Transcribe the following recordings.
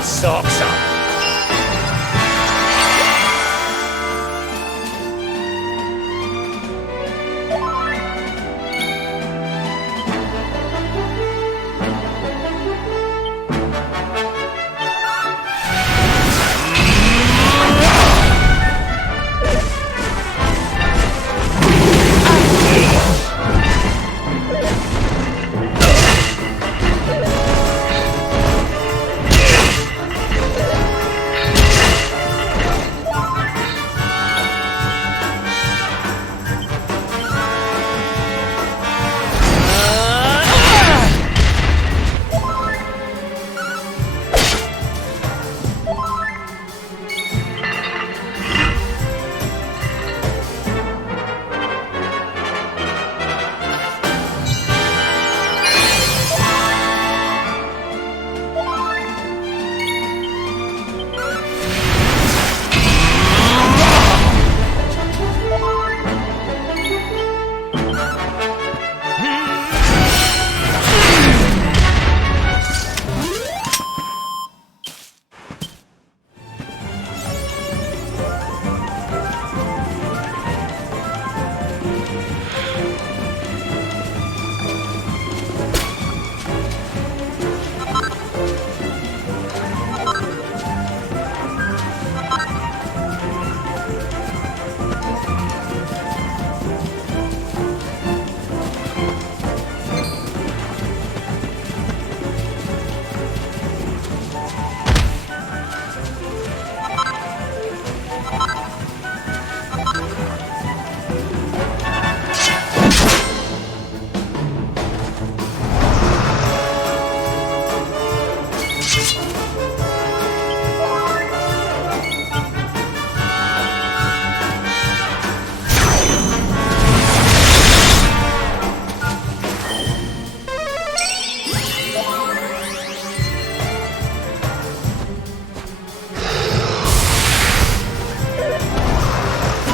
your socks up.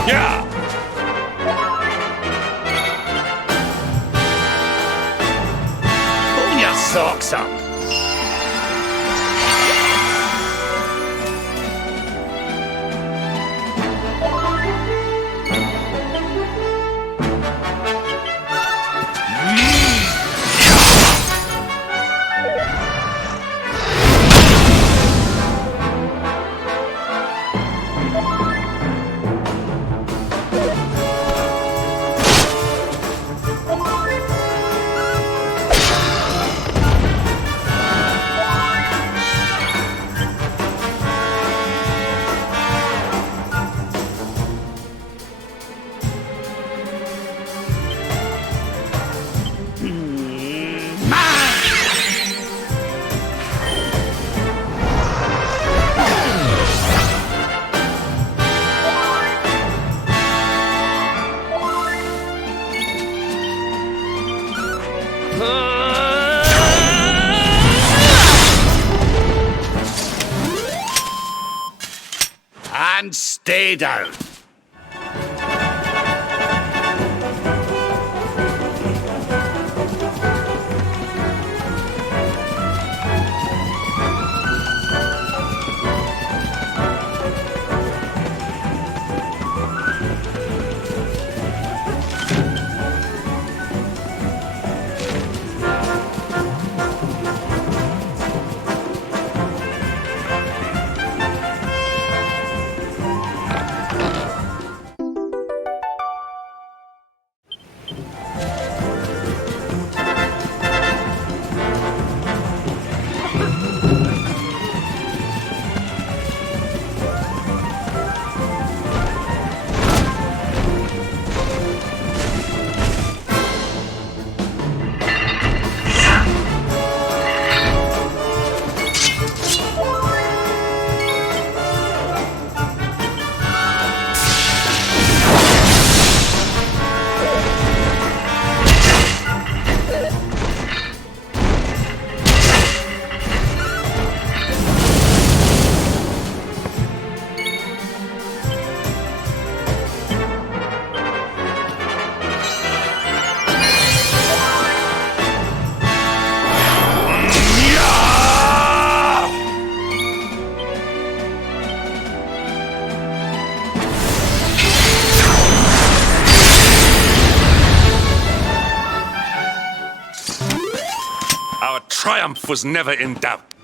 Yeah! Pull your socks up. And stay down. life was never in doubt.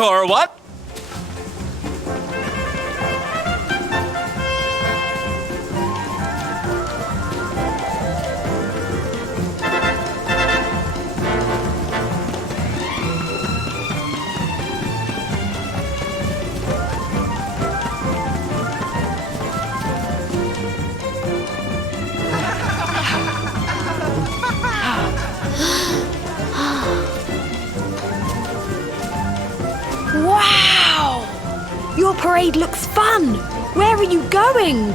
or what? Wow! Your parade looks fun. Where are you going?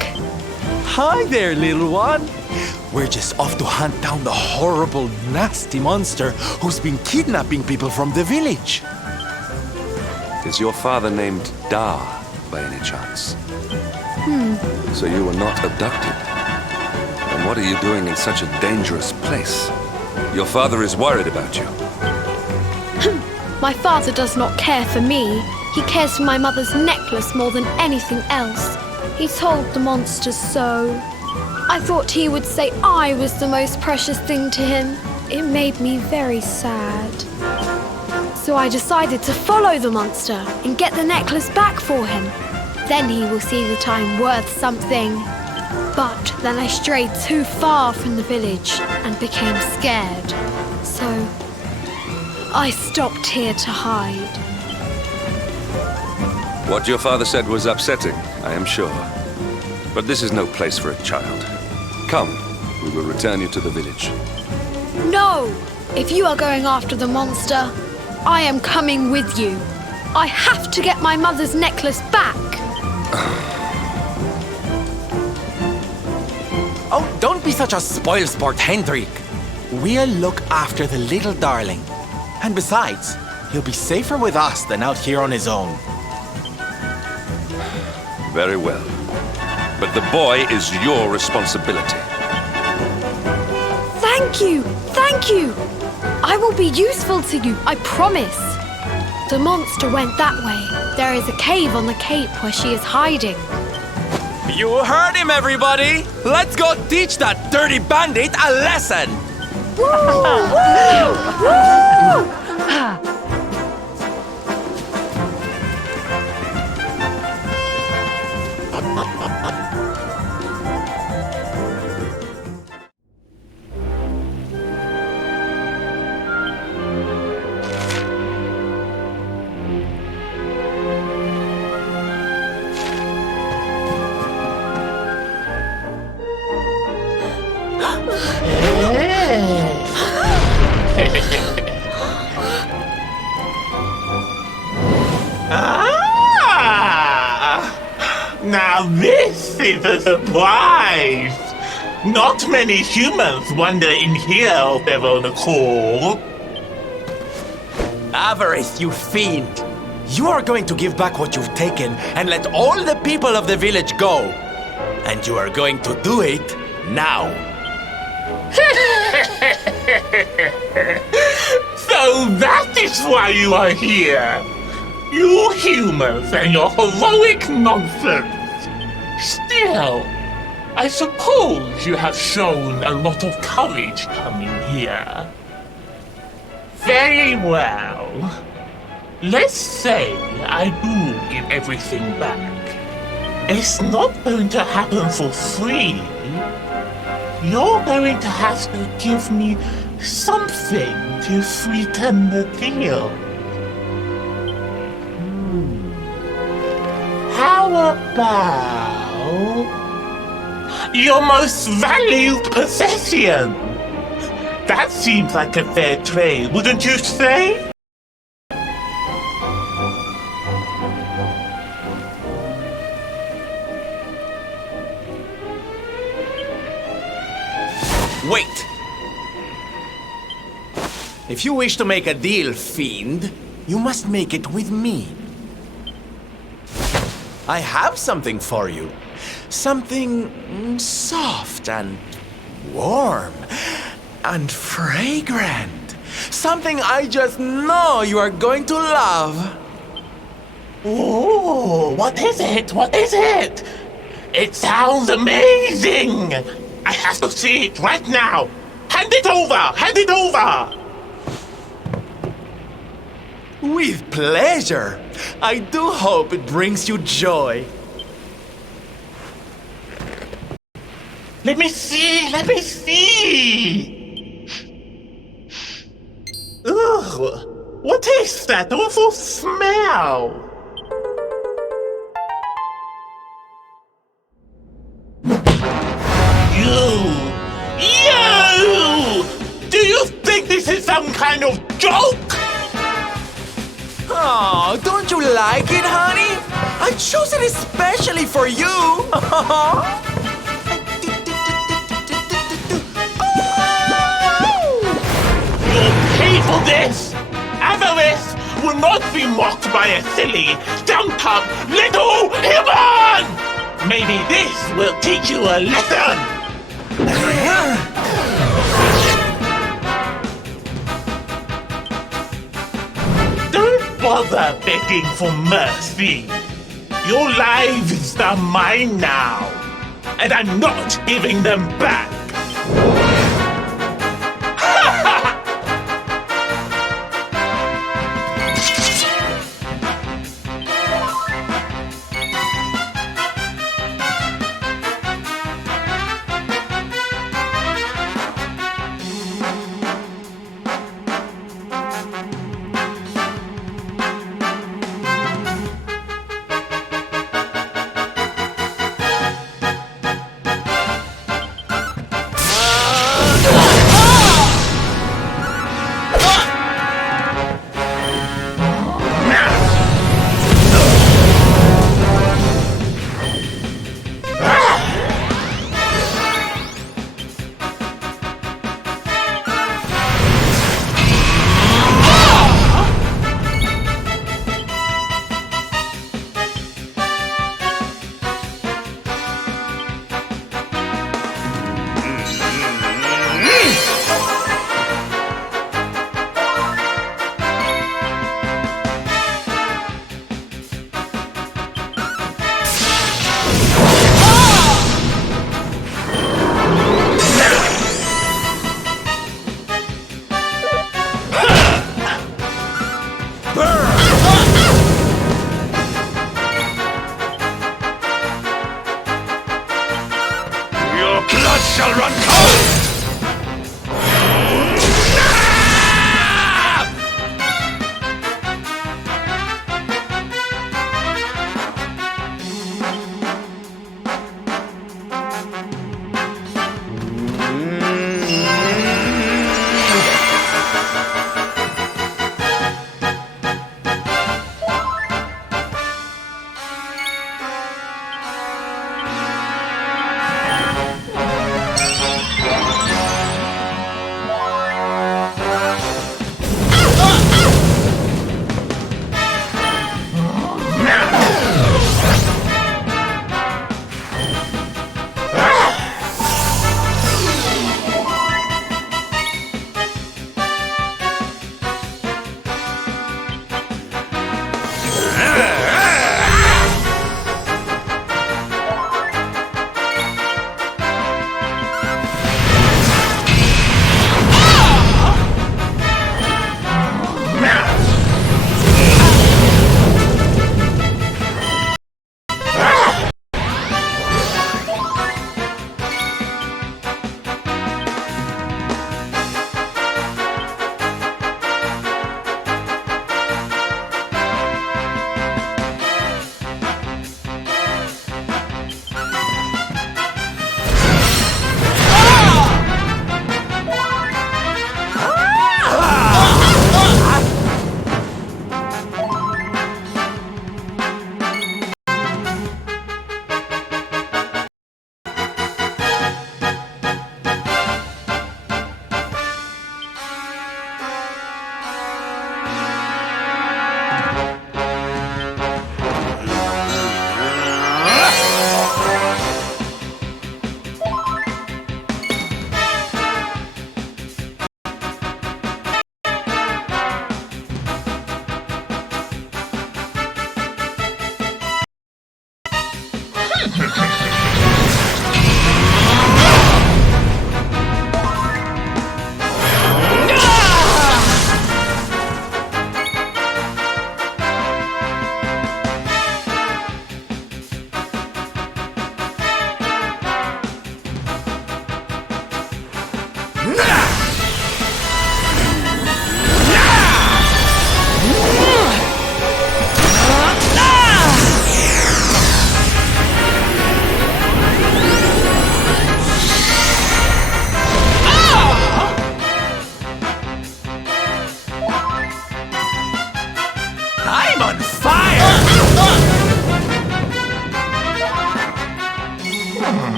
Hi there, little one. We're just off to hunt down the horrible, nasty monster who's been kidnapping people from the village. Is your father named Dar, by any chance? So you were not abducted? And what are you doing in such a dangerous place? Your father is worried about you. My father does not care for me. He cares for my mother's necklace more than anything else. He told the monsters so. I thought he would say I was the most precious thing to him. It made me very sad. So I decided to follow the monster and get the necklace back for him. Then he will see that I'm worth something. But then I strayed too far from the village and became scared. So I stopped here to hide. What your father said was upsetting, I am sure. But this is no place for a child. Come, we will return you to the village. No! If you are going after the monster, I am coming with you. I have to get my mother's necklace back. Oh, don't be such a spoilsport, Hendrik. We'll look after the little darling. And besides, he'll be safer with us than out here on his own. Very well. But the boy is your responsibility. Thank you! Thank you! I will be useful to you, I promise. The monster went that way. There is a cave on the cape where she is hiding. You heard him, everybody! Let's go teach that dirty bandit a lesson! Woo! Woo! Woo! Now this is a surprise! Not many humans wander in here of their own accord. Avarice, you fiend! You are going to give back what you've taken and let all the people of the village go. And you are going to do it now. So that is why you are here! You humans and your heroic nonsense! Still, I suppose you have shown a lot of courage coming here. Very well. Let's say I do give everything back. It's not going to happen for free. You're going to have to give me something to sweeten the deal. How about your most valued possession? That seems like a fair trade, wouldn't you say? Wait! If you wish to make a deal, fiend, you must make it with me. I have something for you. Something soft and warm and fragrant. Something I just know you are going to love. Oh, what is it? What is it? It sounds amazing! I have to see it right now! Hand it over! Hand it over! With pleasure. I do hope it brings you joy. Let me see. Ugh, what is that awful smell? You! Do you think this is some kind of joke? Oh, don't you like it, honey? I chose it especially for you. You'll pay for this! Avarice will not be mocked by a silly, stumped-up little human! Maybe this will teach you a lesson! Don't bother begging for mercy. Your lives are mine now, and I'm not giving them back.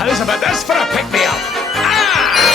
How's about this for a pick-me-up? Ah!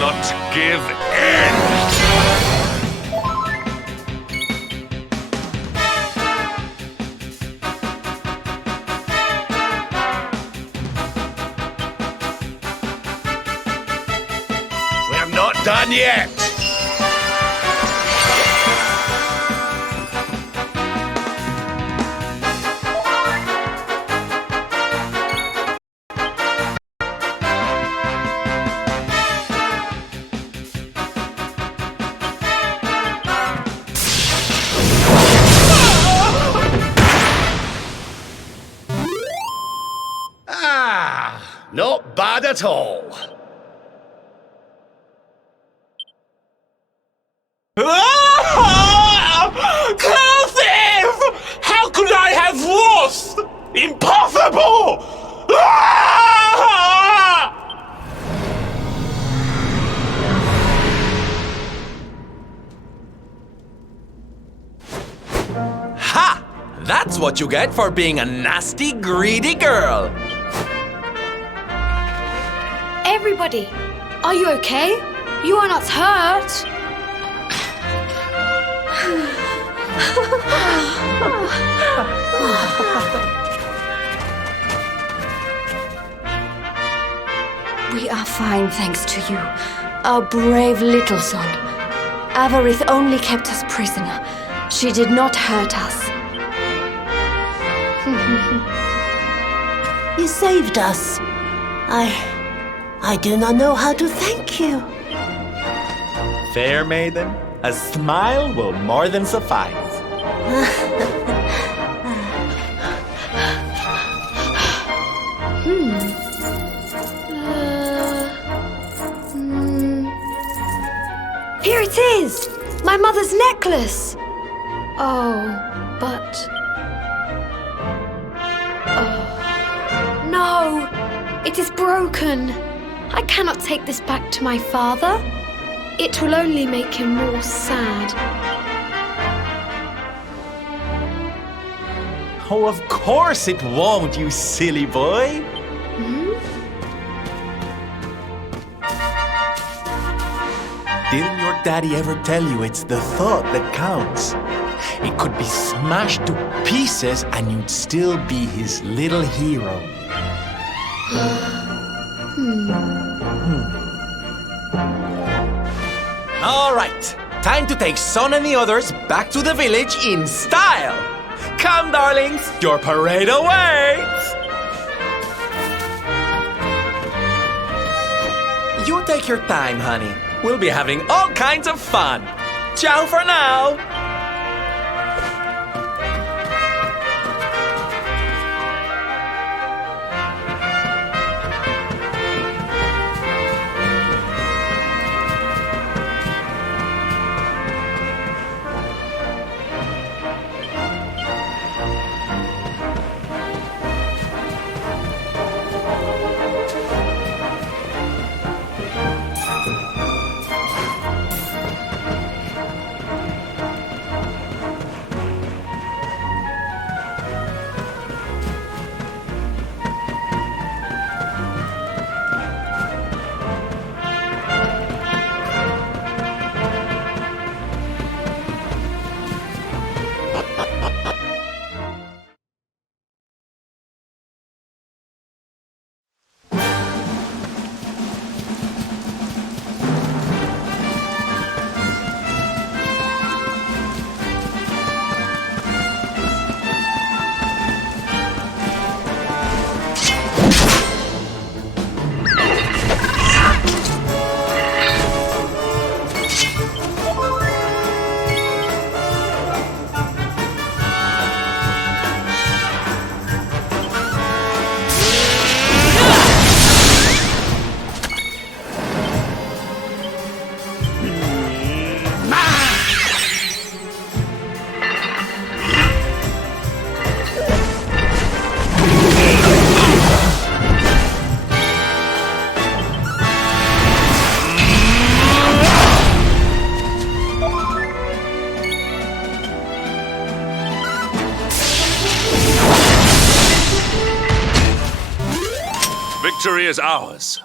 Not give in! We're not done yet! Not bad at all. Cursive! How could I have lost? Impossible! Ha! That's what you get for being a nasty, greedy girl. Everybody, are you okay? You are not hurt. We are fine, thanks to you, our brave little son. Avarith only kept us prisoner. She did not hurt us. You saved us. I do not know how to thank you. Fair maiden, a smile will more than suffice. Here it is! My mother's necklace! Oh, but... Oh. No! It is broken! I cannot take this back to my father. It will only make him more sad. Oh, of course it won't, you silly boy. Didn't your daddy ever tell you it's the thought that counts? It could be smashed to pieces and you'd still be his little hero. All right, time to take Son and the others back to the village in style. Come, darlings, your parade awaits. You take your time, honey. We'll be having all kinds of fun. Ciao for now. Victory is ours.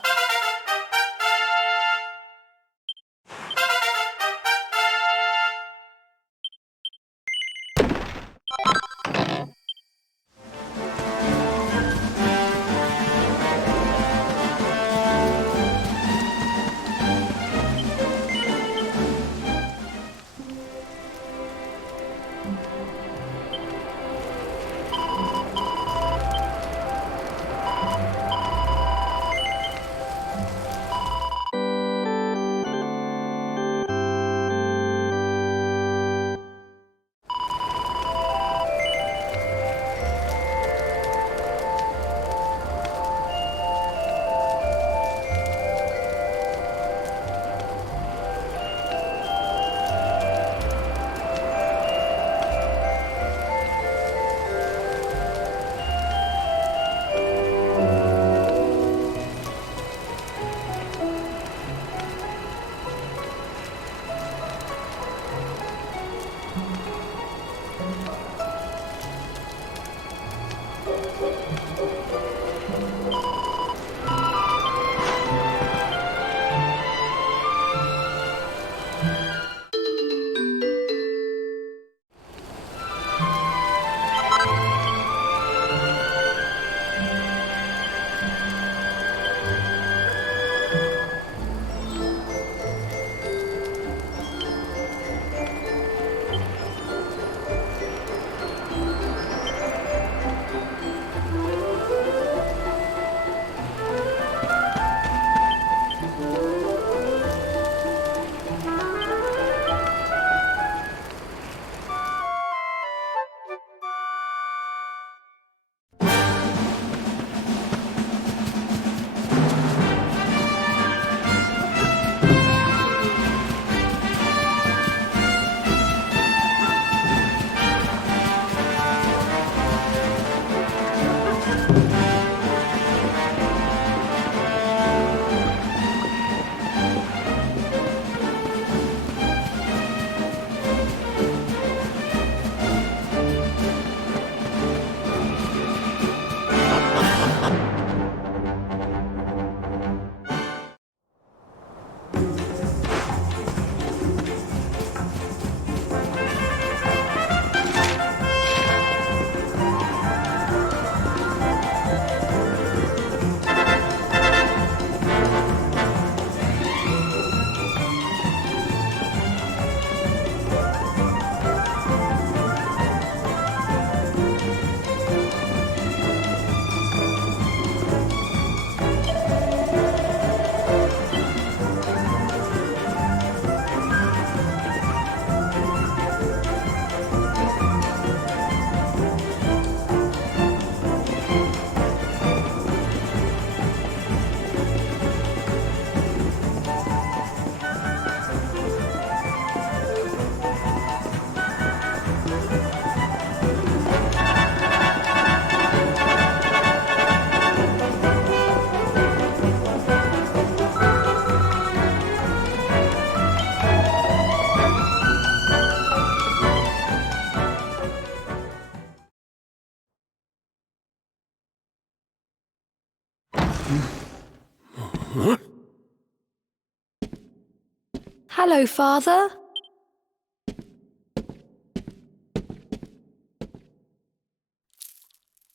Hello, Father.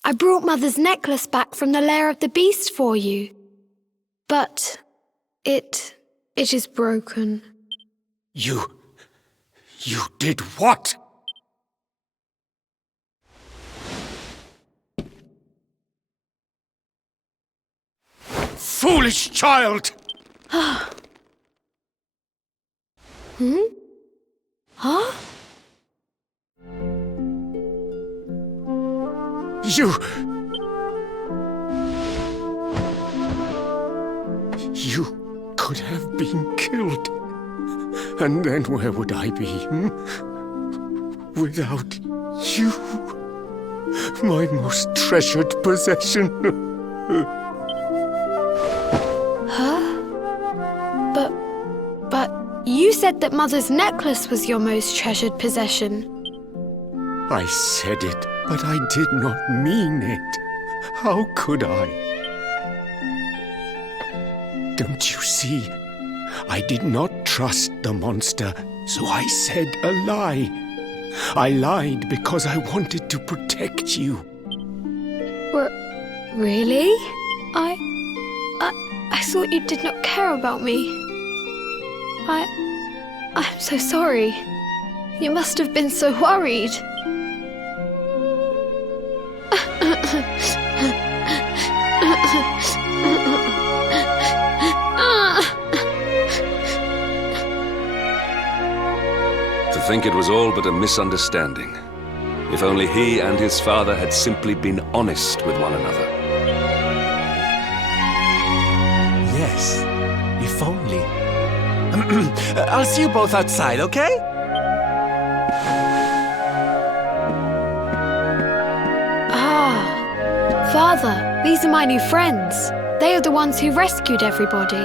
I brought Mother's necklace back from the lair of the beast for you. But it is broken. You did what? Foolish child! Huh? You could have been killed. And then where would I be? Without you, my most treasured possession. But you said that Mother's necklace was your most treasured possession. I said it, but I did not mean it. How could I? Don't you see? I did not trust the monster, so I said a lie. I lied because I wanted to protect you. Really? I thought you did not care about me. I'm so sorry. You must have been so worried. To think it was all but a misunderstanding. If only he and his father had simply been honest with one another. Yes, if only. I'll see you both outside, okay? Father, these are my new friends. They are the ones who rescued everybody.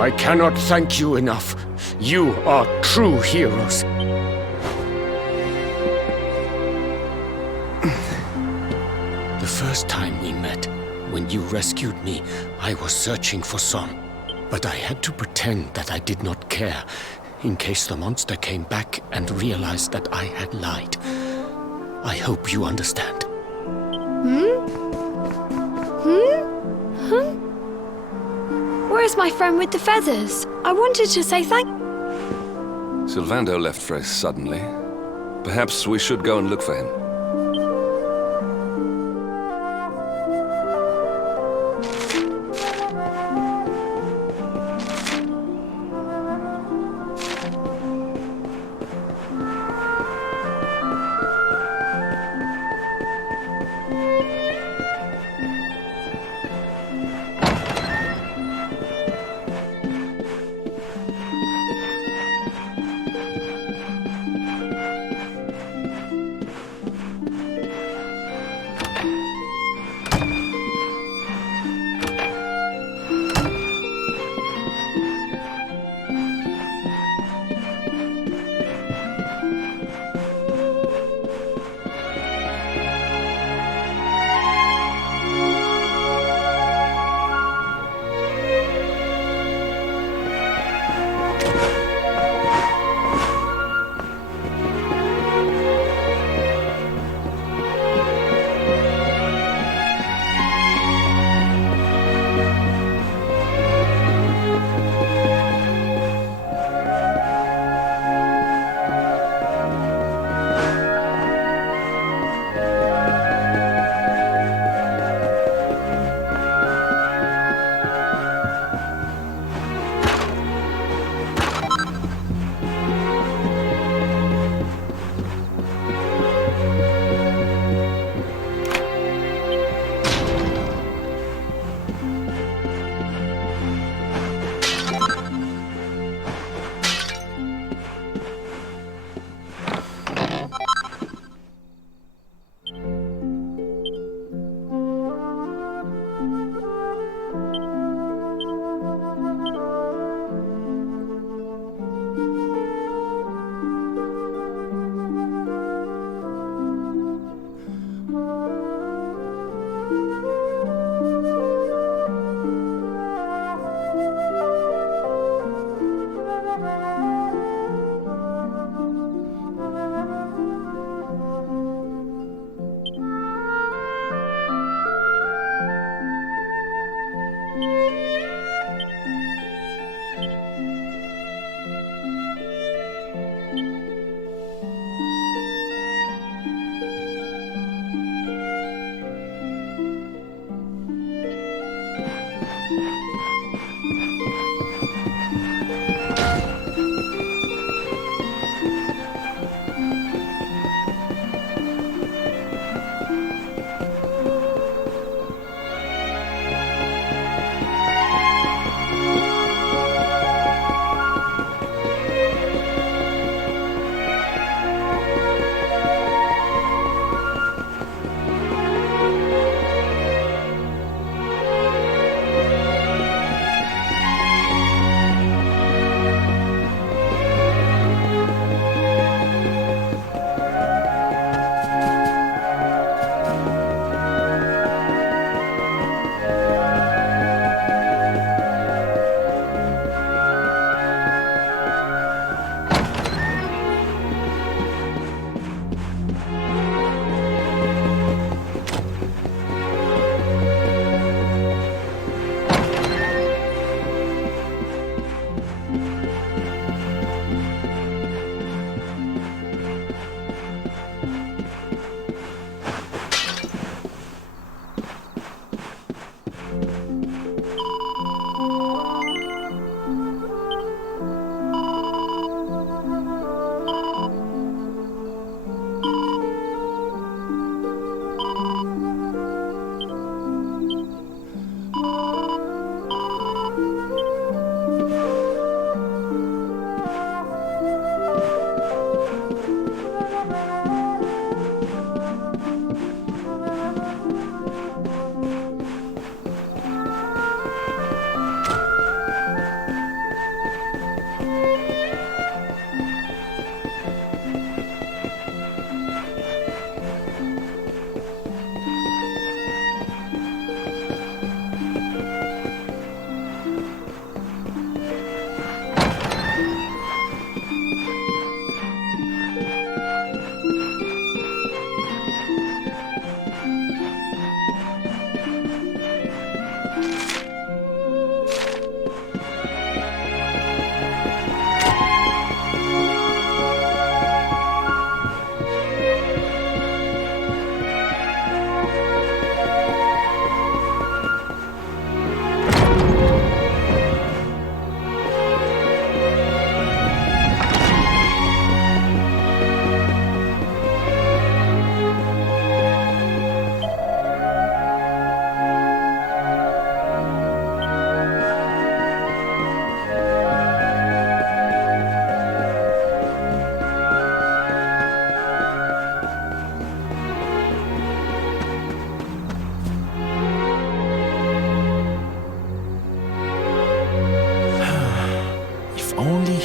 I cannot thank you enough. You are true heroes. The first time we met, when you rescued me, I was searching for Son. But I had to pretend that I did not care, in case the monster came back and realized that I had lied. I hope you understand. Where's my friend with the feathers? I wanted to say thank... Sylvando left very suddenly. Perhaps we should go and look for him.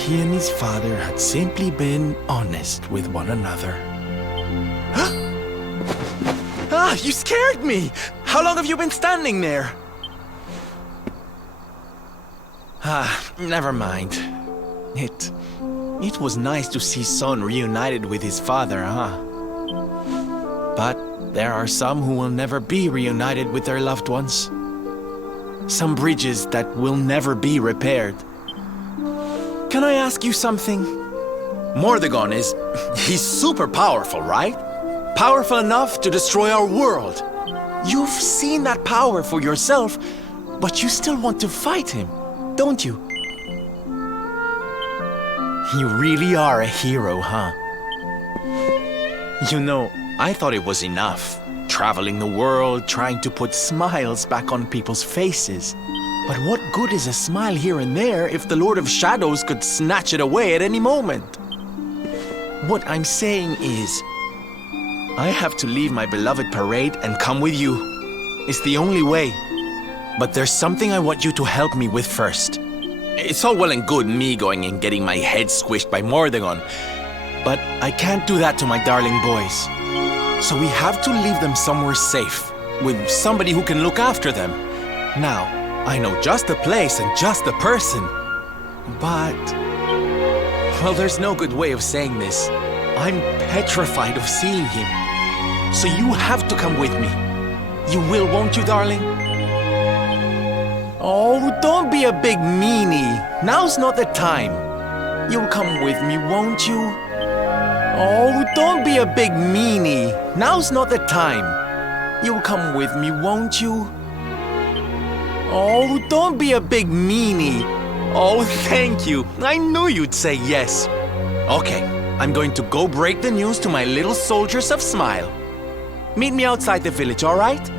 he and his father had simply been honest with one another. Ah, you scared me! How long have you been standing there? Ah, never mind. It was nice to see Son reunited with his father, huh? But there are some who will never be reunited with their loved ones. Some bridges that will never be repaired. Can I ask you something? Mordegon he's super powerful, right? Powerful enough to destroy our world. You've seen that power for yourself, but you still want to fight him, don't you? You really are a hero, huh? You know, I thought it was enough. Traveling the world, trying to put smiles back on people's faces. But what good is a smile here and there if the Lord of Shadows could snatch it away at any moment? What I'm saying is, I have to leave my beloved parade and come with you. It's the only way. But there's something I want you to help me with first. It's all well and good me going and getting my head squished by Mordegon, but I can't do that to my darling boys. So we have to leave them somewhere safe, with somebody who can look after them. Now, I know just the place and just the person, but... well, there's no good way of saying this. I'm petrified of seeing him. So you have to come with me. You will, won't you, darling? Oh, don't be a big meanie. Now's not the time. You'll come with me, won't you? Oh, don't be a big meanie. Now's not the time. You'll come with me, won't you? Oh, don't be a big meanie. Oh, thank you. I knew you'd say yes. Okay, I'm going to go break the news to my little soldiers of Smile. Meet me outside the village, all right?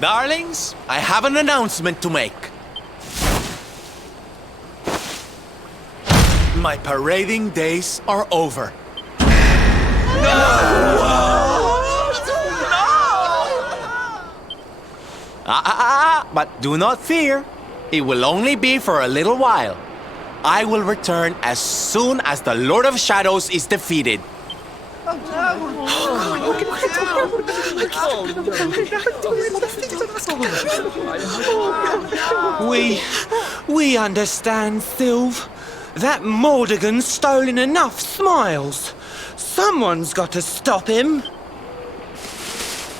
Darlings, I have an announcement to make. My parading days are over. But do not fear. It will only be for a little while. I will return as soon as the Lord of Shadows is defeated. We understand, Sylve. That Mordegon's stolen enough smiles. Someone's got to stop him.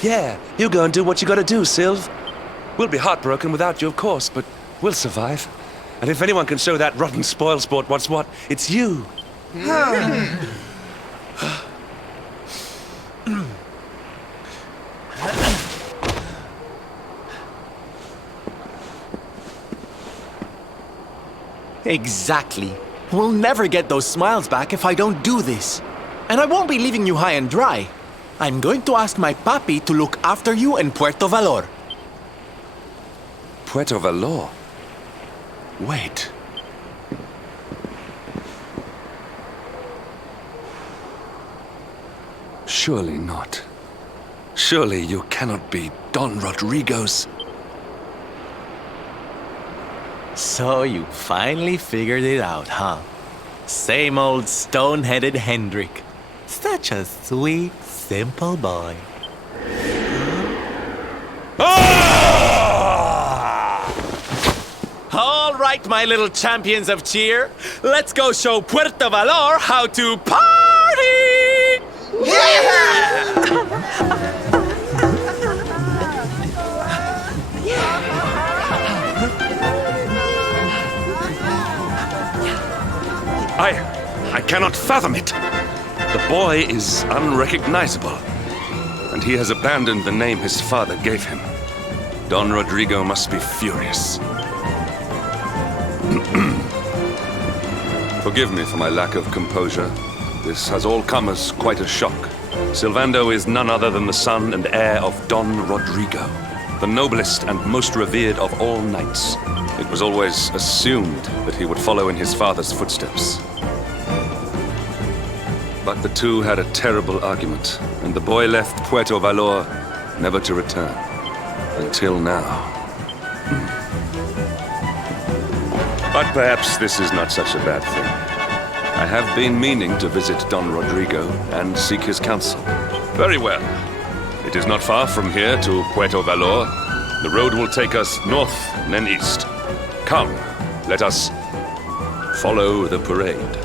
Yeah, you go and do what you gotta do, Sylve. We'll be heartbroken without you, of course, but we'll survive. And if anyone can show that rotten spoilsport what's what, it's you. Exactly. We'll never get those smiles back if I don't do this. And I won't be leaving you high and dry. I'm going to ask my papi to look after you in Puerto Valor. Puerto Valor? Wait. Surely not. Surely you cannot be Don Rodrigo's... So you finally figured it out, huh? Same old stone-headed Hendrik. Such a sweet, simple boy. All right, my little champions of cheer. Let's go show Puerto Valor how to party! I cannot fathom it. The boy is unrecognizable, and he has abandoned the name his father gave him. Don Rodrigo must be furious. Forgive me for my lack of composure. This has all come as quite a shock. Sylvando is none other than the son and heir of Don Rodrigo, the noblest and most revered of all knights. It was always assumed that he would follow in his father's footsteps. But the two had a terrible argument, and the boy left Puerto Valor never to return. Until now. But perhaps this is not such a bad thing. I have been meaning to visit Don Rodrigo and seek his counsel. Very well. It is not far from here to Puerto Valor. The road will take us north and then east. Come, let us follow the parade.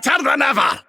better than ever!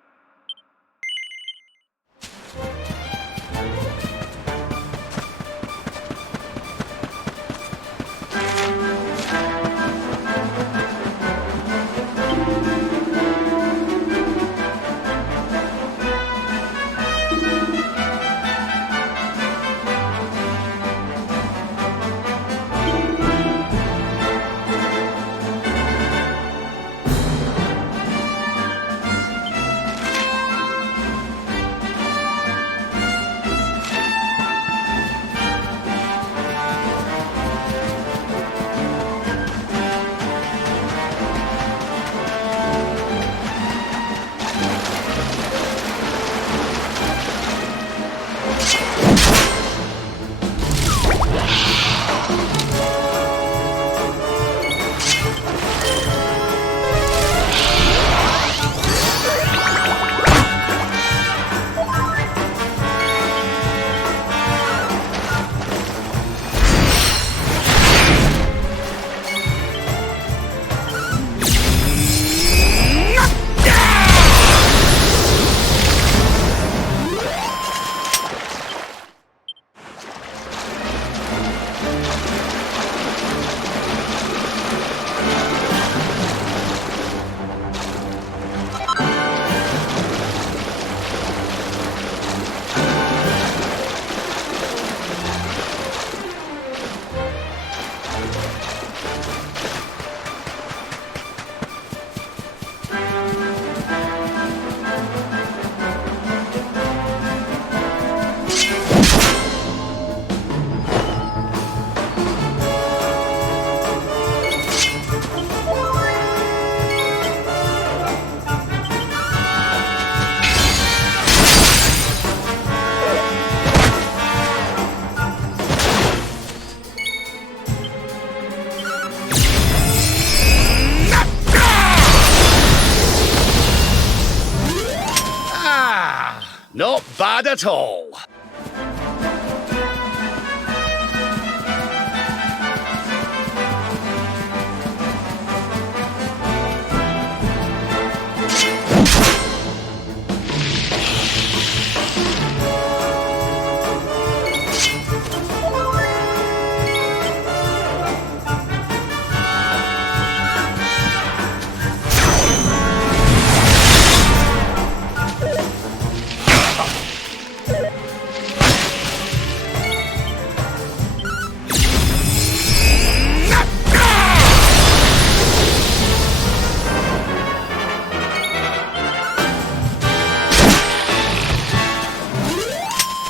Not bad at all.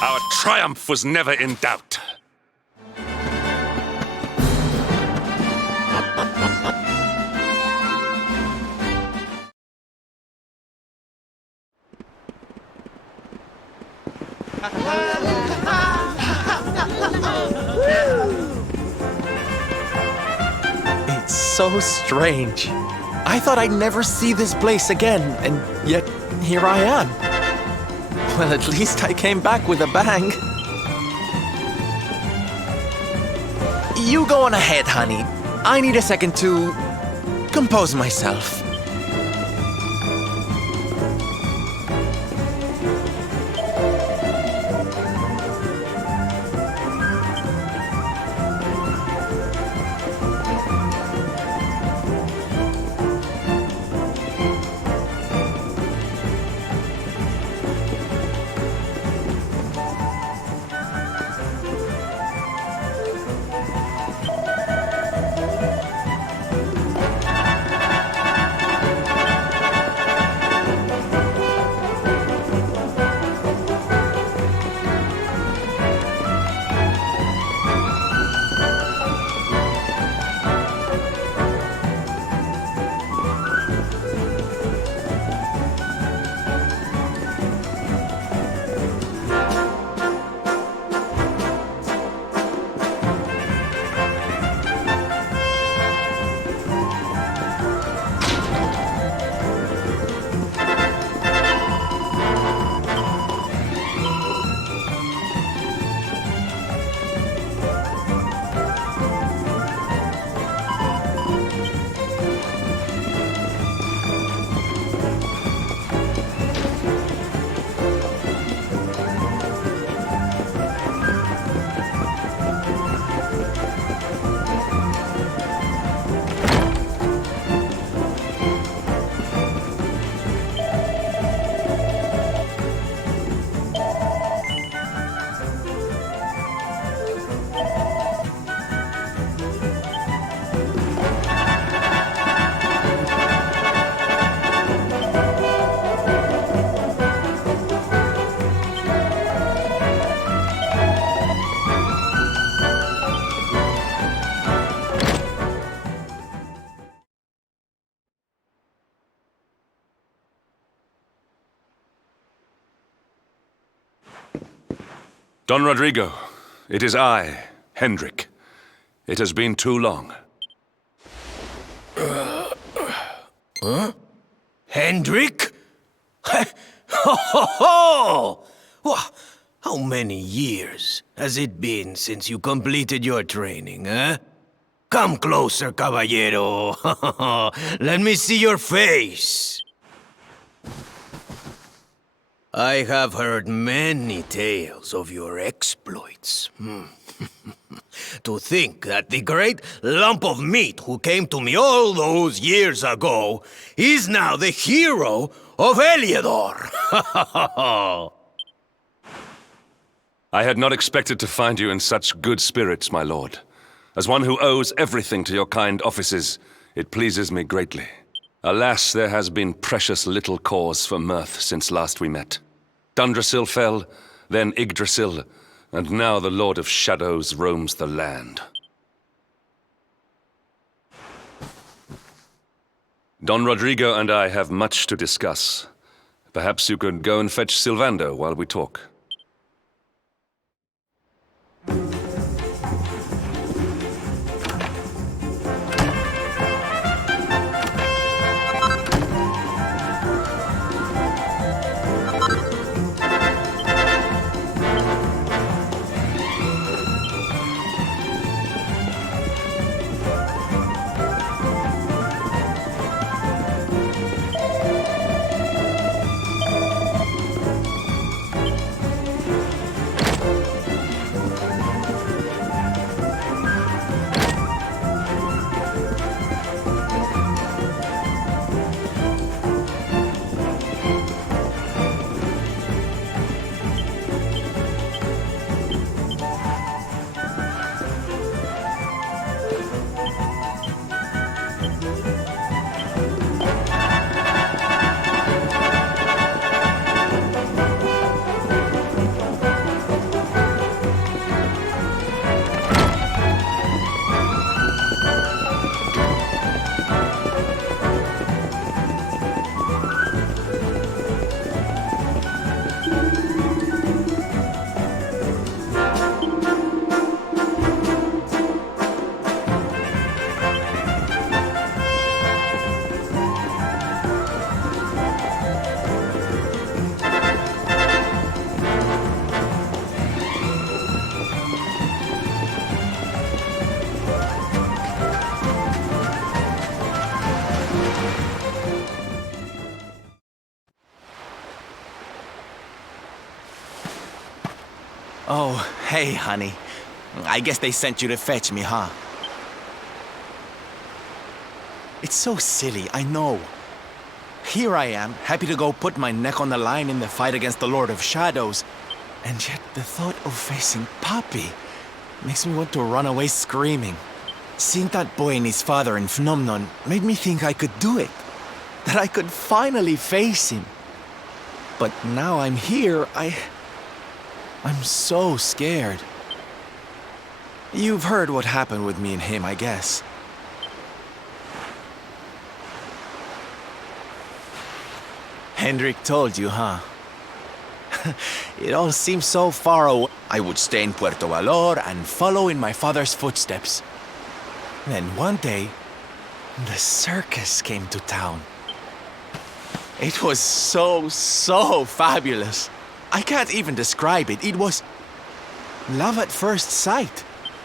Our triumph was never in doubt. It's so strange. I thought I'd never see this place again, and yet here I am. Well, at least I came back with a bang. You go on ahead, honey. I need a second to compose myself. Don Rodrigo, it is I, Hendrik. It has been too long. Huh? Hendrik? Ho ho ho! How many years has it been since you completed your training, eh? Come closer, caballero. Let me see your face. I have heard many tales of your exploits. To think that the great lump of meat who came to me all those years ago is now the hero of Heliodor. I had not expected to find you in such good spirits, my lord. As one who owes everything to your kind offices, it pleases me greatly. Alas, there has been precious little cause for mirth since last we met. Dundrasil fell, then Yggdrasil, and now the Lord of Shadows roams the land. Don Rodrigo and I have much to discuss. Perhaps you could go and fetch Sylvando while we talk. Oh, hey, honey. I guess they sent you to fetch me, huh? It's so silly, I know. Here I am, happy to go put my neck on the line in the fight against the Lord of Shadows. And yet the thought of facing Papi makes me want to run away screaming. Seeing that boy and his father in Phnomnon made me think I could do it. That I could finally face him. But now I'm here, I'm so scared. You've heard what happened with me and him, I guess. Hendrik told you, huh? It all seems so far away. I would stay in Puerto Valor and follow in my father's footsteps. Then one day, the circus came to town. It was so fabulous. I can't even describe it. It was love at first sight.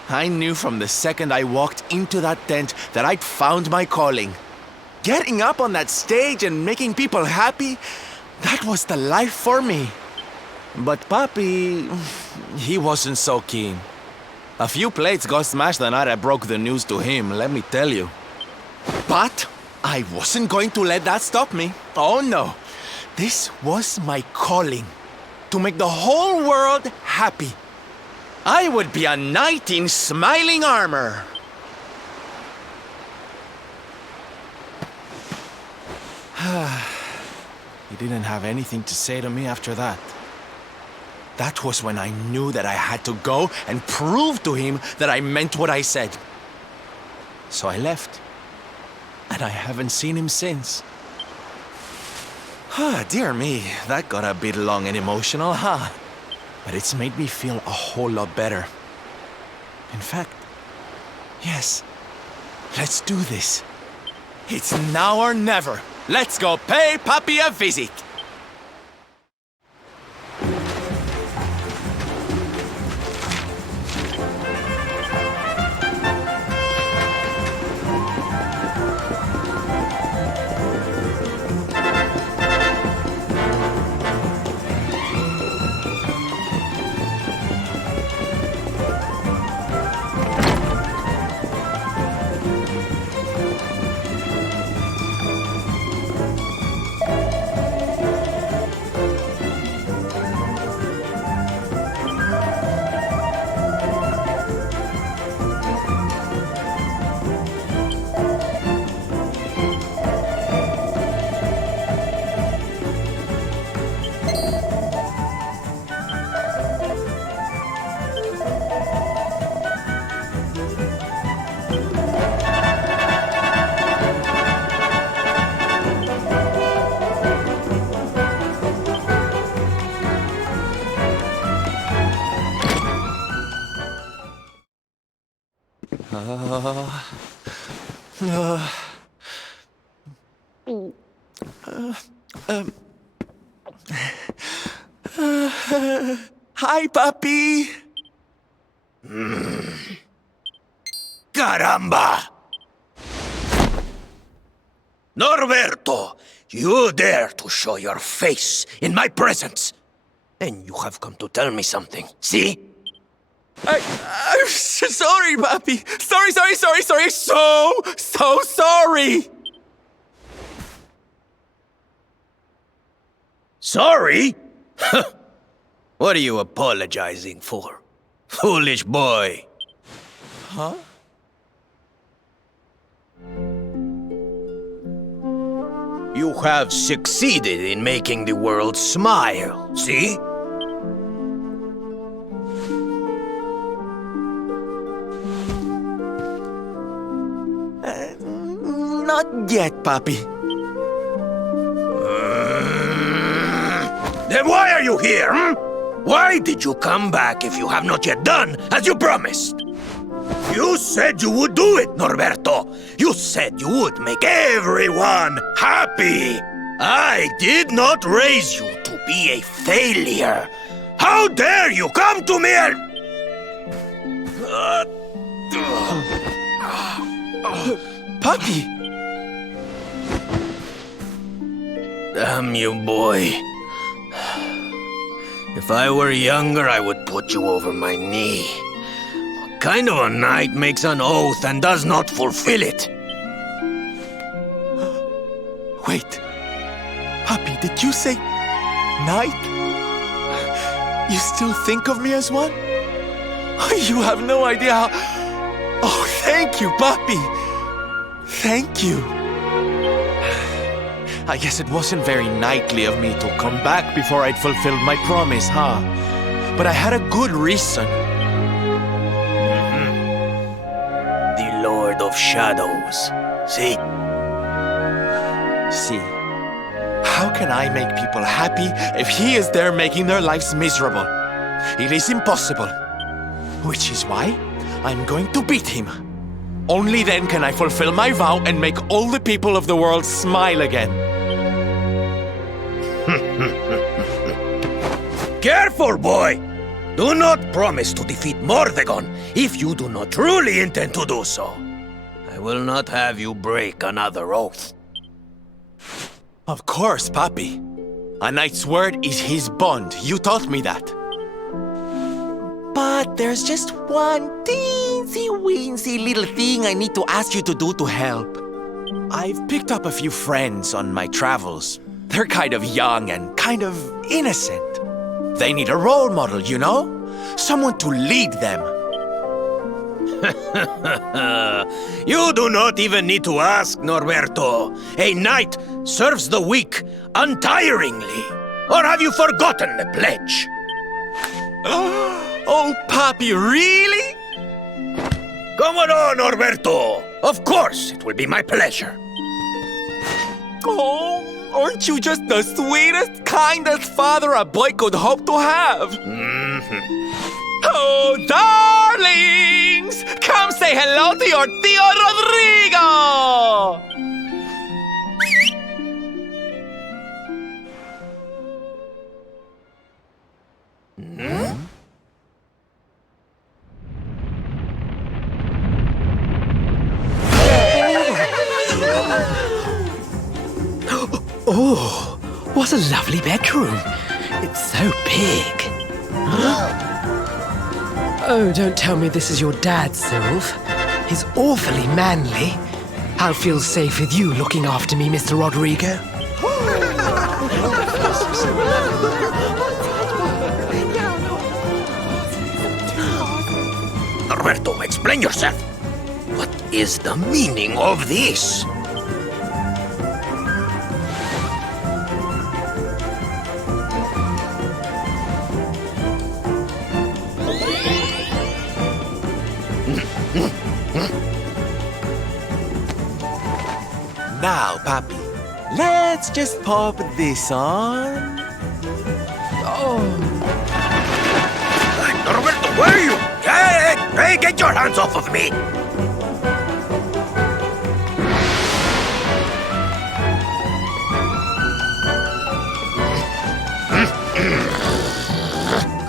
I knew from the second I walked into that tent that I'd found my calling. Getting up on that stage and making people happy, that was the life for me. But Papi, he wasn't so keen. A few plates got smashed the night I broke the news to him, let me tell you. But I wasn't going to let that stop me. Oh no. This was my calling. To make the whole world happy. I would be a knight in smiling armor. He didn't have anything to say to me after that. That was when I knew that I had to go and prove to him that I meant what I said. So I left. And I haven't seen him since. Dear me, that got a bit long and emotional, huh? but it's made me feel a whole lot better. In fact, yes, let's do this. It's now or never. Let's go pay Papi a visit. Hi, Papi. Caramba! Norberto, you dare to show your face in my presence. And you have come to tell me something, see? I'm sorry, Papi. Sorry. So sorry. Sorry? What are you apologizing for? Foolish boy. Huh? You have succeeded in making the world smile, see? Not yet, Papi. Then why are you here, Why did you come back if you have not yet done as you promised? You said you would do it, Norberto. You said you would make everyone happy. I did not raise you to be a failure. How dare you come to me and... Papi! Damn you, boy. If I were younger, I would put you over my knee. What kind of a knight makes an oath and does not fulfill it? Wait. Papi, did you say... knight? You still think of me as one? You have no idea how... Oh, thank you, Papi! Thank you. I guess it wasn't very knightly of me to come back before I'd fulfilled my promise, huh? But I had a good reason. The Lord of Shadows. See? See? How can I make people happy if he is there making their lives miserable? It is impossible. Which is why I'm going to beat him. Only then can I fulfill my vow and make all the people of the world smile again. Careful, boy! Do not promise to defeat Mordegon if you do not truly intend to do so. I will not have you break another oath. Of course, Papi. A knight's word is his bond. You taught me that. But there's just one teensy-weensy little thing I need to ask you to do to help. I've picked up a few friends on my travels. They're kind of young and kind of innocent. They need a role model, you know? Someone to lead them. You do not even need to ask, Norberto. A knight serves the weak untiringly. Or have you forgotten the pledge? Oh, Papi, really? Come on, Norberto. Of course, it will be my pleasure. Oh, Aren't you just the sweetest, kindest father a boy could hope to have? Oh, darlings! Come say hello to your Tío Rodrigo! Oh, what a lovely bedroom. It's so big. Oh, don't tell me this is your dad, Sylv. He's awfully manly. I'll feel safe with you looking after me, Mr. Rodrigo. Roberto, explain yourself. What is the meaning of this? Now, Papi, let's just pop this on. Roberto, where are you? Hey, get your hands off of me!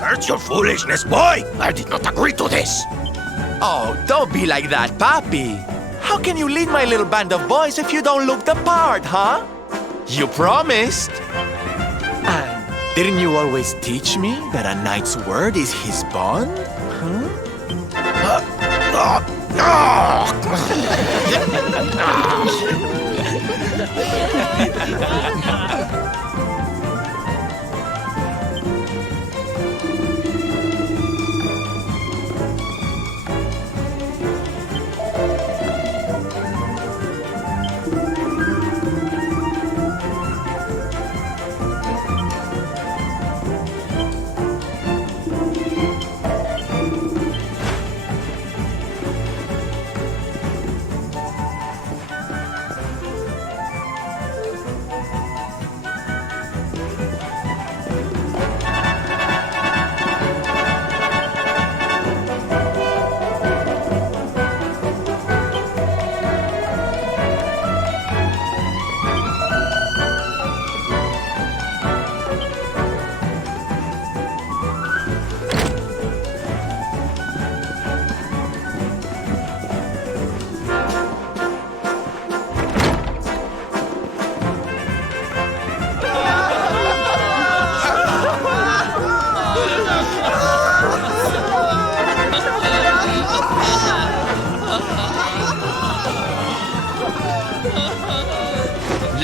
Curse your foolishness, boy! I did not agree to this! Oh, don't be like that, Papi. How can you lead my little band of boys if you don't look the part, huh? You promised. And didn't you always teach me that a knight's word is his bond?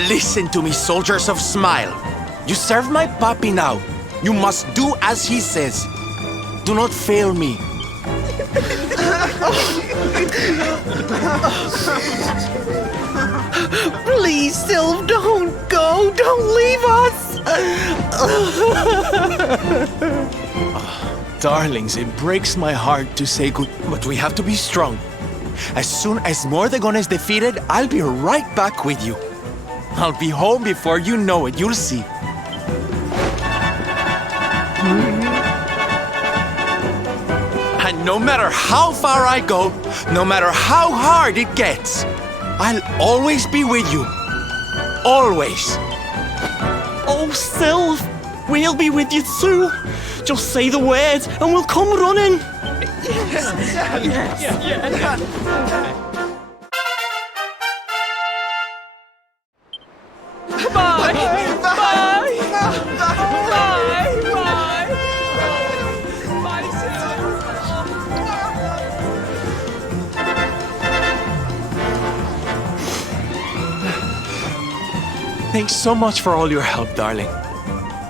Listen to me, soldiers of Smile. You serve my papi now. You must do as he says. Do not fail me. Please, Sylv, don't go. Don't leave us. Darlings, it breaks my heart to say good, but we have to be strong. As soon as Mordegon is defeated, I'll be right back with you. I'll be home before you know it, you'll see. And no matter how far I go, no matter how hard it gets, I'll always be with you. Always. Oh, Sylv, we'll be with you too. Just say the word and we'll come running. Thanks so much for all your help, darling.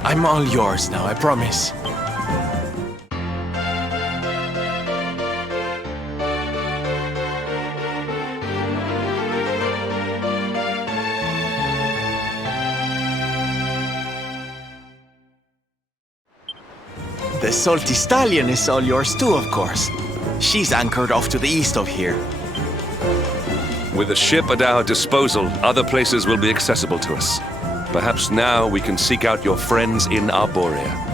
I'm all yours now, I promise. The Salty Stallion is all yours too, of course. She's anchored off to the east of here. With a ship at our disposal, other places will be accessible to us. Perhaps now we can seek out your friends in Arborea.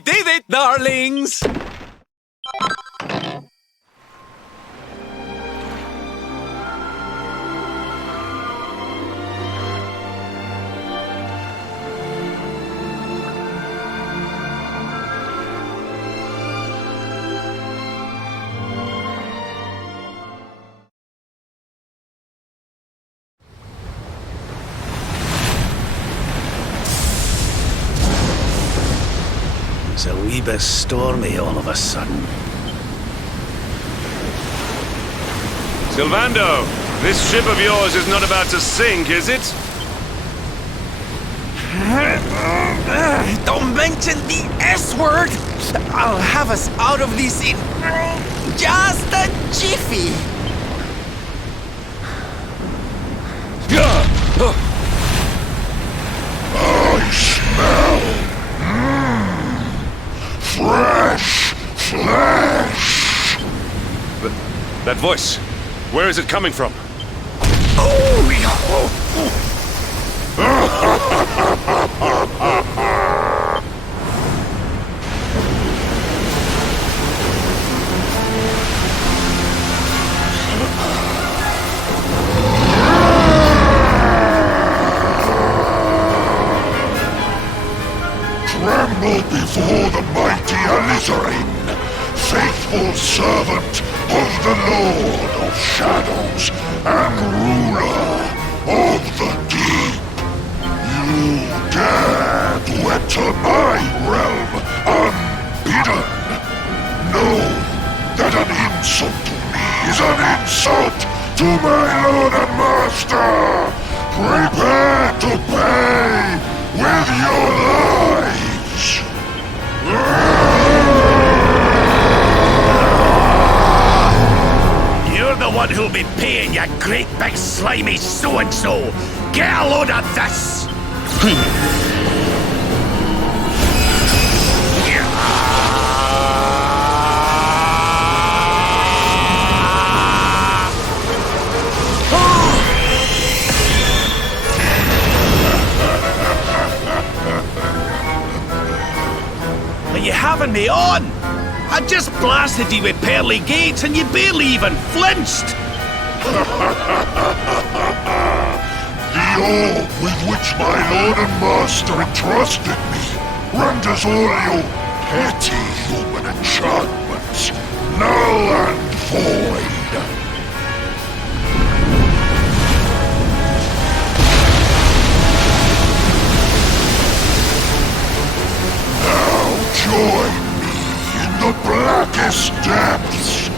We did it, darlings! It's a wee bit stormy all of a sudden. Sylvando, this ship of yours is not about to sink, is it? Don't mention the S word! I'll have us out of this in just a jiffy! I smell fresh flesh! That voice, where is it coming from? Tremble before the mighty Alizarin, faithful servant of the Lord of Shadows and ruler of the deep. You dare to enter my realm unbidden. Know that an insult to me is an insult to my lord and master. Prepare to pay with your lives. You're the one who'll be paying, you great big slimy so-and-so! Get a load of this! Are you having me on? I just blasted you with pearly gates and you barely even flinched! The orb with which my lord and master entrusted me renders all your petty human enchantments null and void. Now join me in the blackest depths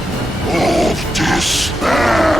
of despair.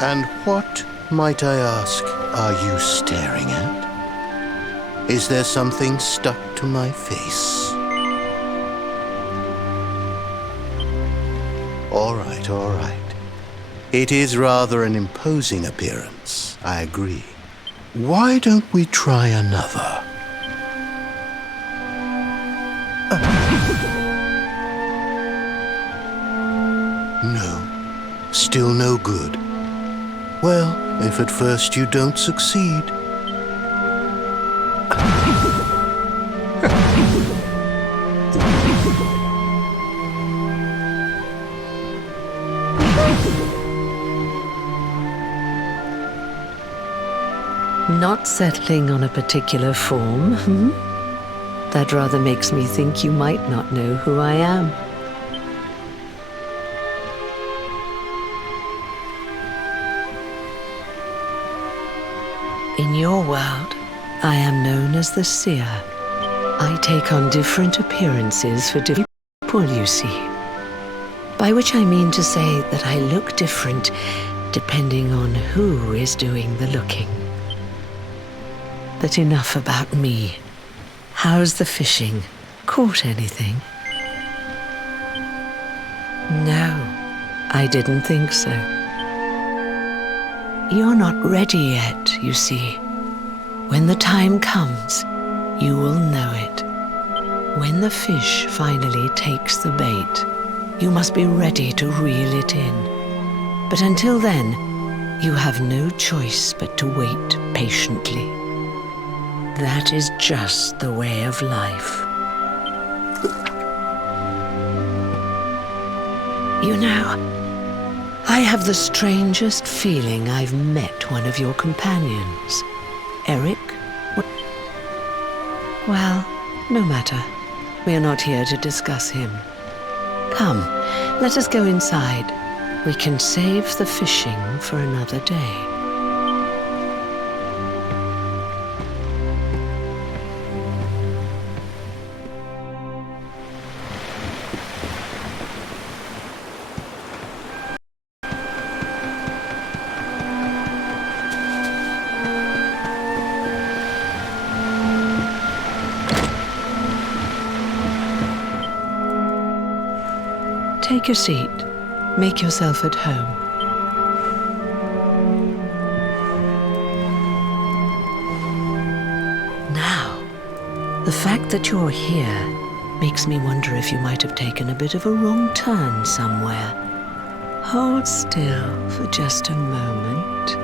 And what, might I ask, are you staring at? Is there something stuck to my face? All right, all right. It is rather an imposing appearance, I agree. Why don't we try another? No, still no good. Well, if at first you don't succeed. Not settling on a particular form, hmm? That rather makes me think you might not know who I am. In your world, I am known as the Seer. I take on different appearances for different people, you see. By which I mean to say that I look different depending on who is doing the looking. But enough about me. How's the fishing? Caught anything? No, I didn't think so. You're not ready yet, you see. When the time comes, you will know it. When the fish finally takes the bait, you must be ready to reel it in. But until then, you have no choice but to wait patiently. That is just the way of life. You know, I have the strangest feeling I've met one of your companions. Eric? Well, no matter. We are not here to discuss him. Come, let us go inside. We can save the fishing for another day. Take a seat. Make yourself at home. Now, the fact that you're here makes me wonder if you might have taken a bit of a wrong turn somewhere. Hold still for just a moment.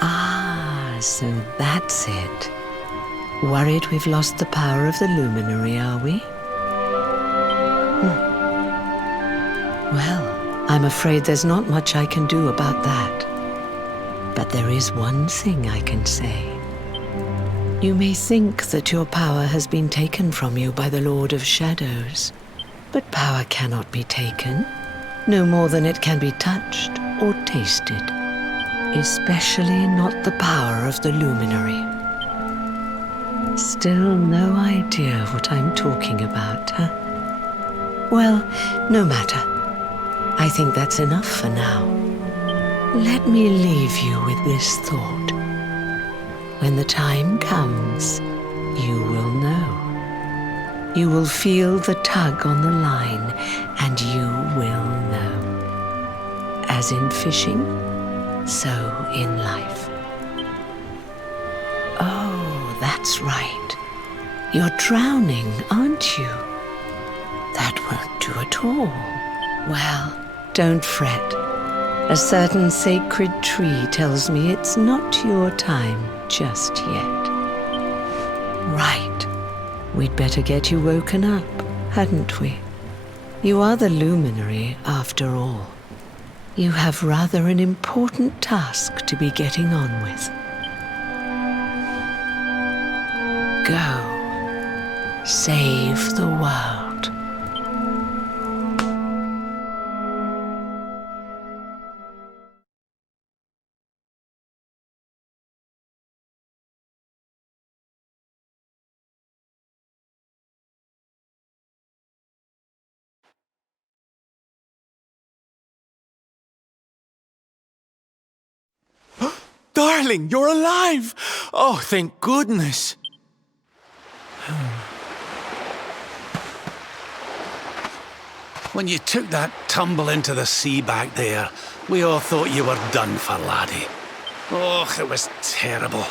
Ah, so that's it. Worried we've lost the power of the luminary, are we? Well, I'm afraid there's not much I can do about that. But there is one thing I can say. You may think that your power has been taken from you by the Lord of Shadows, but power cannot be taken, no more than it can be touched or tasted, especially not the power of the luminary. Still no idea what I'm talking about, huh? Well, no matter. I think that's enough for now. Let me leave you with this thought. When the time comes, you will know. You will feel the tug on the line, and you will know. As in fishing, so in life. Oh, that's right. You're drowning, aren't you? That won't do at all. Well, don't fret. A certain sacred tree tells me it's not your time just yet. Right. We'd better get you woken up, hadn't we? You are the luminary, after all. You have rather an important task to be getting on with. Go. Save the world. darling, you're alive! Oh, thank goodness. When you took that tumble into the sea back there, we all thought you were done for, laddie. Oh, it was terrible.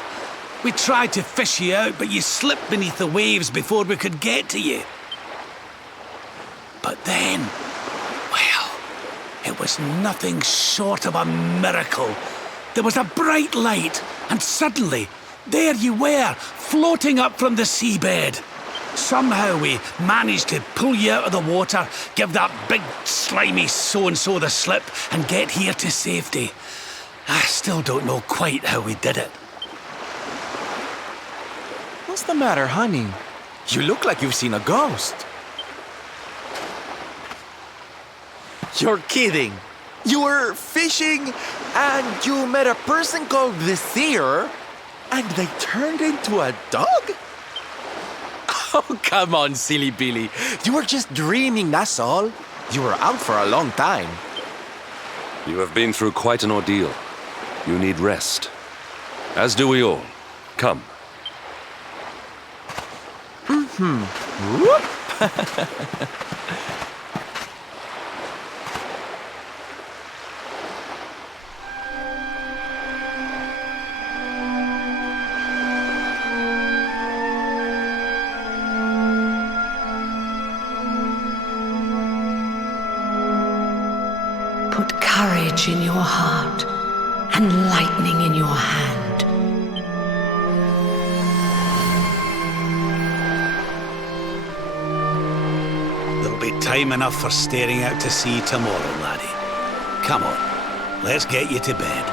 We tried to fish you out, but you slipped beneath the waves before we could get to you. But then, well, it was nothing short of a miracle. There was a bright light, and suddenly, there you were, floating up from the seabed. Somehow we managed to pull you out of the water, give that big slimy so-and-so the slip, and get here to safety. I still don't know quite how we did it. What's the matter, honey? You look like you've seen a ghost. You're kidding. You were fishing and you met a person called the Seer and they turned into a dog? Oh, come on, silly Billy. You were just dreaming, that's all. You were out for a long time. You have been through quite an ordeal. You need rest. As do we all. Come. Whoop. Put courage in your heart and lightning in your hand. There'll be time enough for staring out to sea tomorrow, laddie. Come on, let's get you to bed.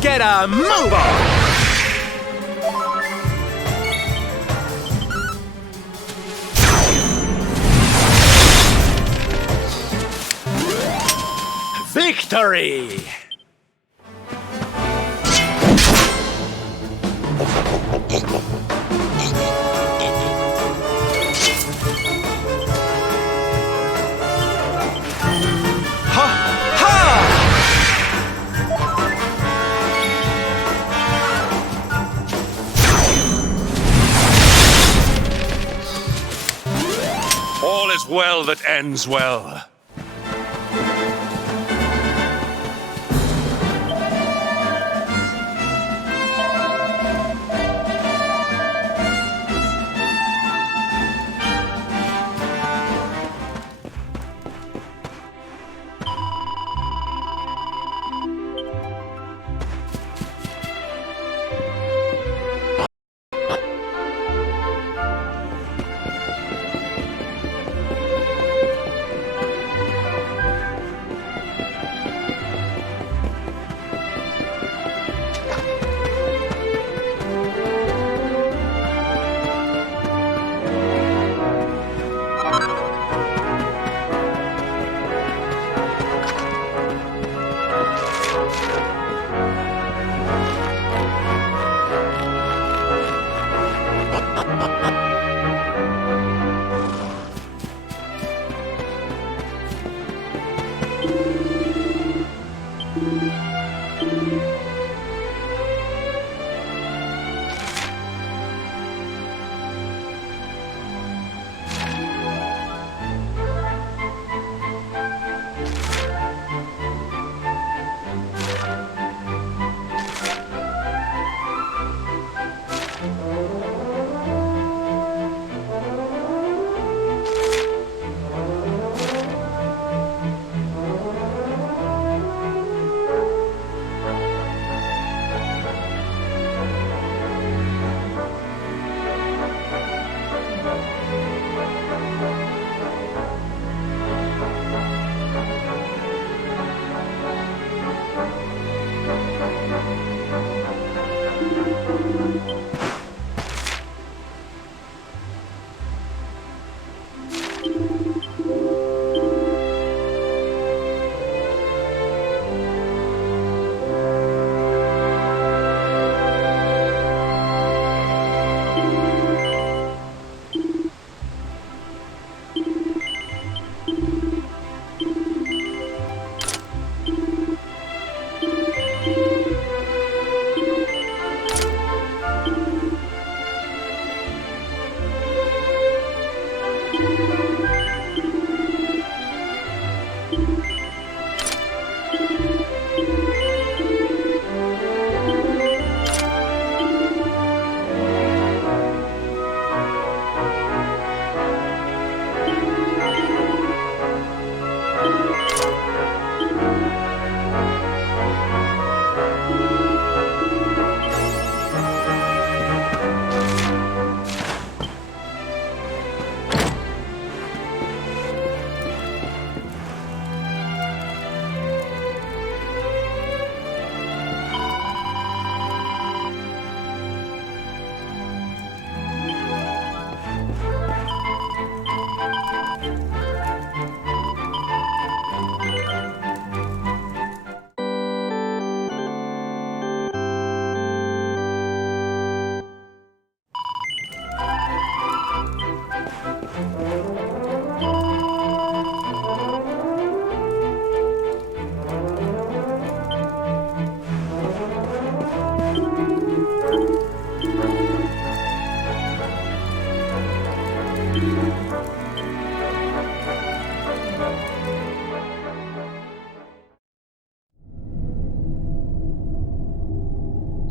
Get a move on! Victory! All is well that ends well.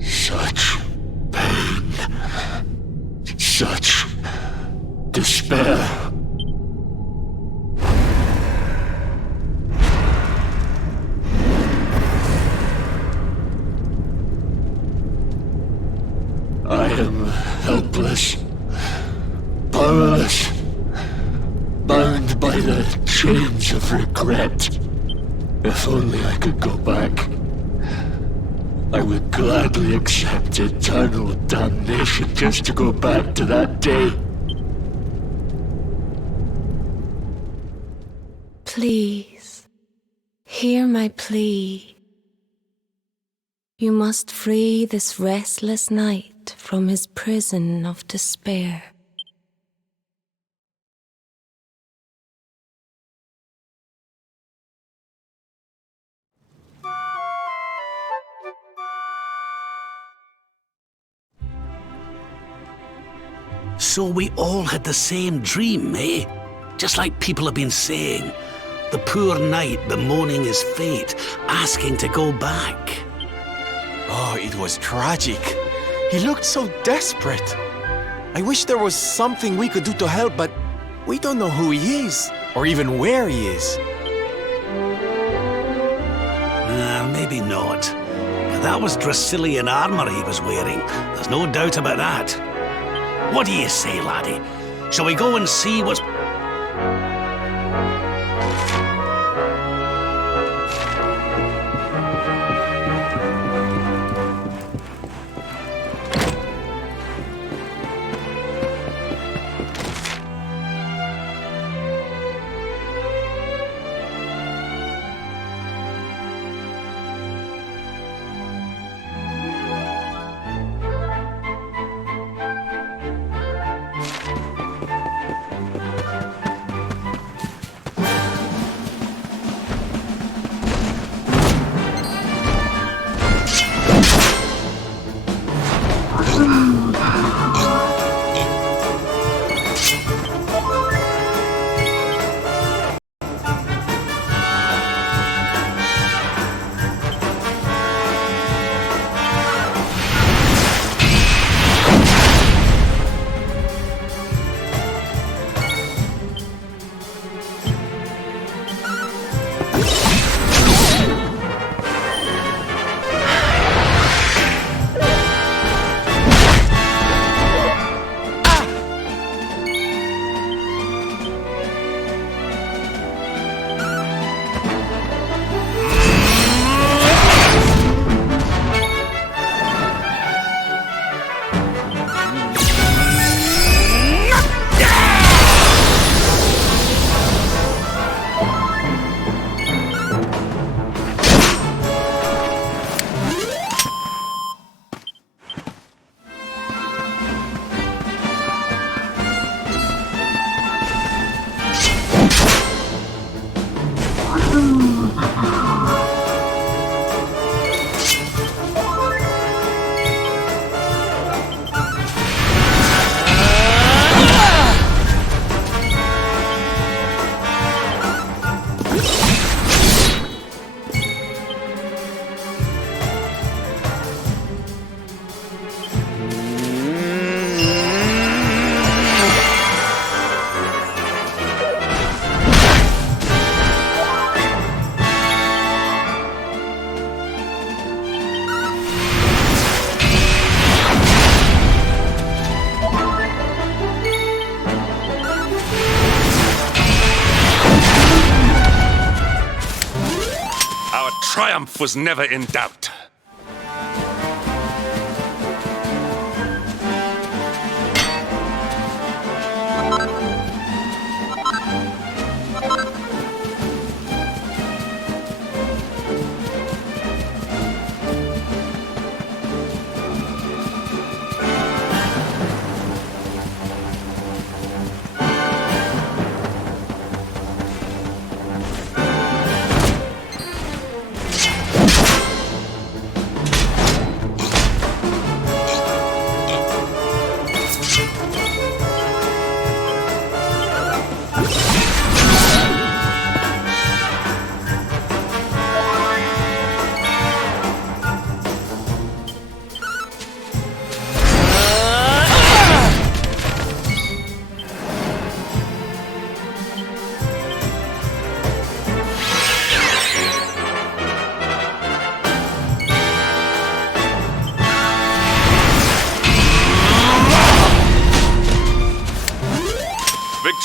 Such pain. Such despair. I am helpless, powerless, bound by the chains of regret. If only I could go back, I would gladly accept eternal damnation just to go back to that day. Please, hear my plea. You must free this restless knight from his prison of despair. So we all had the same dream, eh? Just like people have been saying. The poor knight bemoaning his fate, asking to go back. Oh, it was tragic. He looked so desperate. I wish there was something we could do to help, but we don't know who he is, or even where he is. Maybe not. But that was Dracilian armor he was wearing. There's no doubt about that. What do you say, laddie? Shall we go and see what's... triumph was never in doubt.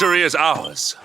Victory is ours.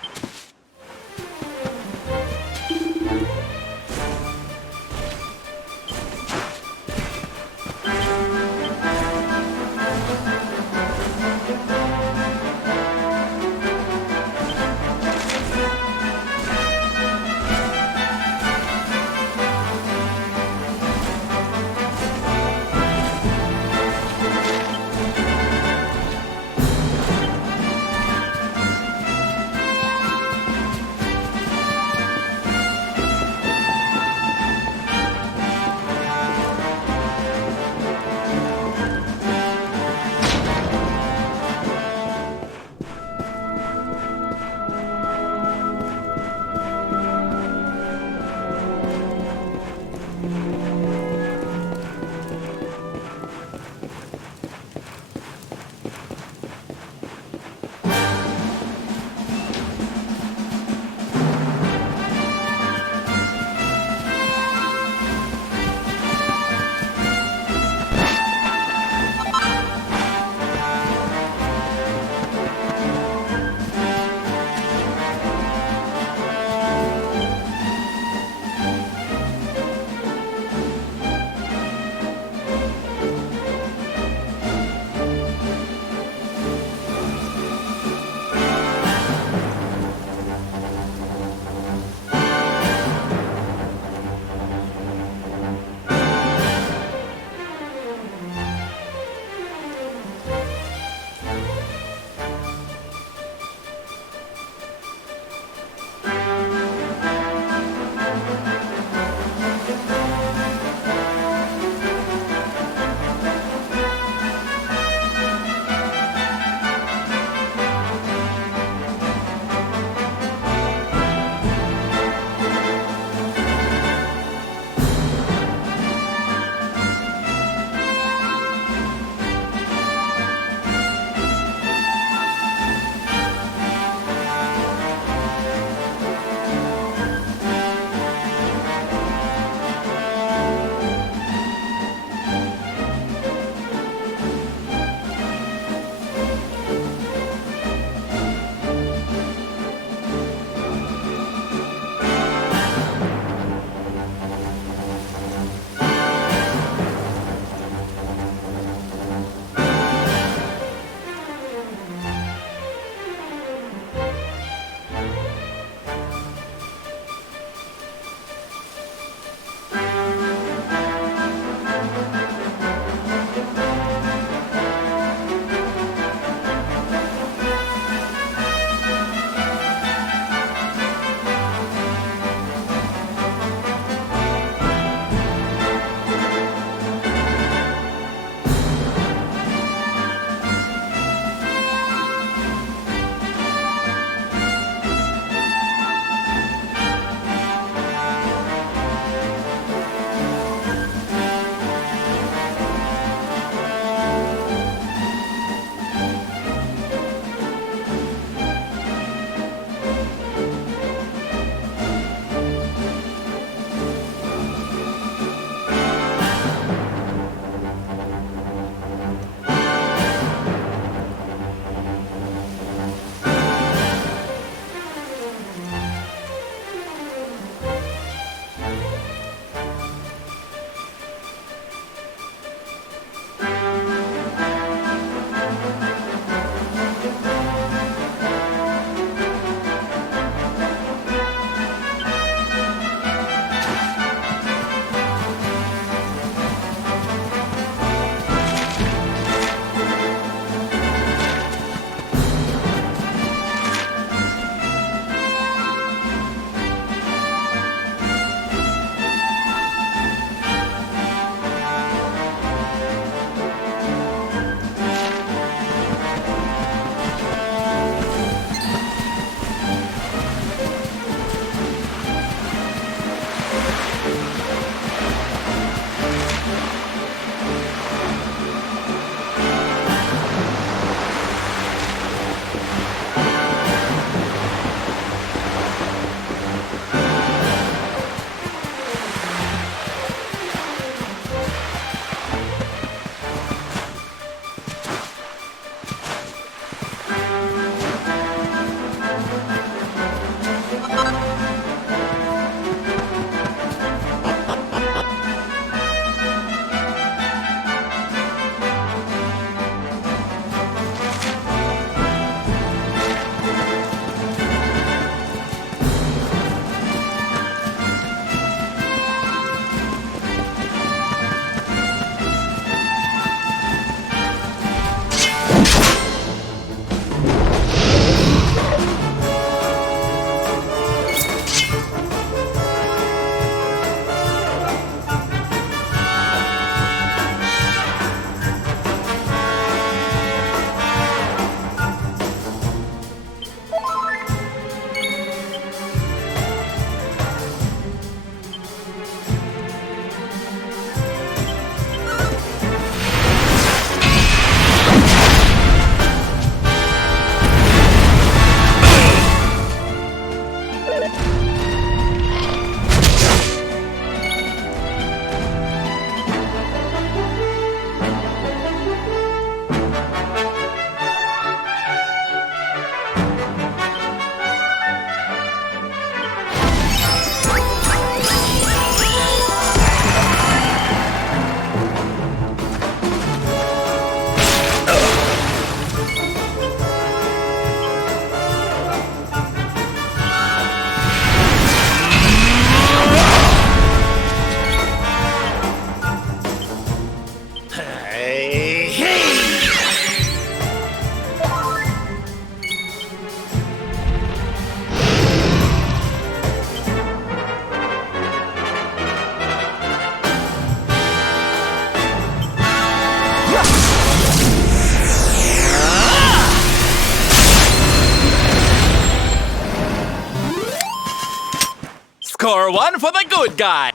Score one for the good guy.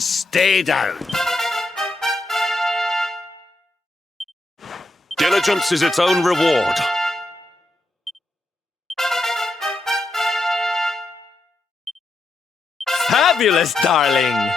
Stay down. Diligence is its own reward. Fabulous, darling.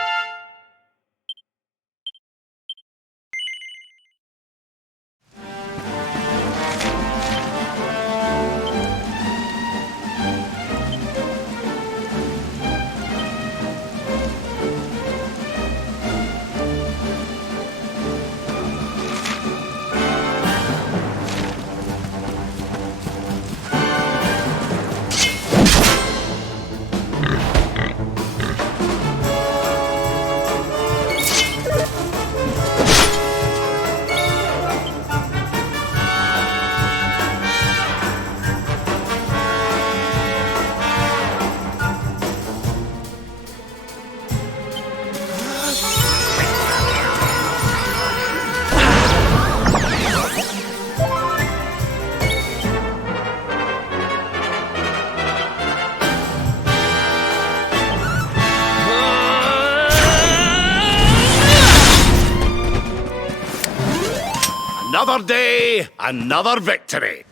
Another day, another victory.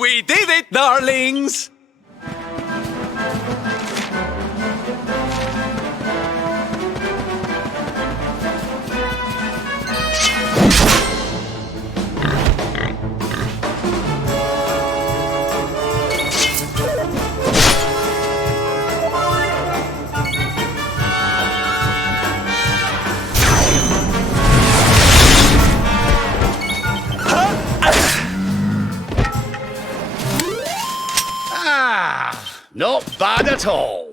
We did it, darlings! Not bad at all.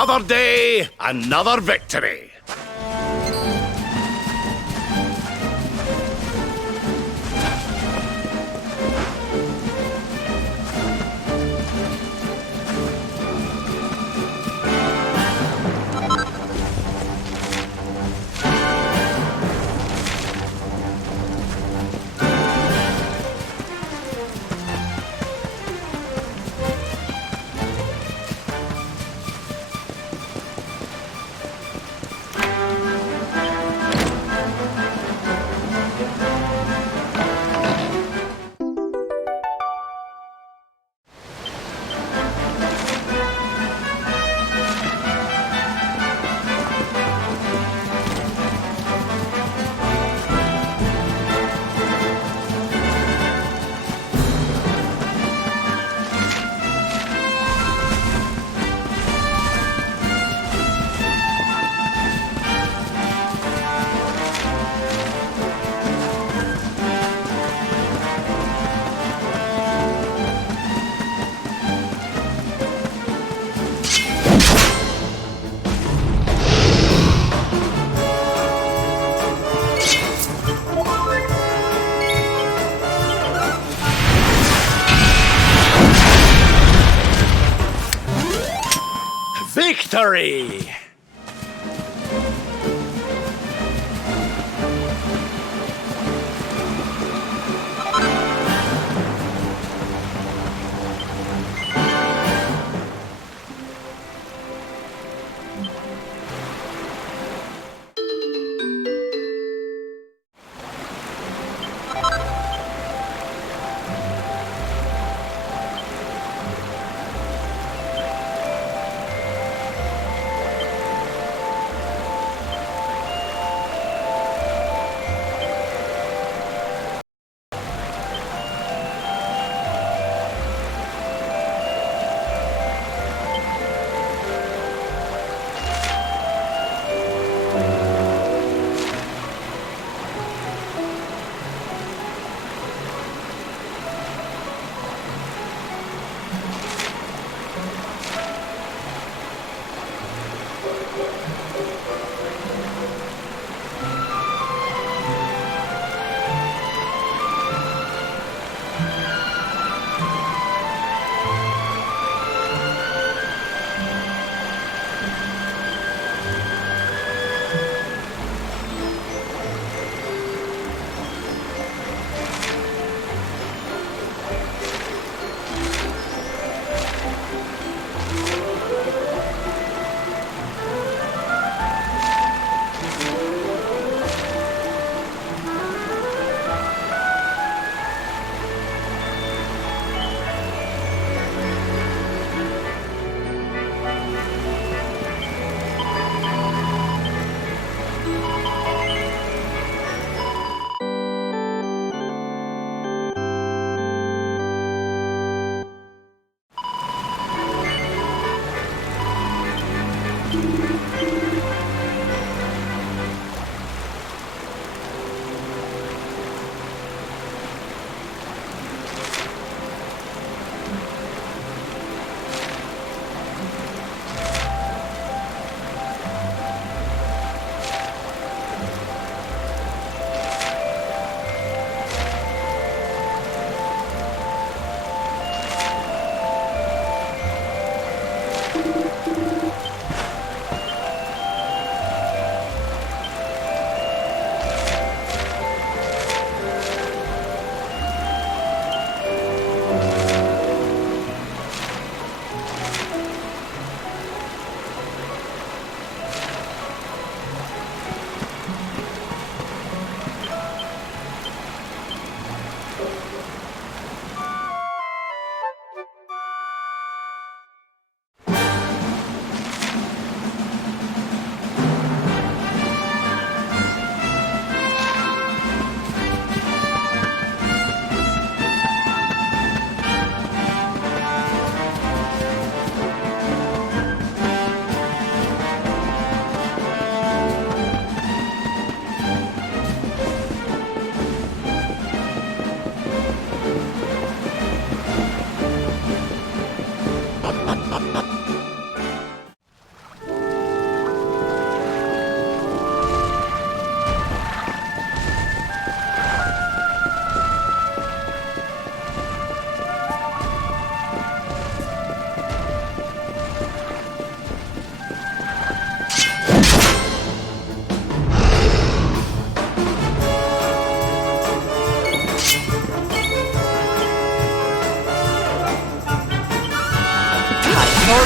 Another day, another victory. Victory!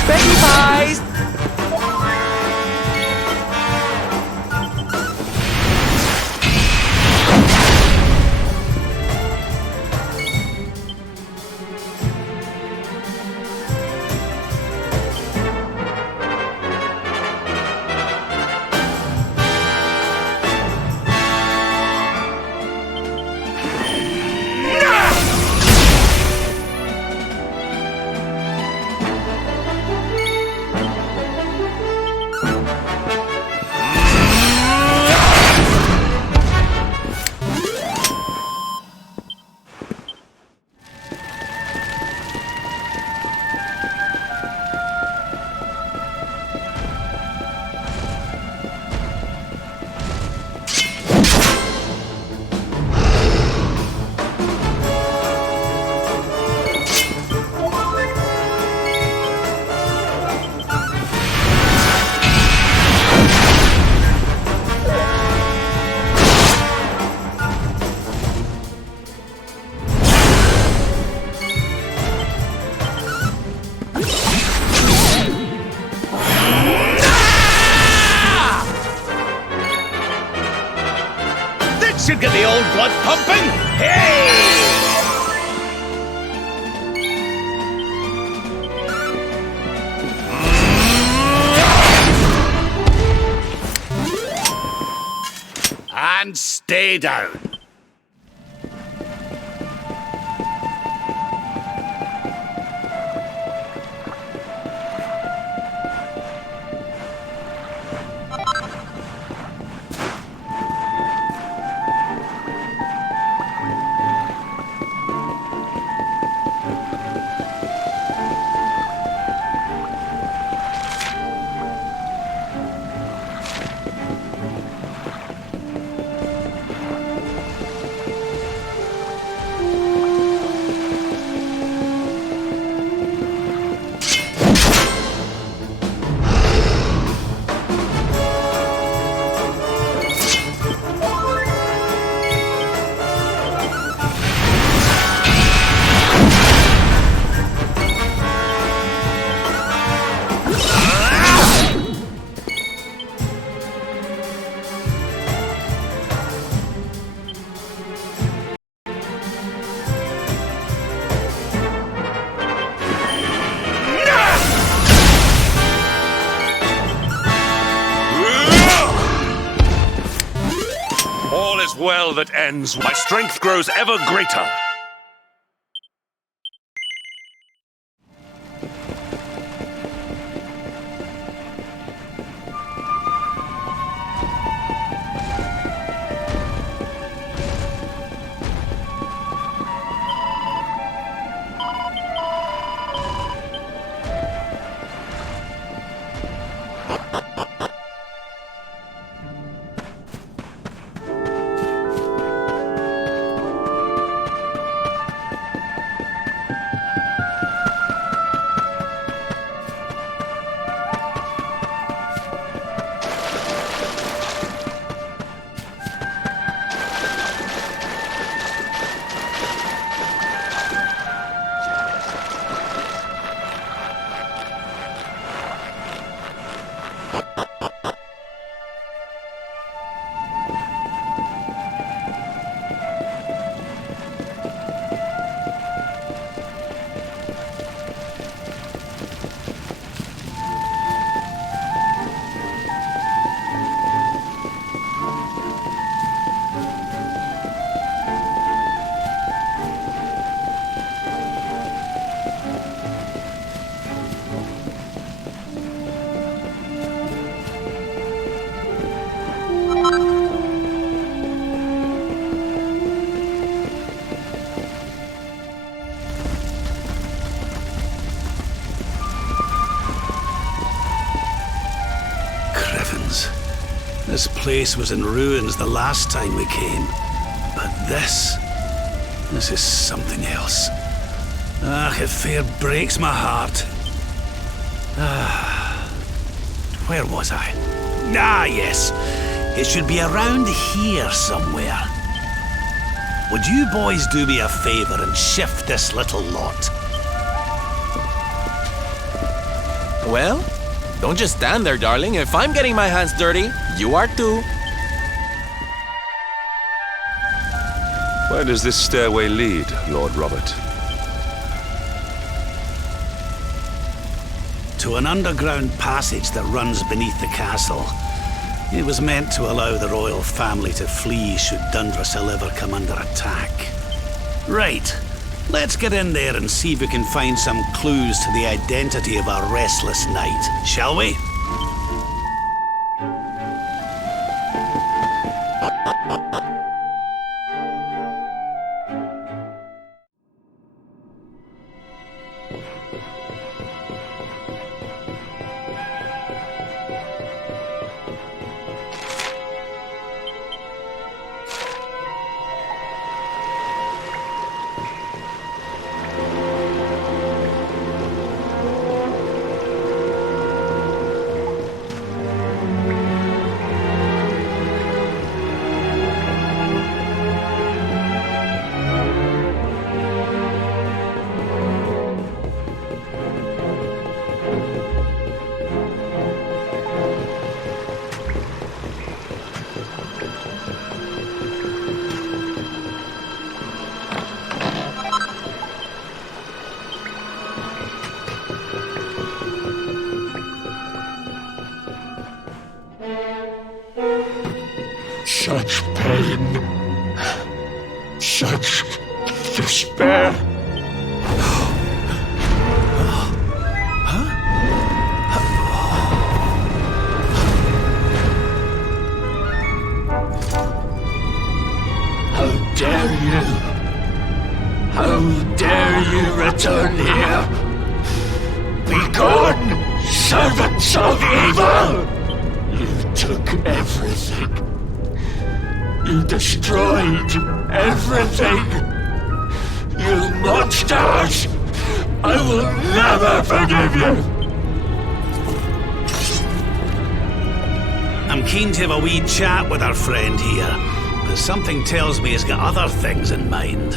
baby pies! Should get the old blood pumping. Hey! And stay down. All is well that ends. My strength grows ever greater. This place was in ruins the last time we came. But this is something else. Ah, it fair breaks my heart. Where was I? Ah, yes. It should be around here somewhere. Would you boys do me a favor and shift this little lot? Well, don't just stand there, darling. If I'm getting my hands dirty, you are too. Where does this stairway lead, Lord Robert? To an underground passage that runs beneath the castle. It was meant to allow the royal family to flee should Dundrasil ever come under attack. Right. Let's get in there and see if we can find some clues to the identity of our restless knight, shall we? Such pain. Such despair. How dare you? How dare you return here? Begone, servants of evil! You took everything. You destroyed everything. You monsters! I will never forgive you! I'm keen to have a wee chat with our friend here, but something tells me he's got other things in mind.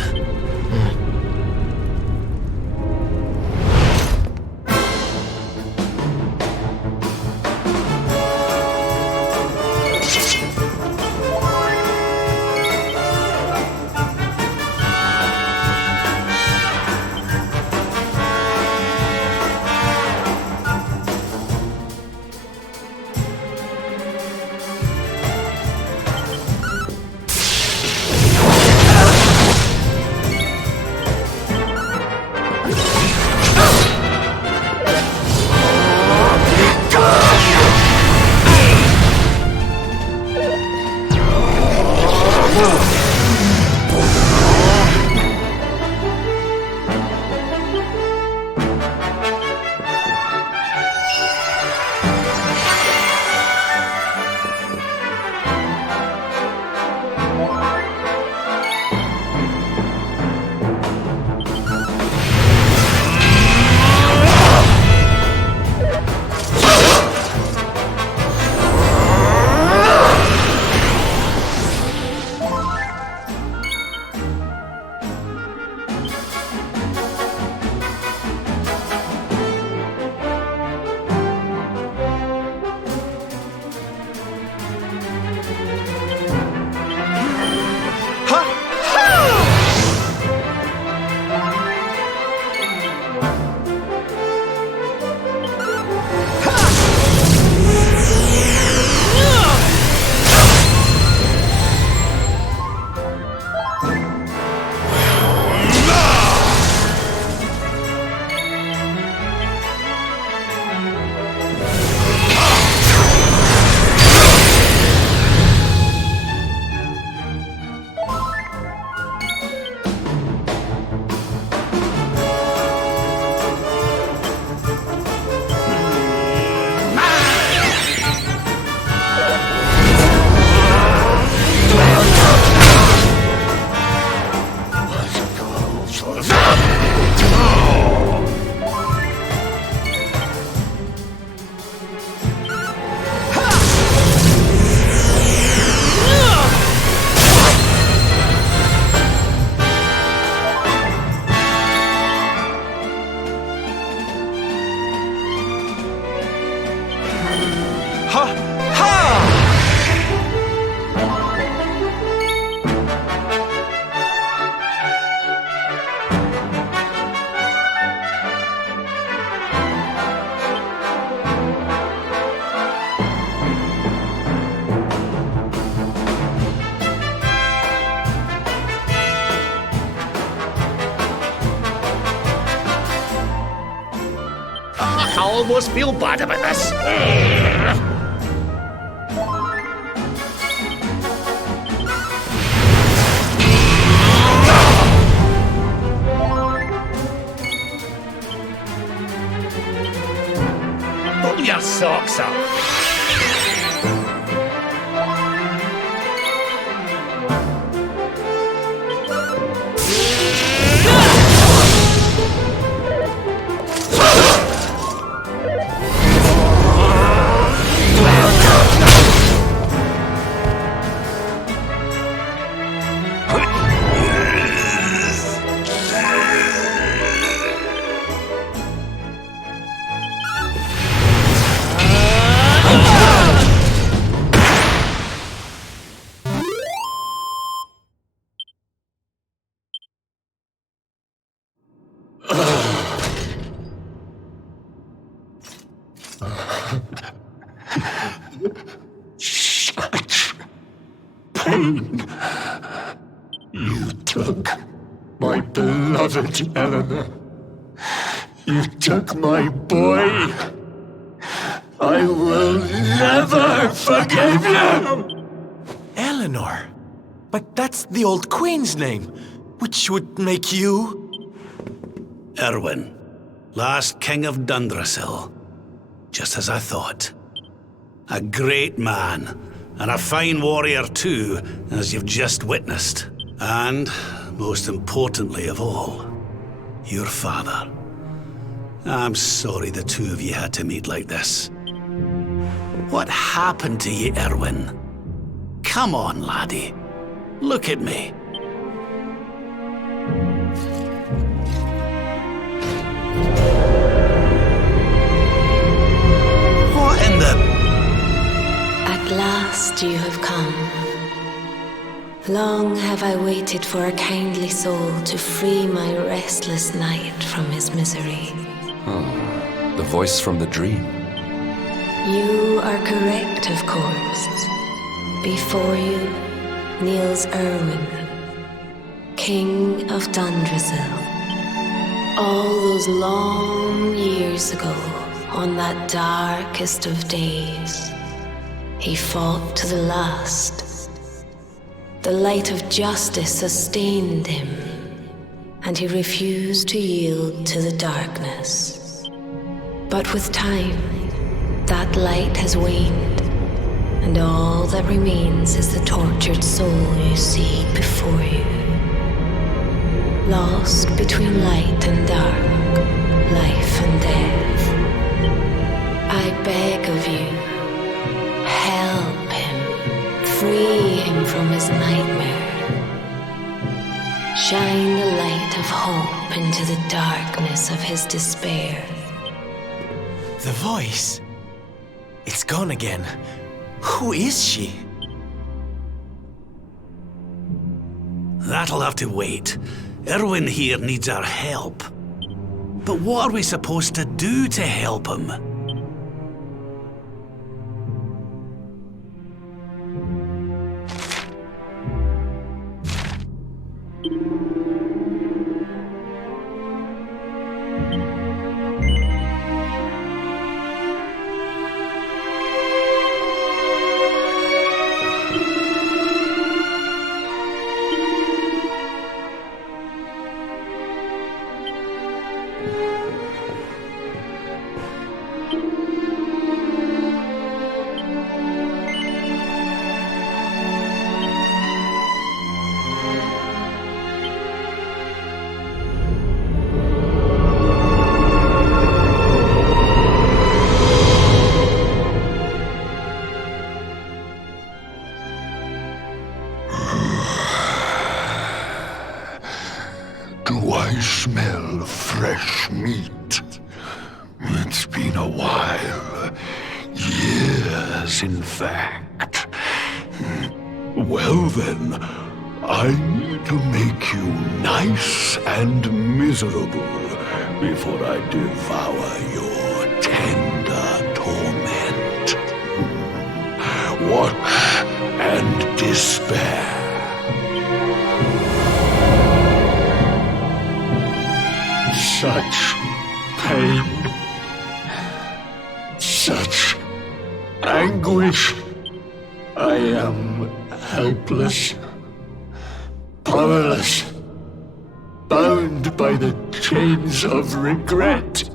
almost feel bad about this. Pull your socks up. Such pain. You took my beloved Eleanor. You took my boy. I will never forgive you! Eleanor? But that's the old queen's name, which would make you... Erwin, last king of Dundrasil. Just as I thought. A great man, and a fine warrior too, as you've just witnessed. And, most importantly of all, your father. I'm sorry the two of you had to meet like this. What happened to you, Erwin? Come on, laddie. Look at me. What in the... At last you have come. Long have I waited for a kindly soul to free my restless knight from his misery. The voice from the dream. You are correct, of course. Before you kneels Erwin, King of Dundrasil. All those long years ago, on that darkest of days, he fought to the last. The light of justice sustained him, and he refused to yield to the darkness. But with time, that light has waned, and all that remains is the tortured soul you see before you. Lost between light and dark, life and death. I beg of you, help him, free him from his nightmare. Shine the light of hope into the darkness of his despair. The voice. It's gone again. Who is she? That'll have to wait. Erwin here needs our help. But what are we supposed to do to help him? Do I smell fresh meat? It's been a while. Years, in fact. Well then, I need to make you nice and miserable before I devour your tender torment. Watch and despair. Such pain. anguish. I am helpless, powerless, bound by the chains of regret.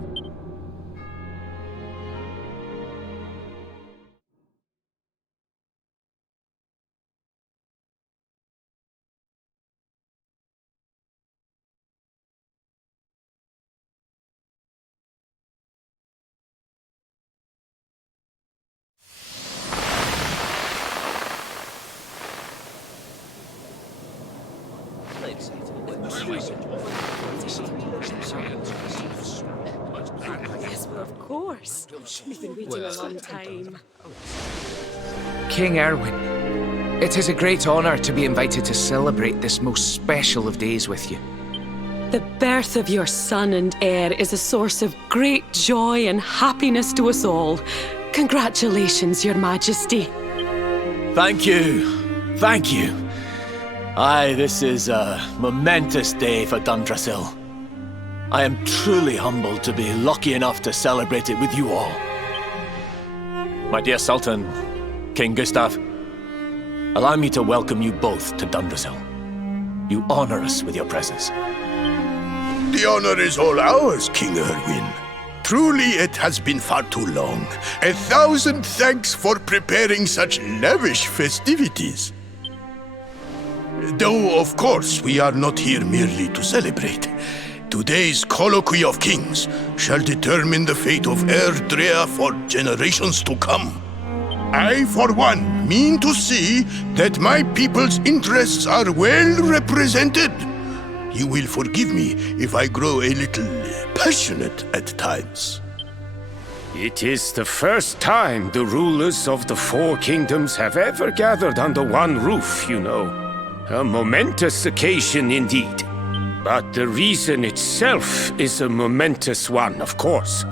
Yes, well, of course. We've been waiting a long time. King Erwin, it is a great honor to be invited to celebrate this most special of days with you. The birth of your son and heir is a source of great joy and happiness to us all. Congratulations, Your Majesty. Thank you. Thank you. Aye, this is a momentous day for Dundrasil. I am truly humbled to be lucky enough to celebrate it with you all. My dear Sultan, King Gustav, allow me to welcome you both to Dundrasil. You honor us with your presence. The honor is all ours, King Erwin. Truly, it has been far too long. 1,000 thanks for preparing such lavish festivities. Though, of course, we are not here merely to celebrate. Today's Colloquy of Kings shall determine the fate of Erdrea for generations to come. I, for one, mean to see that my people's interests are well represented. You will forgive me if I grow a little passionate at times. It is the first time the rulers of the Four Kingdoms have ever gathered under one roof, you know. A momentous occasion indeed. But the reason itself is a momentous one, of course.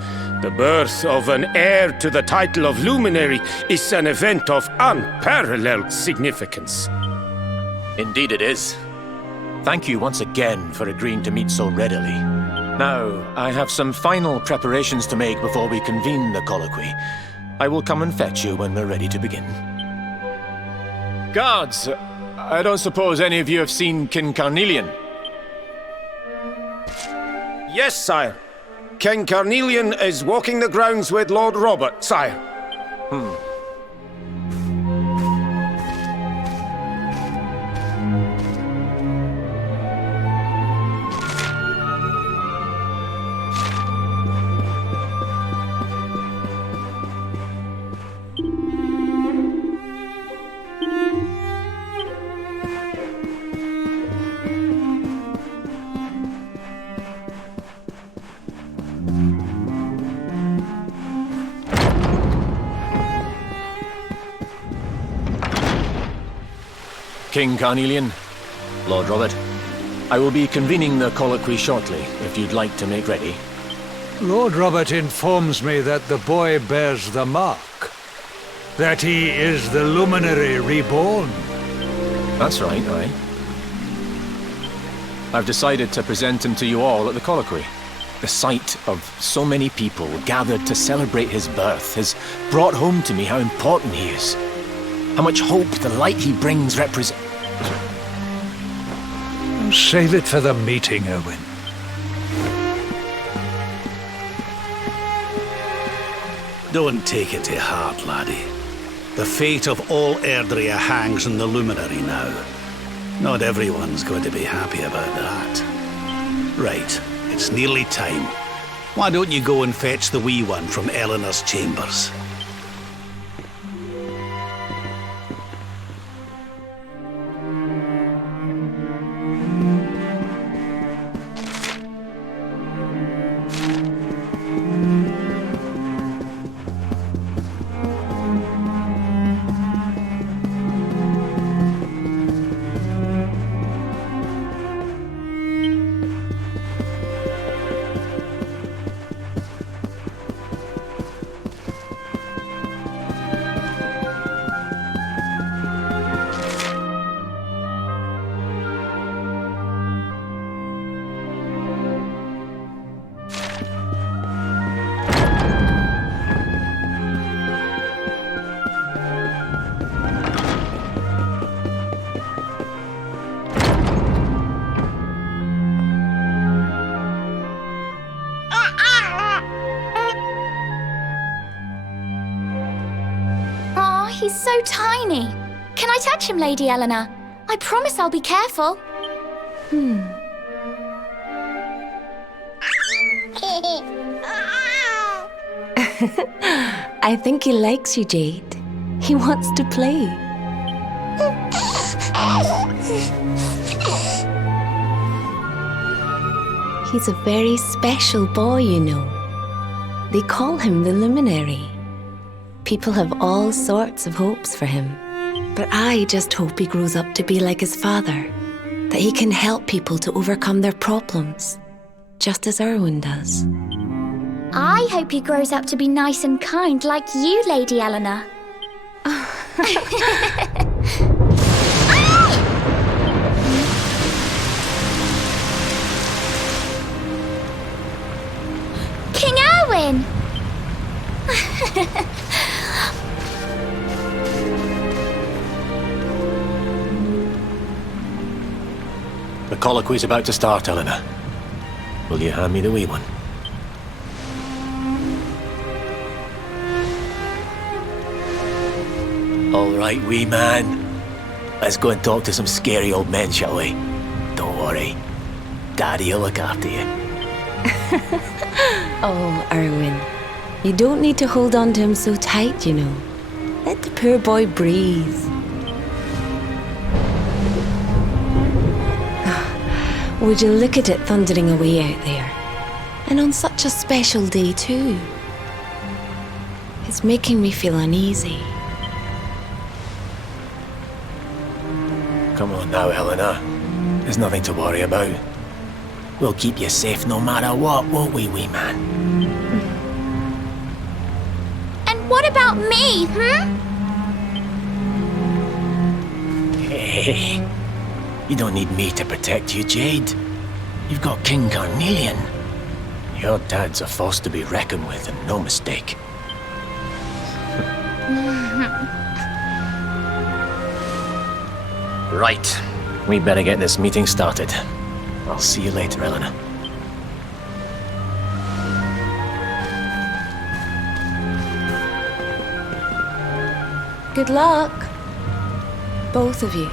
The birth of an heir to the title of Luminary is an event of unparalleled significance. Indeed it is. Thank you once again for agreeing to meet so readily. Now, I have some final preparations to make before we convene the colloquy. I will come and fetch you when we're ready to begin. Guards, I don't suppose any of you have seen King Carnelian? Yes, sire. King Carnelian is walking the grounds with Lord Robert, sire. King Carnelian, Lord Robert, I will be convening the colloquy shortly, if you'd like to make ready. Lord Robert informs me that the boy bears the mark. That he is the Luminary reborn. That's right, aye. I've decided to present him to you all at the colloquy. The sight of so many people gathered to celebrate his birth has brought home to me how important he is. How much hope the light he brings represents. Save it for the meeting, Erwin. Don't take it to heart, laddie. The fate of all Erdrea hangs on the Luminary now. Not everyone's going to be happy about that. Right, it's nearly time. Why don't you go and fetch the wee one from Eleanor's chambers? He's so tiny. Can I touch him, Lady Eleanor? I promise I'll be careful. I think he likes you, Jade. He wants to play. He's a very special boy, you know. They call him the Luminary. People have all sorts of hopes for him. But I just hope he grows up to be like his father. That he can help people to overcome their problems. Just as Erwin does. I hope he grows up to be nice and kind like you, Lady Eleanor. King Erwin! The colloquy's about to start, Eleanor. Will you hand me the wee one? All right, wee man. Let's go and talk to some scary old men, shall we? Don't worry. Daddy'll look after you. Oh, Erwin. You don't need to hold on to him so tight, you know. Let the poor boy breathe. Would you look at it thundering away out there? And on such a special day, too. It's making me feel uneasy. Come on now, Eleanor. There's nothing to worry about. We'll keep you safe no matter what, won't we, wee man? And what about me, Hey, you don't need me to protect you, Jade. You've got King Carnelian. Your dad's a force to be reckoned with, and no mistake. Right. We better get this meeting started. I'll see you later, Eleanor. Good luck. Both of you.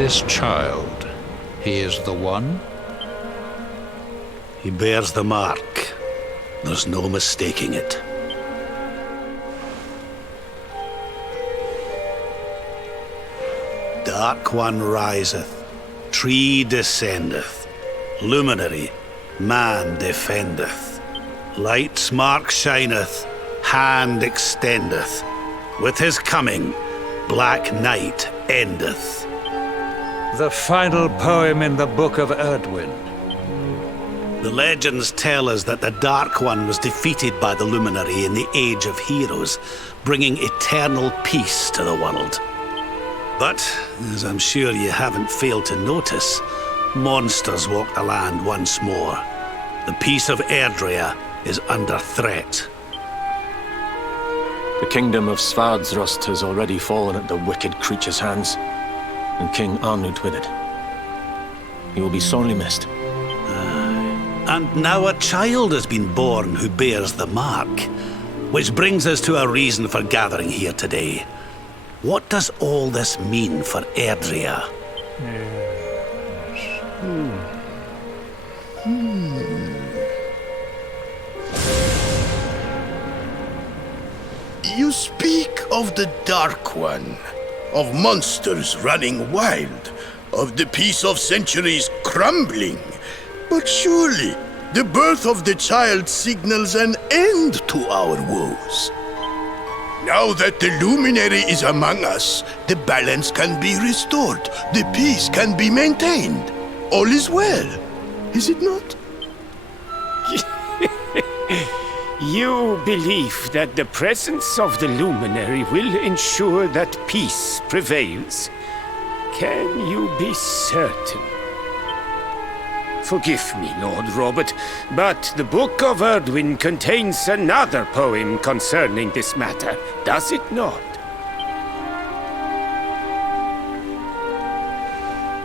this child? He is the one? He bears the mark. There's no mistaking it. Dark One riseth, tree descendeth, luminary, man defendeth. Light's mark shineth, hand extendeth. With his coming, black night endeth. The final poem in the Book of Erdwin. The legends tell us that the Dark One was defeated by the Luminary in the Age of Heroes, bringing eternal peace to the world. But, as I'm sure you haven't failed to notice, monsters walk the land once more. The peace of Erdrea is under threat. The kingdom of Svardsrust has already fallen at the wicked creature's hands, and King Arnut with it. He will be sorely missed. And now a child has been born who bears the mark, which brings us to a reason for gathering here today. What does all this mean for Erdrea? You speak of the Dark One, of monsters running wild, of the peace of centuries crumbling. But surely, the birth of the child signals an end to our woes. Now that the Luminary is among us, the balance can be restored, the peace can be maintained. All is well, is it not? You believe that the presence of the Luminary will ensure that peace prevails? Can you be certain? Forgive me, Lord Robert, but the Book of Erdwin contains another poem concerning this matter, does it not?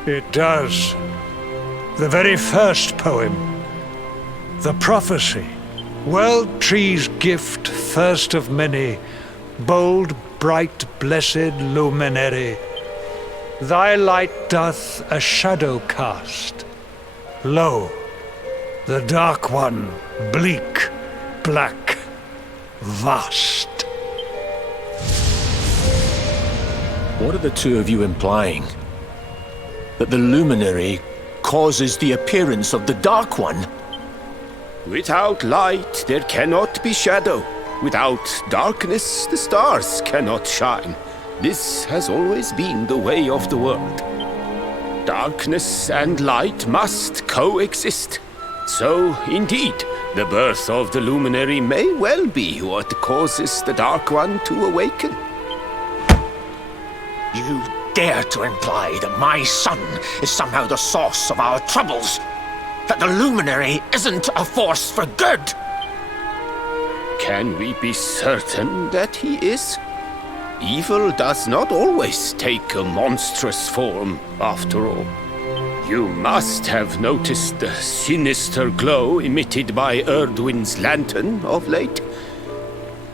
It does. The very first poem. The prophecy. World tree's gift, first of many, bold, bright, blessed luminary. Thy light doth a shadow cast. Lo, the Dark One, bleak, black, vast. What are the two of you implying? That the Luminary causes the appearance of the Dark One? Without light, there cannot be shadow. Without darkness, the stars cannot shine. This has always been the way of the world. Darkness and light must coexist. So, indeed, the birth of the Luminary may well be what causes the Dark One to awaken. You dare to imply that my son is somehow the source of our troubles? That the Luminary isn't a force for good? Can we be certain that he is? Evil does not always take a monstrous form, after all. You must have noticed the sinister glow emitted by Erdwin's lantern of late.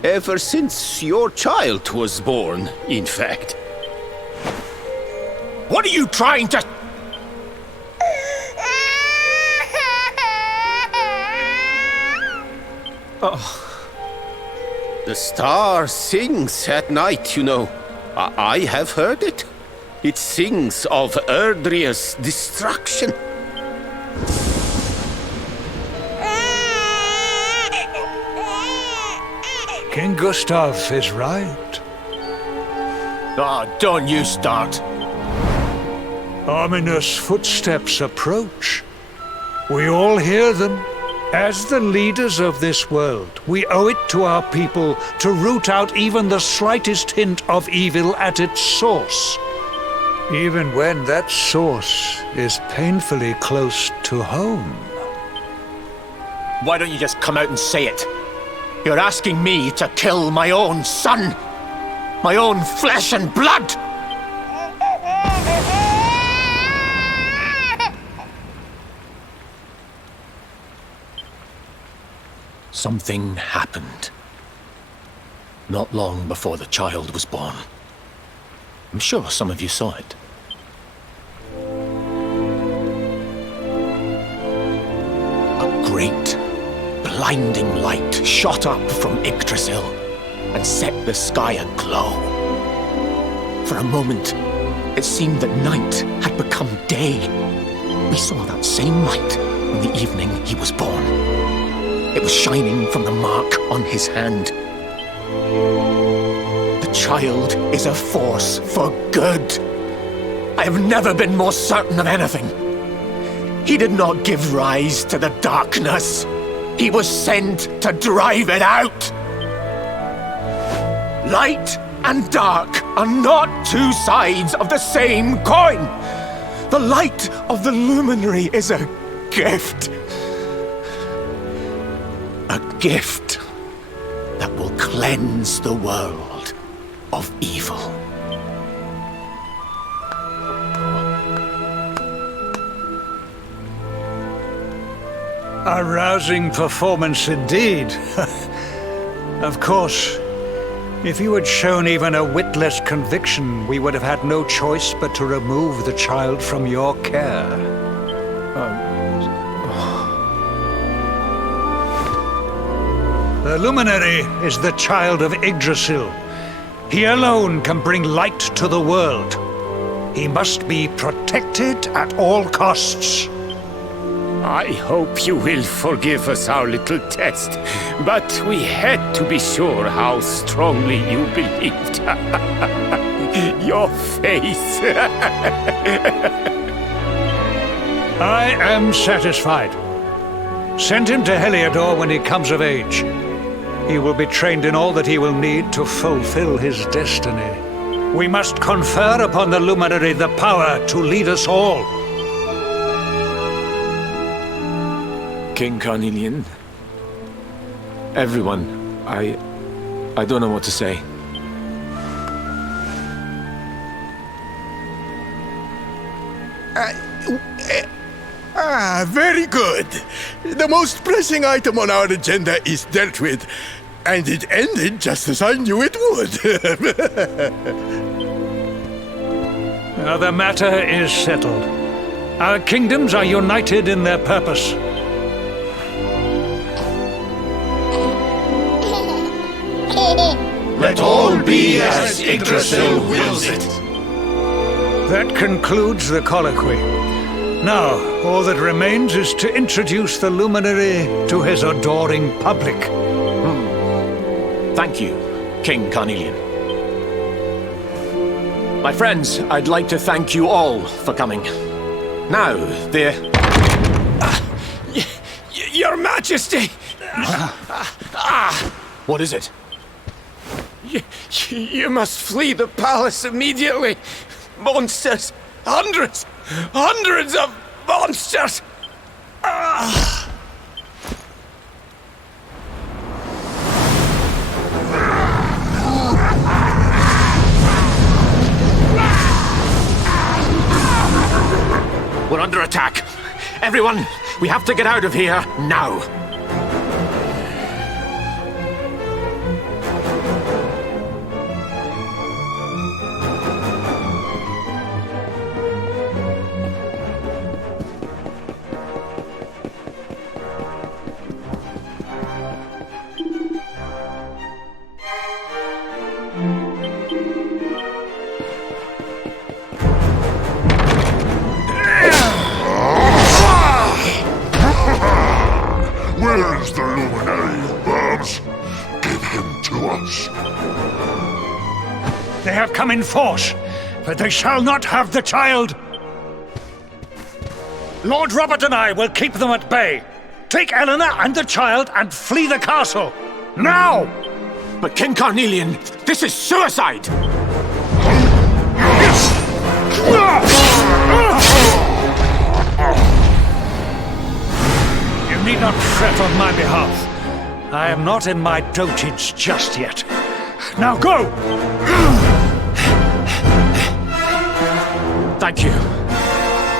Ever since your child was born, in fact. What are you trying to... Oh. The star sings at night, you know. I have heard it. It sings of Erdrea's destruction. King Gustav is right. Oh, don't you start. Ominous footsteps approach. We all hear them. As the leaders of this world, we owe it to our people to root out even the slightest hint of evil at its source. Even when that source is painfully close to home. Why don't you just come out and say it? You're asking me to kill my own son. My own flesh and blood. Something happened. Not long before the child was born. I'm sure some of you saw it. great, blinding light shot up from Yggdrasil and set the sky aglow. For a moment, it seemed that night had become day. We saw that same light on the evening he was born. It was shining from the mark on his hand. The child is a force for good. I have never been more certain of anything. He did not give rise to the darkness. He was sent to drive it out. Light and dark are not two sides of the same coin. The light of the luminary is a gift. A gift that will cleanse the world of evil. A rousing performance indeed. Of course, if you had shown even a whit less conviction, we would have had no choice but to remove the child from your care. The Luminary is the child of Yggdrasil. He alone can bring light to the world. He must be protected at all costs. I hope you will forgive us our little test, but we had to be sure how strongly you believed. Your face. I am satisfied. Send him to Heliodor when he comes of age. He will be trained in all that he will need to fulfill his destiny. We must confer upon the Luminary the power to lead us all. King Carnelian, everyone, I don't know what to say. Very good. The most pressing item on our agenda is dealt with, and it ended just as I knew it would. Now the matter is settled. Our kingdoms are united in their purpose. Let all be as Yggdrasil wills it. That concludes the colloquy. Now, all that remains is to introduce the Luminary to his adoring public. Thank you, King Carnelian. My friends, I'd like to thank you all for coming. Now, Your Majesty! What is it? You must flee the palace immediately. Monsters! Hundreds of monsters! We're under attack. Everyone, we have to get out of here now. Where is the Luminary, Babs? Give him to us. They have come in force, but they shall not have the child. Lord Robert and I will keep them at bay. Take Eleanor and the child and flee the castle. Now! But King Carnelian, this is suicide! You need not fret on my behalf. I am not in my dotage just yet. Now go! Thank you,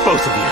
both of you.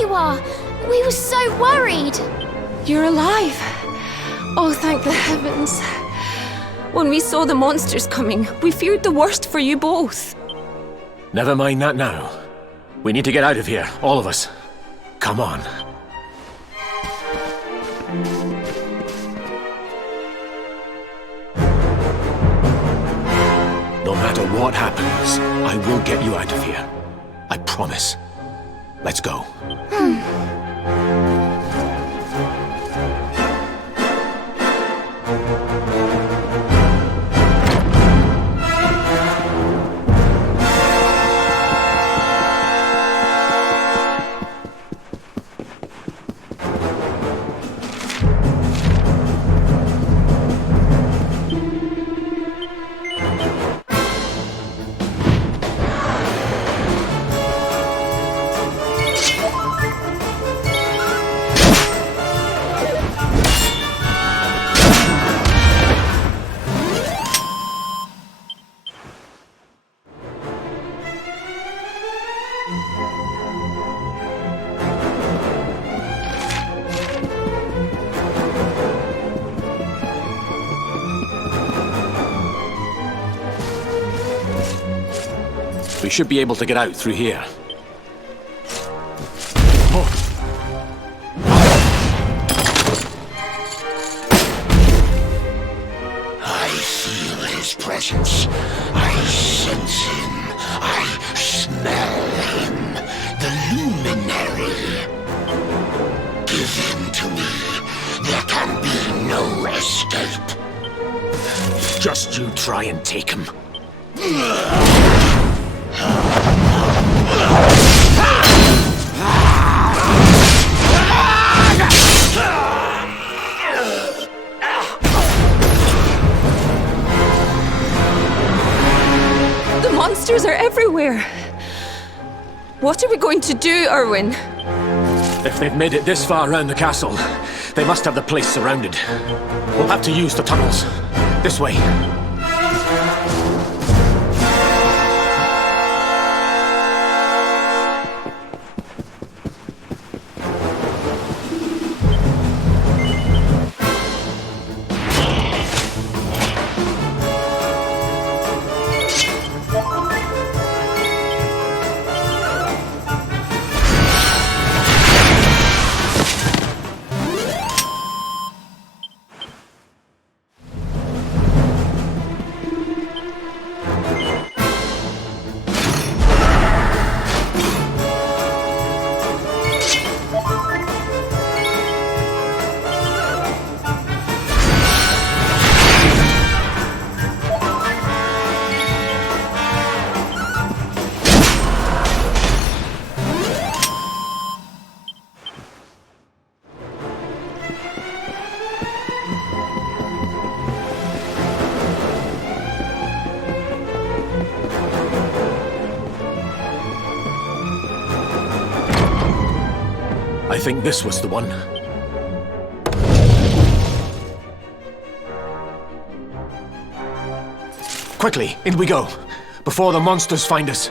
you are! We were so worried! You're alive! Oh, thank the heavens. When we saw the monsters coming, we feared the worst for you both. Never mind that now. We need to get out of here, all of us. Come on. No matter what happens, I will get you out of here. I promise. Let's go. We should be able to get out through here. I feel his presence. I sense him. I smell him. The luminary. Give him to me. There can be no escape. Just you try and take him. The monsters are everywhere. What are we going to do, Erwin? If they've made it this far around the castle, they must have the place surrounded. We'll have to use the tunnels. This way. I think this was the one. Quickly, in we go, before the monsters find us.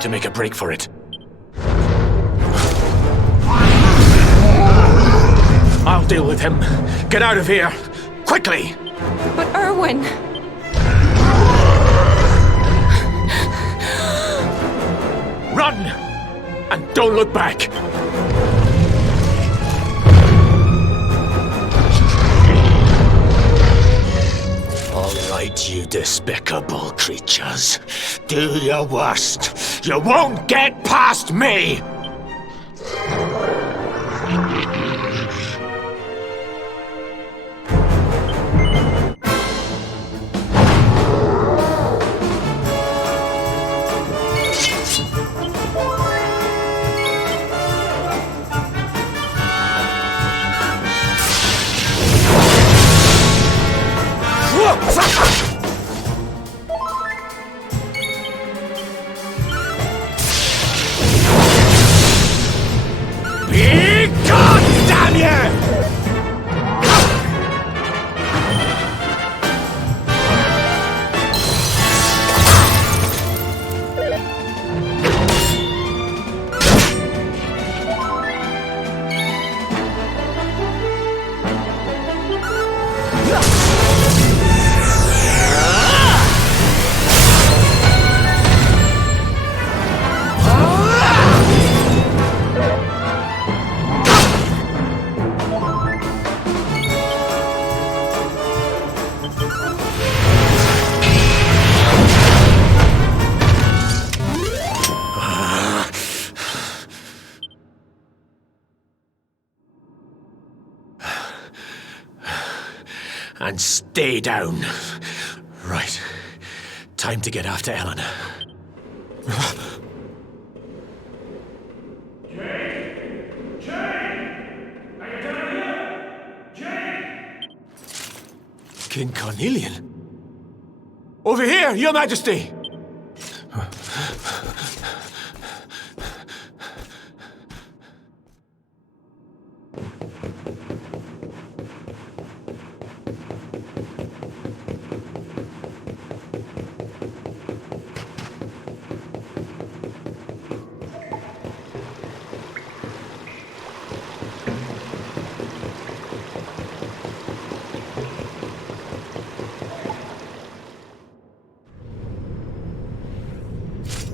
To make a break for it. I'll deal with him. Get out of here! Quickly! But Erwin... Run! And don't look back! All You despicable creatures. Do your worst. You won't get past me! Be gone, damn you! And stay down. Right. Time to get after Eleanor. King Carnelian? Over here, Your Majesty!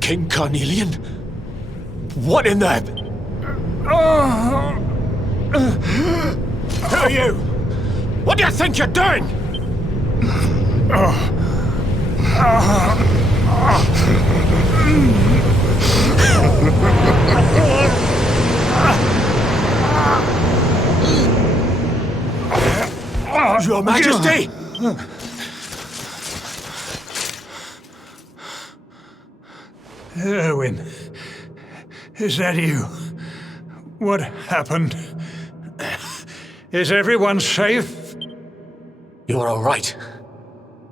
King Carnelian? What in the... Who are you? What do you think you're doing? Your Majesty! Erwin, is that you? What happened? Is everyone safe? You're all right.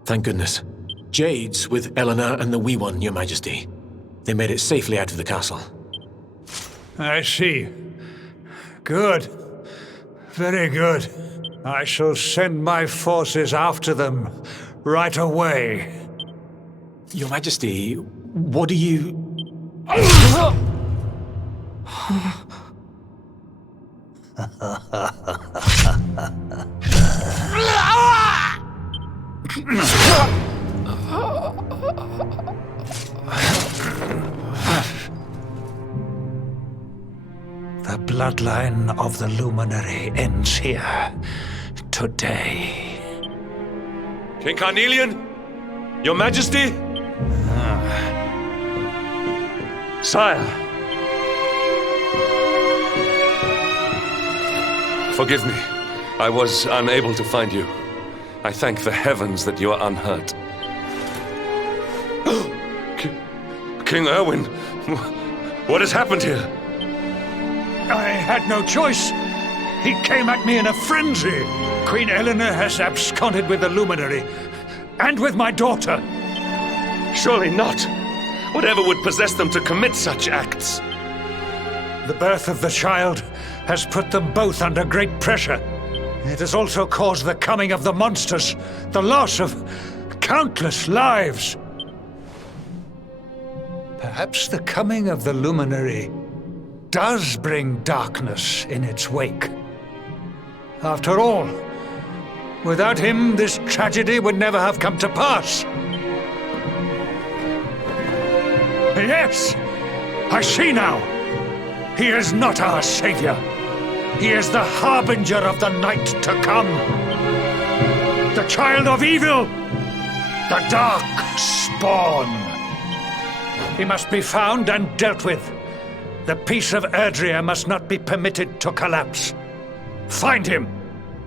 Thank goodness. Jade's with Eleanor and the Wee One, Your Majesty. They made it safely out of the castle. I see. Good. Very good. I shall send my forces after them right away. Your Majesty, what do you... The bloodline of the Luminary ends here today. King Carnelian? Your Majesty? Sire. Forgive me. I was unable to find you. I thank the heavens that you are unhurt. King Erwin, what has happened here? I had no choice. He came at me in a frenzy. Queen Eleanor has absconded with the Luminary, and with my daughter. Surely not. Whatever would possess them to commit such acts? The birth of the child has put them both under great pressure. It has also caused the coming of the monsters, the loss of countless lives. Perhaps the coming of the Luminary does bring darkness in its wake. After all, without him, this tragedy would never have come to pass. Yes, I see now. He is not our savior. He is the harbinger of the night to come. The child of evil. The Dark Spawn. He must be found and dealt with. The peace of Erdrea must not be permitted to collapse. Find him.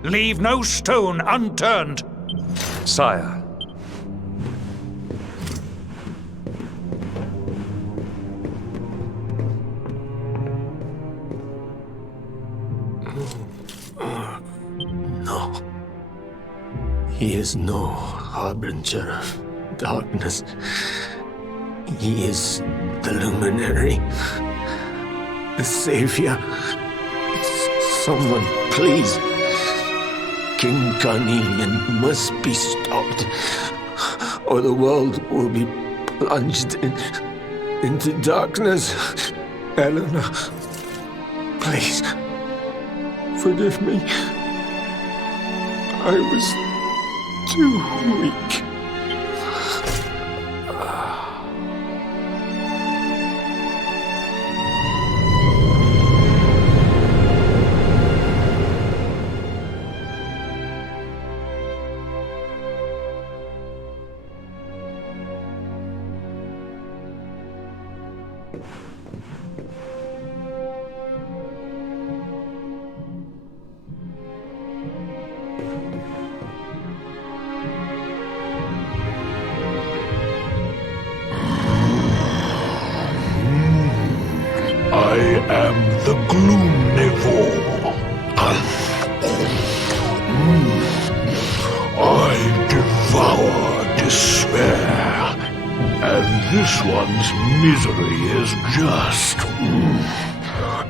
Leave no stone unturned. Sire. No. He is no harbinger of darkness. He is the luminary, the savior. Someone, please. King Carnelian must be stopped, or the world will be plunged into darkness. Eleanor, please, forgive me. I was too weak. I am the Gloomnivore. I devour despair, and this one's misery is just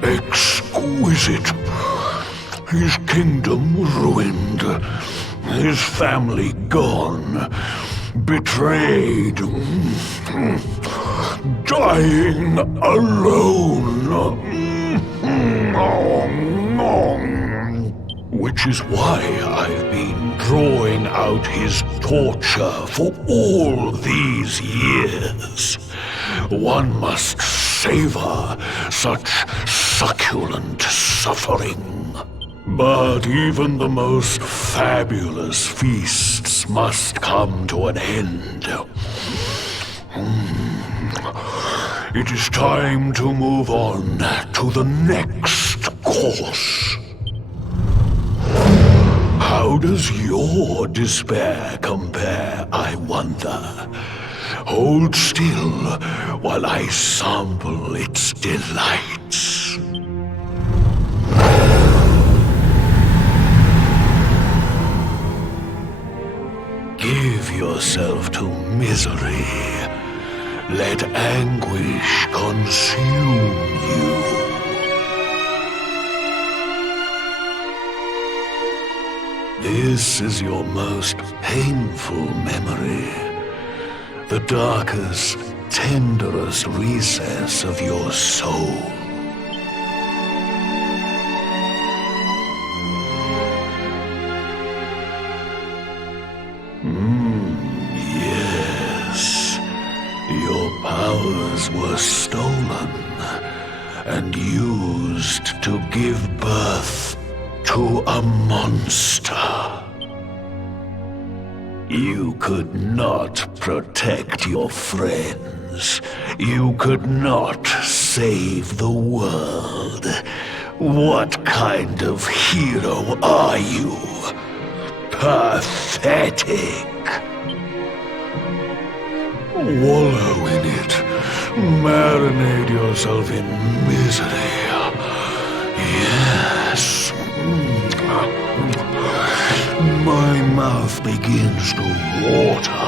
exquisite. His kingdom ruined, his family gone, betrayed, dying alone. Which is why I've been drawing out his torture for all these years. One must savor such succulent suffering. But even the most fabulous feasts must come to an end. It is time to move on to the next course. How does your despair compare, I wonder? Hold still while I sample its delights. Give yourself to misery. Let anguish consume you. This is your most painful memory. The darkest, tenderest recess of your soul. Yes. Your powers were stolen and used to give birth to a monster. You could not protect your friends. You could not save the world. What kind of hero are you? Pathetic. Wallow in it. Marinate yourself in misery. Yes. My mouth begins to water.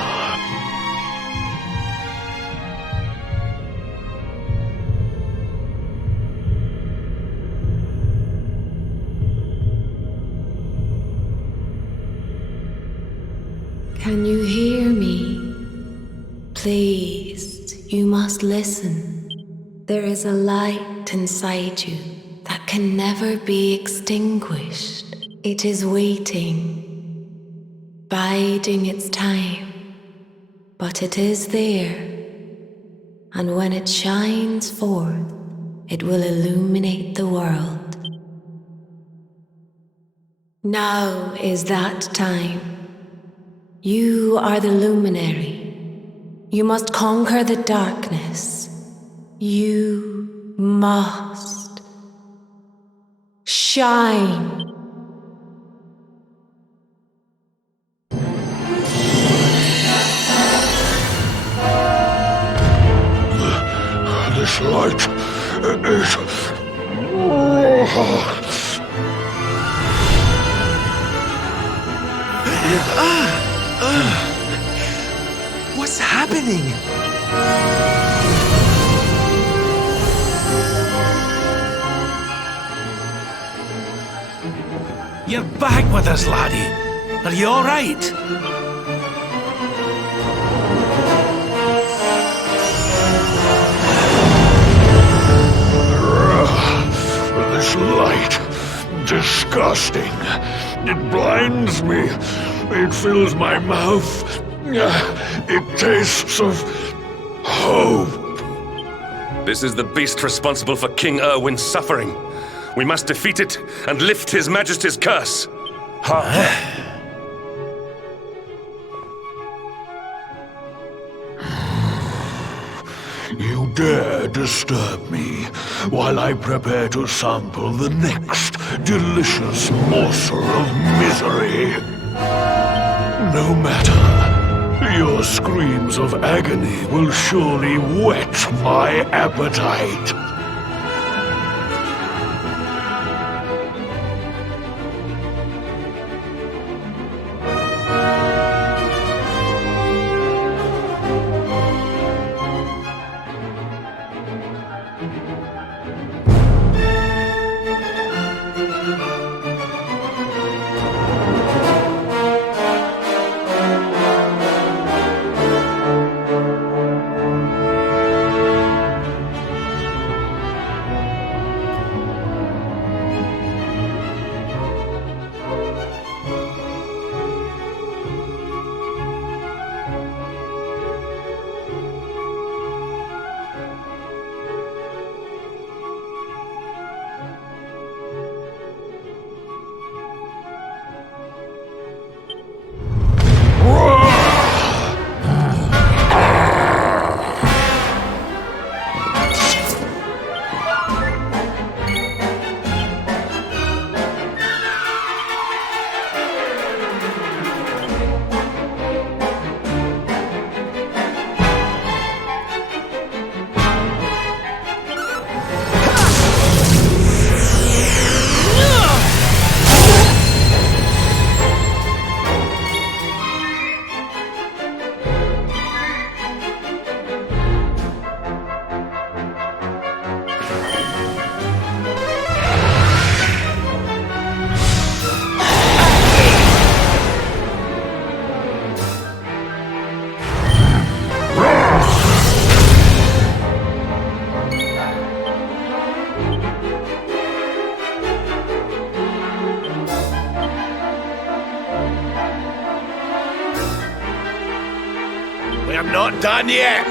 Can you hear me? Please, you must listen. There is a light inside you that can never be extinguished. It is waiting, biding its time, but it is there, and when it shines forth, it will illuminate the world. Now is that time. You are the luminary. You must conquer the darkness. You must shine. This light is... What's happening? You're back with us, laddie. Are you all right? This light... disgusting. It blinds me. It fills my mouth. It tastes of... hope. This is the beast responsible for King Erwin's suffering. We must defeat it and lift His Majesty's curse. You dare disturb me while I prepare to sample the next delicious morsel of misery. No matter. Your screams of agony will surely whet my appetite. We're not done yet!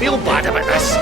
feel bad about this.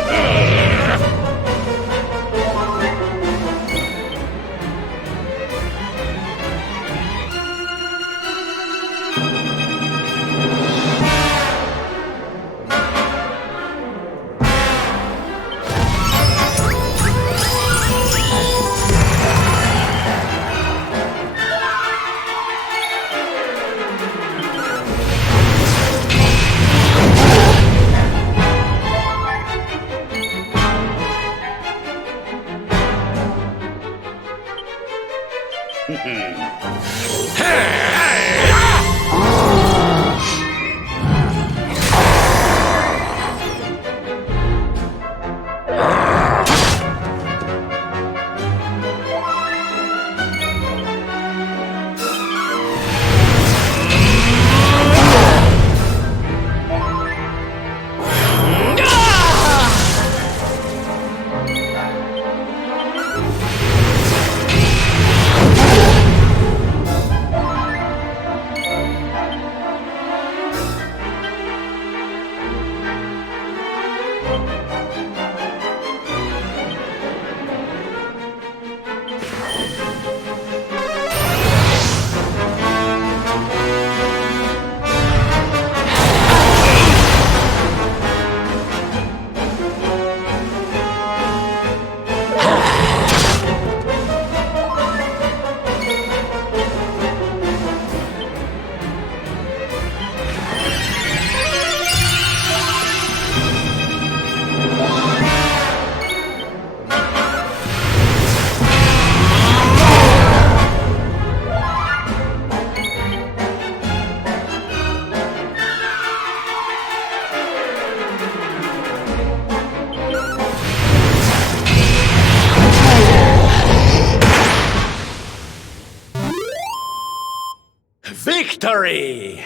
Victory!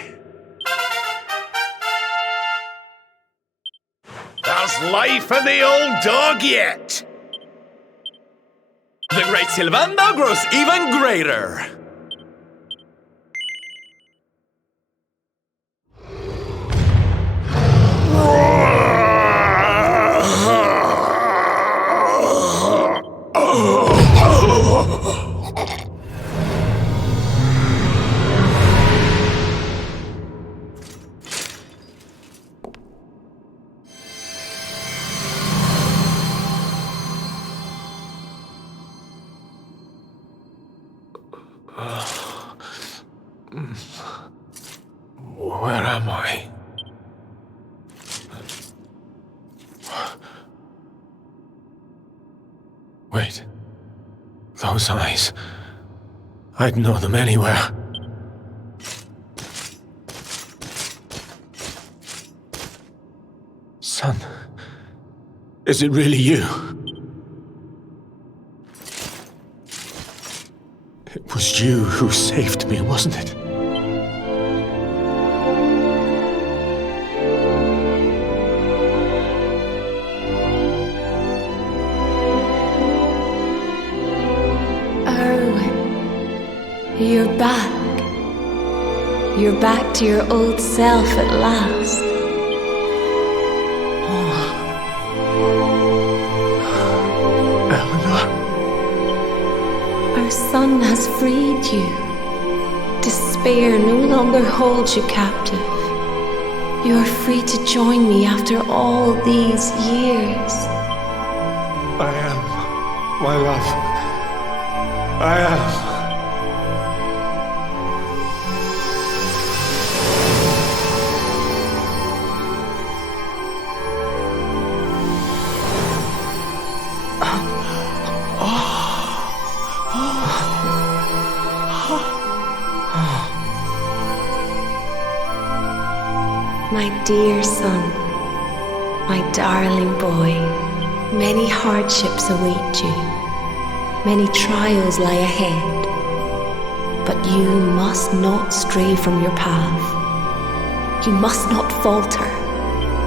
There's life in the old dog yet! The great Sylvander grows even greater! Where am I? Wait. Those eyes. I'd know them anywhere. Son. Is it really you? It was you who saved me, wasn't it? You're back. You're back to your old self at last. Eleanor? Our son has freed you. Despair no longer holds you captive. You are free to join me after all these years. I am, my love. I am. My dear son, my darling boy, many hardships await you. Many trials lie ahead. But you must not stray from your path. You must not falter.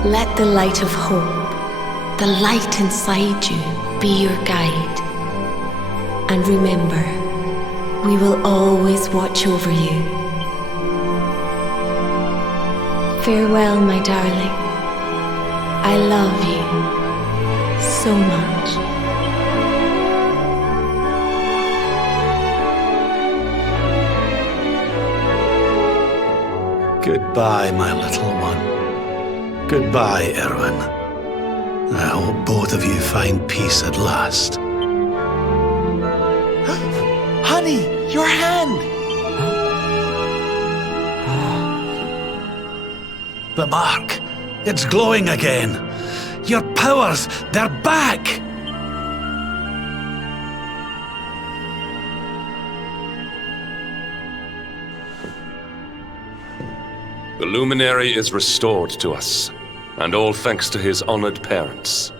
Let the light of hope, the light inside you, be your guide. And remember, we will always watch over you. Farewell, my darling. I love you so much. Goodbye, my little one. Goodbye, Erwin. I hope both of you find peace at last. Honey, your hand! The mark. It's glowing again. Your powers, they're back! The luminary is restored to us, and all thanks to his honored parents.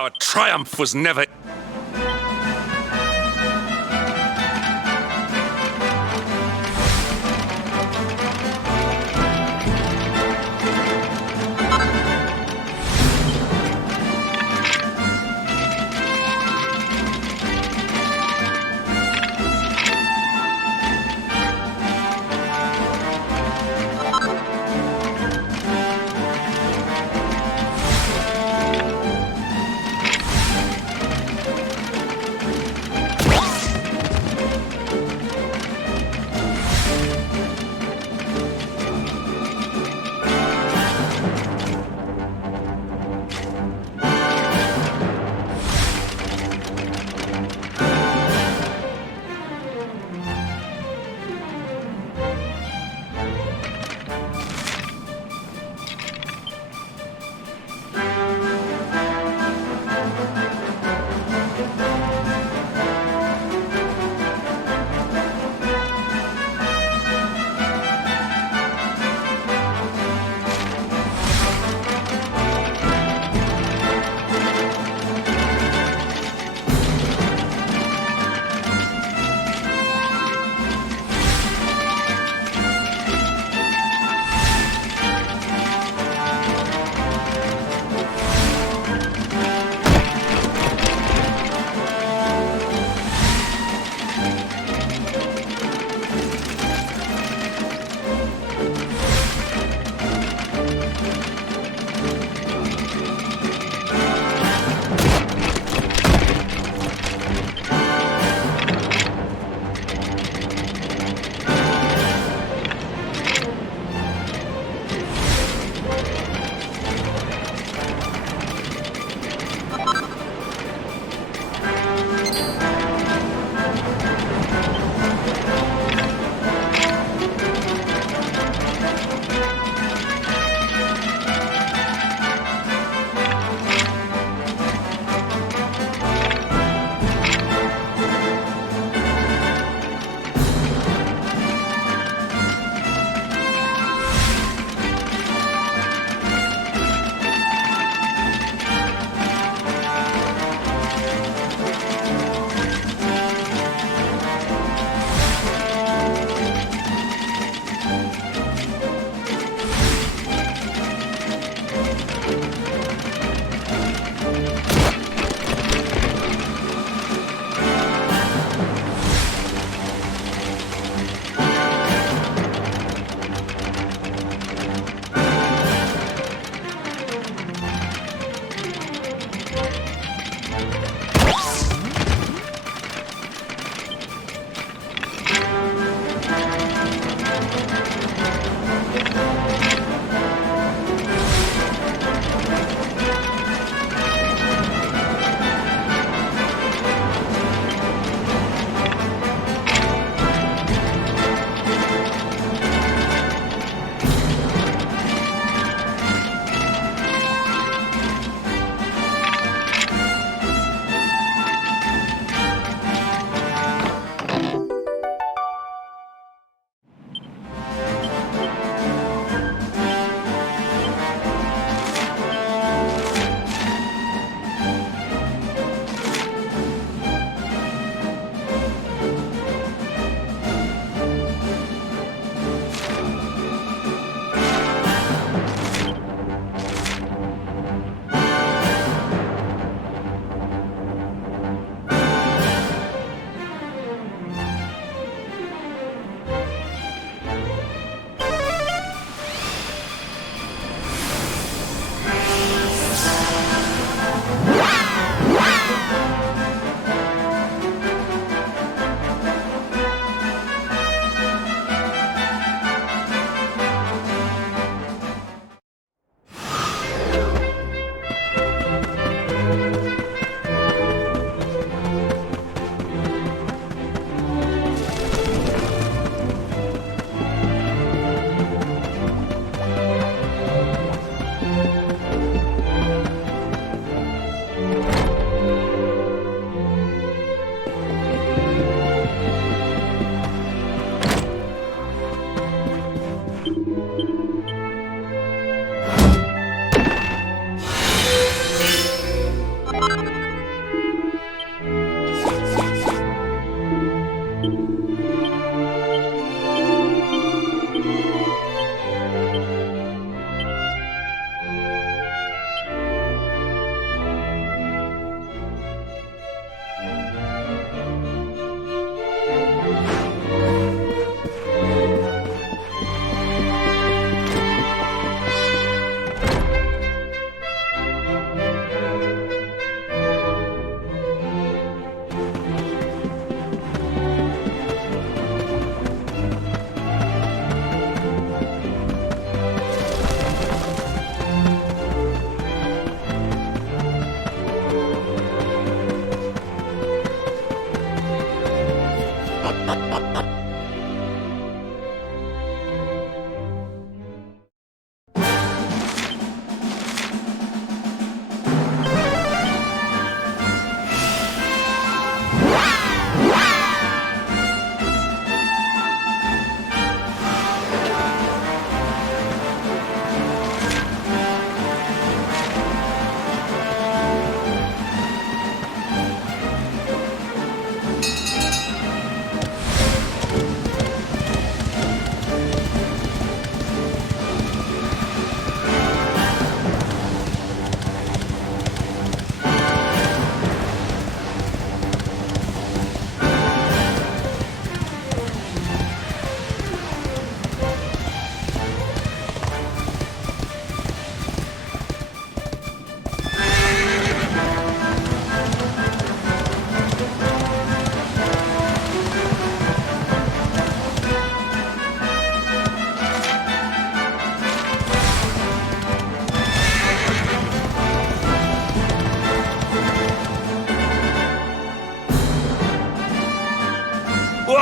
Our triumph was never...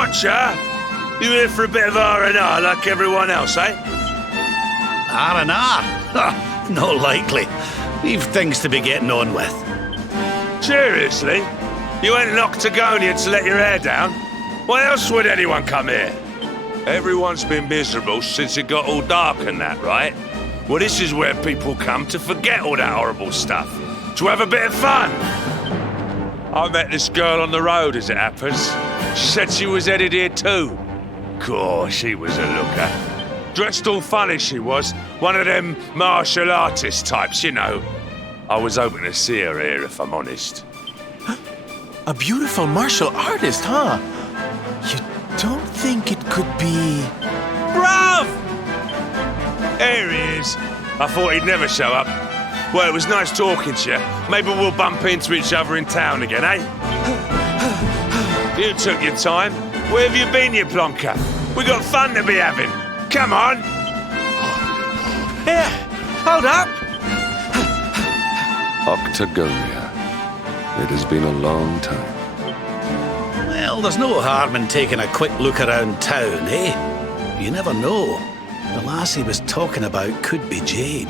Archer, you here for a bit of R&R like everyone else, eh? R&R? Not likely. We've things to be getting on with. Seriously? You ain't an Octagonian to let your hair down? Why else would anyone come here? Everyone's been miserable since it got all dark and that, right? Well, this is where people come to forget all that horrible stuff. To have a bit of fun. I met this girl on the road, as it happens. She said she was headed here too. Gosh, she was a looker. Dressed all funny, she was. One of them martial artist types, you know. I was hoping to see her here, if I'm honest. A beautiful martial artist, huh? You don't think it could be... Bruv! There he is. I thought he'd never show up. Well, it was nice talking to you. Maybe we'll bump into each other in town again, eh? You took your time. Where have you been, you plonker? We got fun to be having. Come on. Here, hold up. Octagonia. It has been a long time. Well, there's no harm in taking a quick look around town, eh? You never know. The lass he was talking about could be Jade.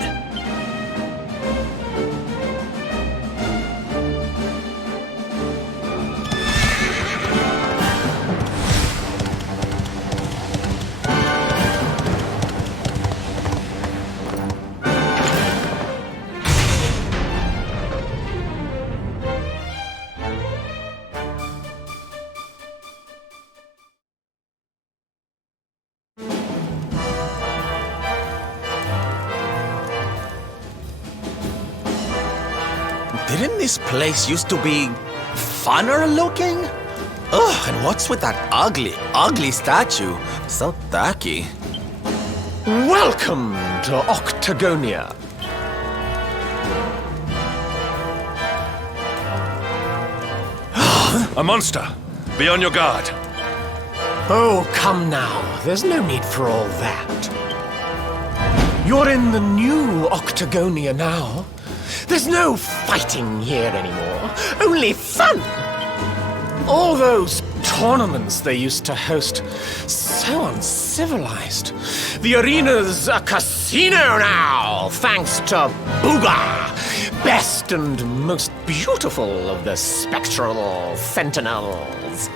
Didn't this place used to be funner looking? Ugh, and what's with that ugly statue? So tacky. Welcome to Octagonia. A monster. Be on your guard. Oh, come now. There's no need for all that. You're in the new Octagonia now. There's no fighting here anymore. Only fun. All those tournaments they used to host, so uncivilized. The arena's a casino now, thanks to Booga, best and most beautiful of the spectral sentinels.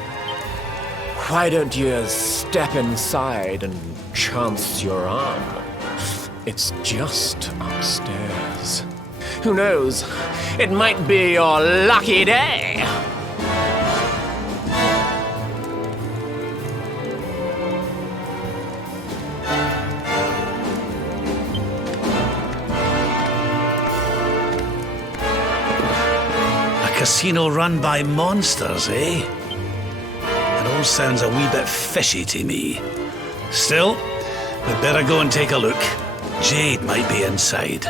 Why don't you step inside and chance your arm? It's just upstairs. Who knows? It might be your lucky day. A casino run by monsters, eh? It all sounds a wee bit fishy to me. Still, we'd better go and take a look. Jade might be inside.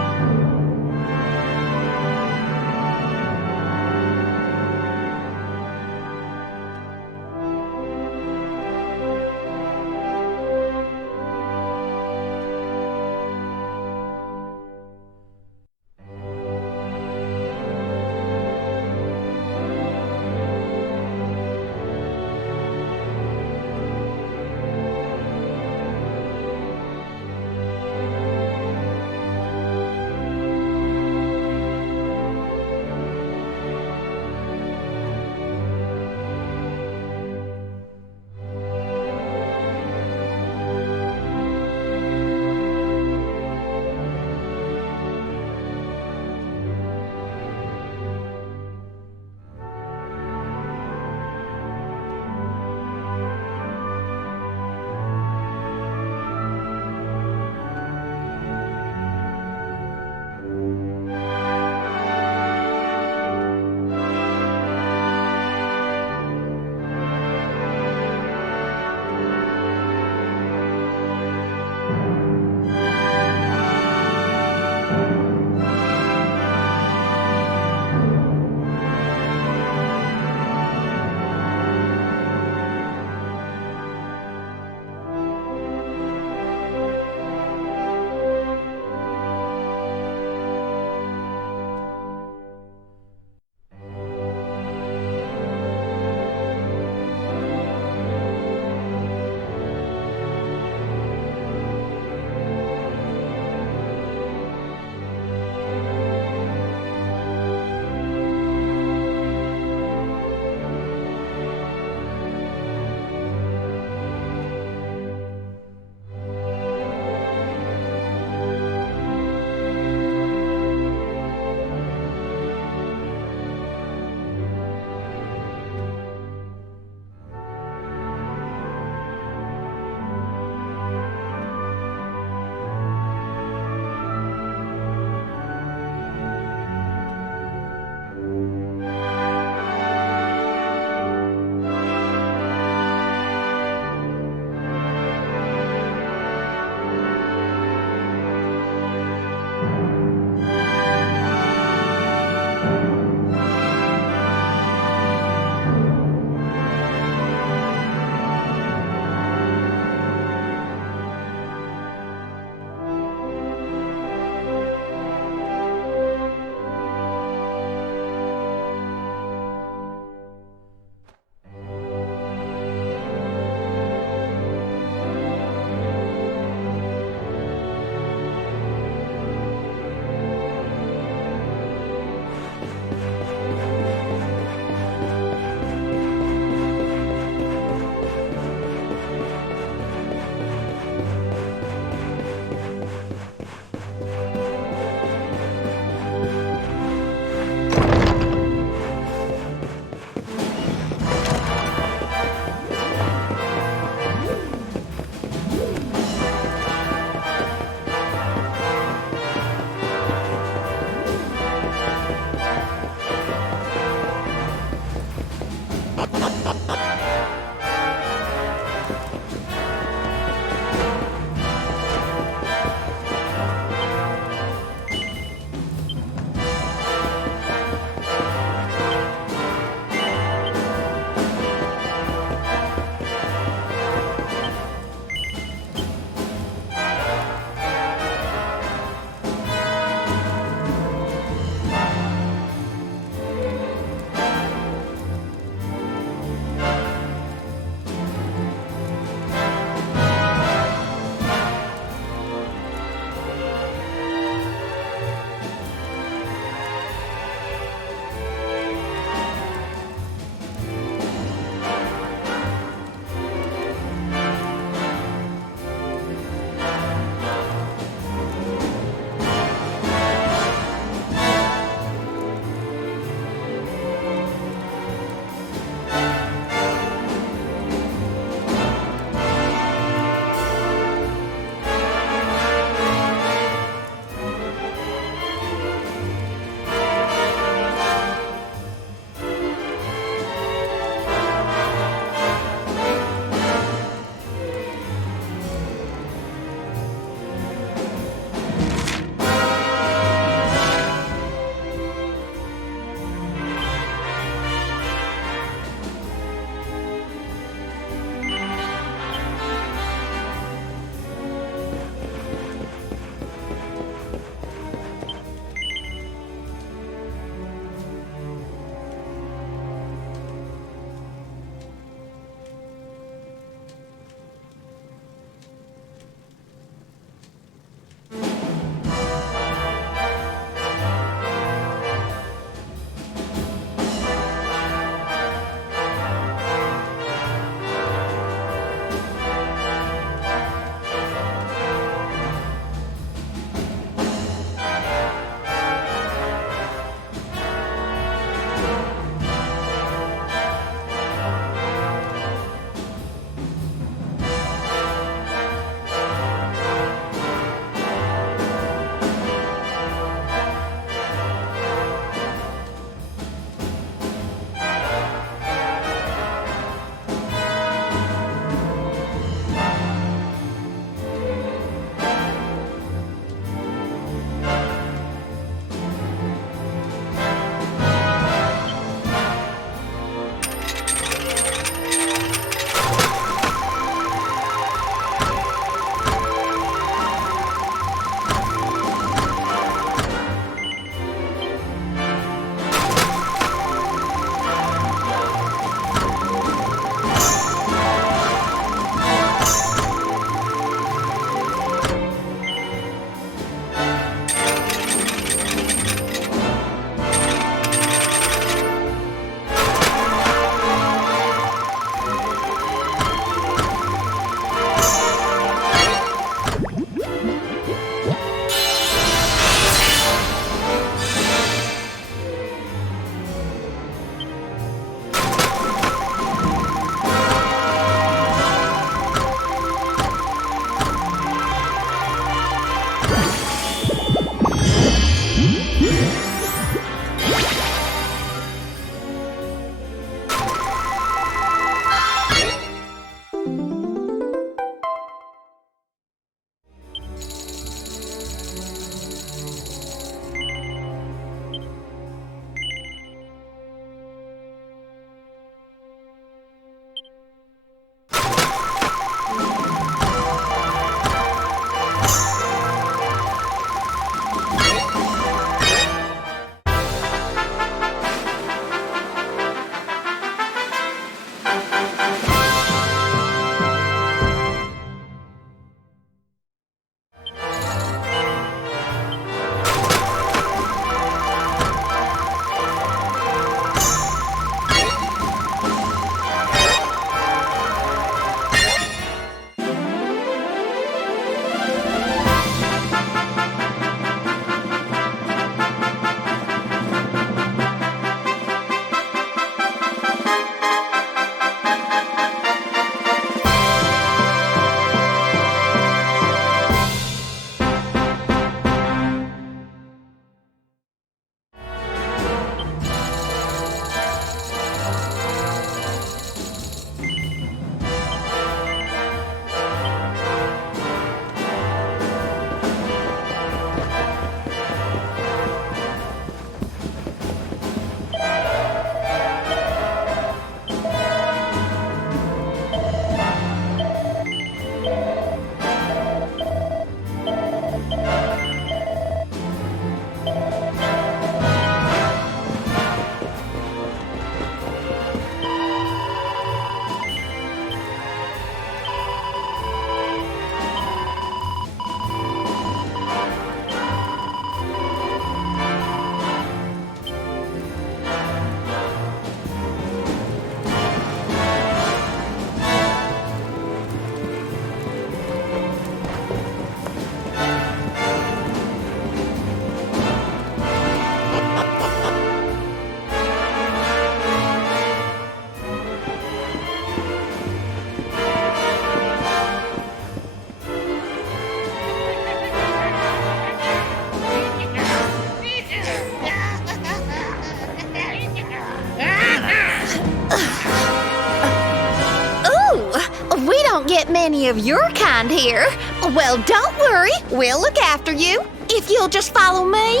any of your kind here. Well, don't worry. We'll look after you. If you'll just follow me.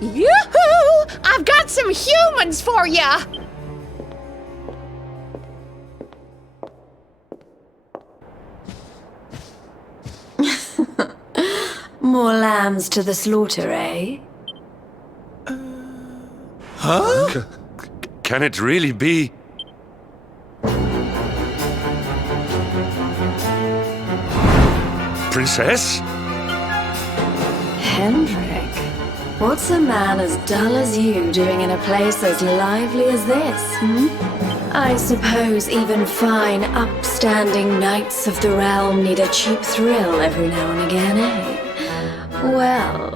Yoo-hoo! I've got some humans for ya! More lambs to the slaughter, eh? Huh? Can it really be? Princess? Hendrik, what's a man as dull as you doing in a place as lively as this, hmm? I suppose even fine, upstanding knights of the realm need a cheap thrill every now and again, eh? Well,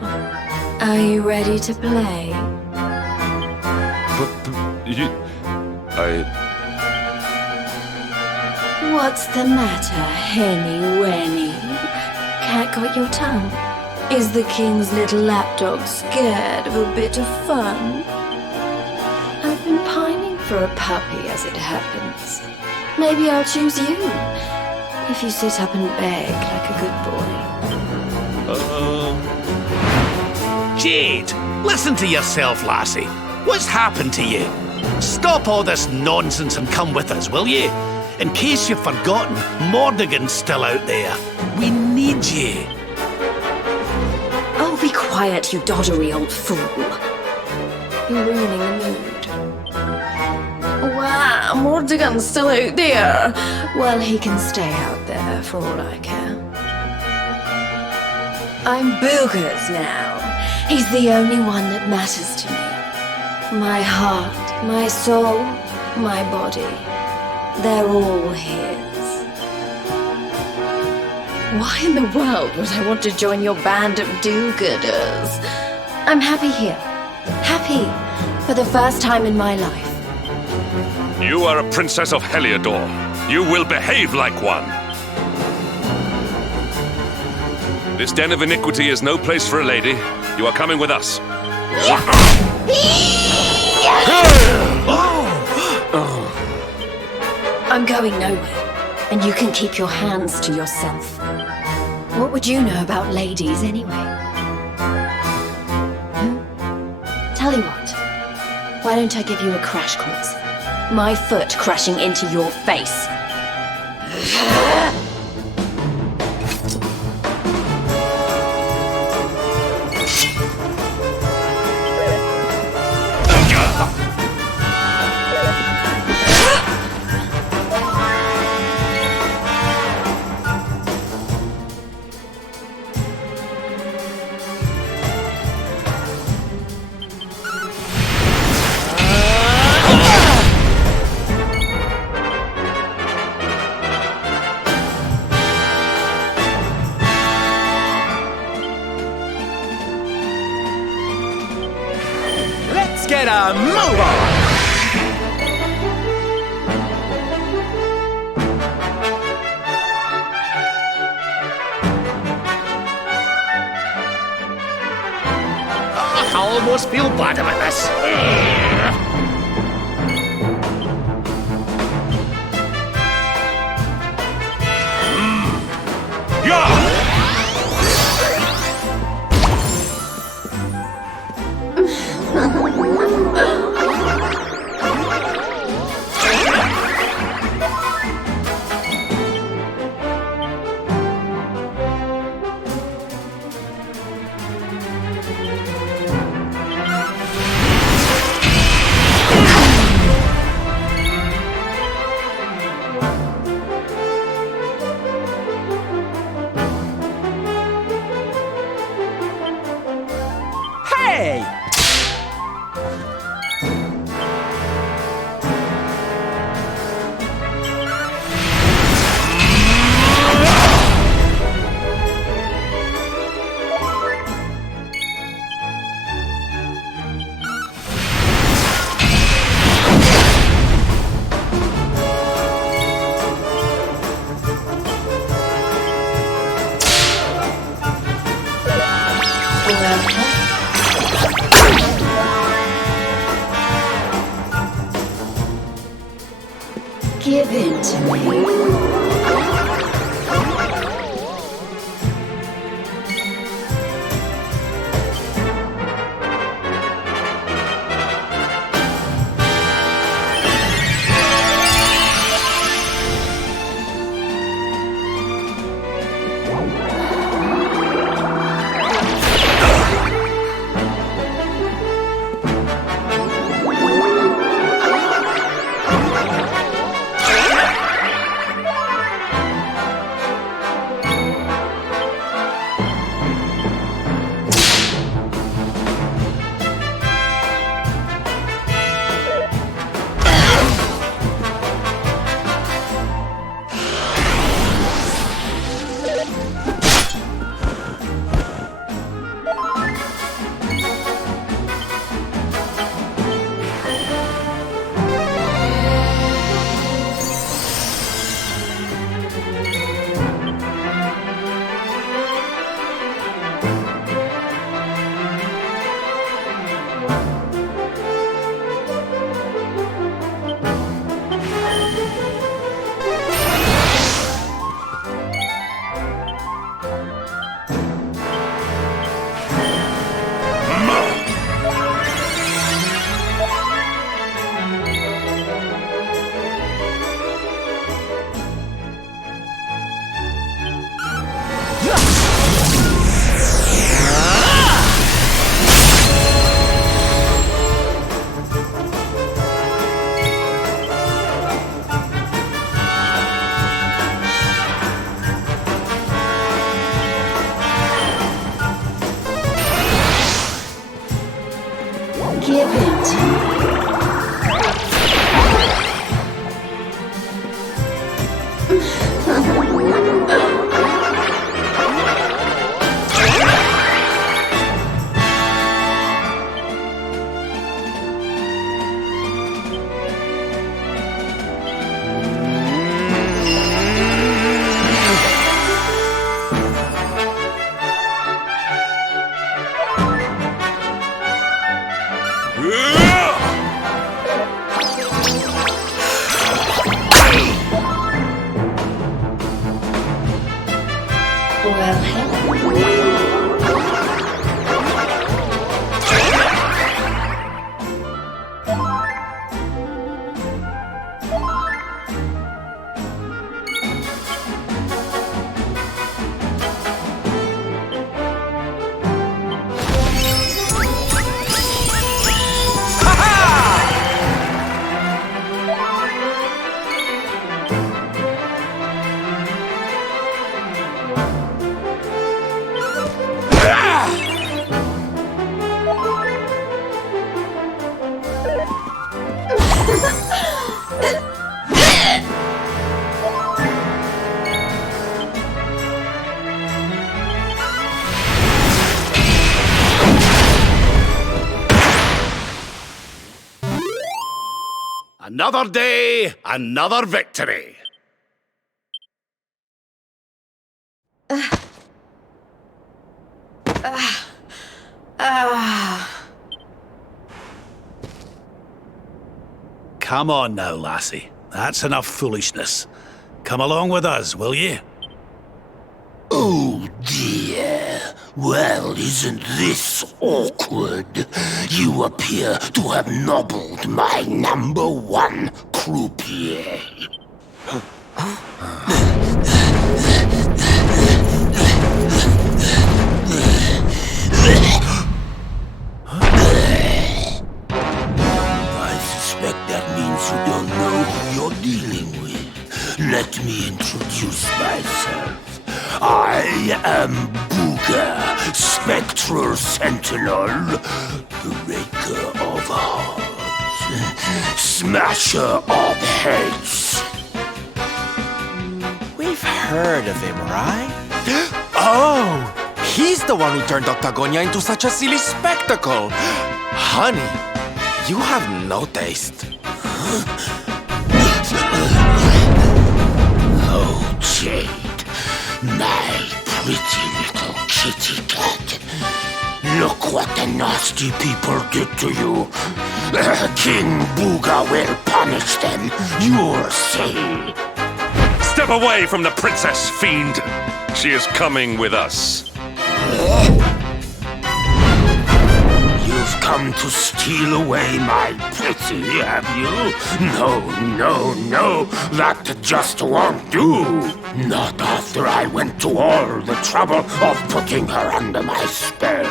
are you ready to play? But you... What's the matter, Henny Wenny? Cat got your tongue? Is the king's little lapdog scared of a bit of fun? I've been pining for a puppy, as it happens. Maybe I'll choose you, if you sit up and beg like a good boy. Jade, listen to yourself, lassie. What's happened to you? Stop all this nonsense and come with us, will you? In case you've forgotten, Mordegon's still out there. We need you. Oh, be quiet, you doddery old fool. You're ruining the mood. Wow, Mordegon's still out there. Well, he can stay out there for all I care. I'm Boogers now. He's the only one that matters to me. My heart, my soul, my body. They're all his. Why in the world would I want to join your band of do-gooders? I'm happy here. Happy for the first time in my life. You are a princess of Heliodor. You will behave like one. This den of iniquity is no place for a lady. You are coming with us. I'm going nowhere, and you can keep your hands to yourself. What would you know about ladies, anyway? Tell you what, why don't I give you a crash course? My foot crashing into your face. Let's get a move on! I almost feel bad about this. Hey! Give in to me. Give in to me. Another day, another victory. Come on now, lassie. That's enough foolishness. Come along with us, will you? Oh dear. Well, isn't this awkward? You appear to have nobbled my #1 croupier. I suspect that means you don't know who you're dealing with. Let me introduce myself. I am Booger, Spectral Sentinel, Breaker of Hearts, Smasher of Heads. We've heard of him, right? Oh, he's the one who turned Octagonia into such a silly spectacle. Honey, you have no taste. Oh, Jade. My pretty little kitty cat. Look what the nasty people did to you. King Booga will punish them. You'll see. Step away from the princess, fiend. She is coming with us. You've come to steal away my pretty, have you? No, no, no. That just won't do. Not after I went to all the trouble of putting her under my spell.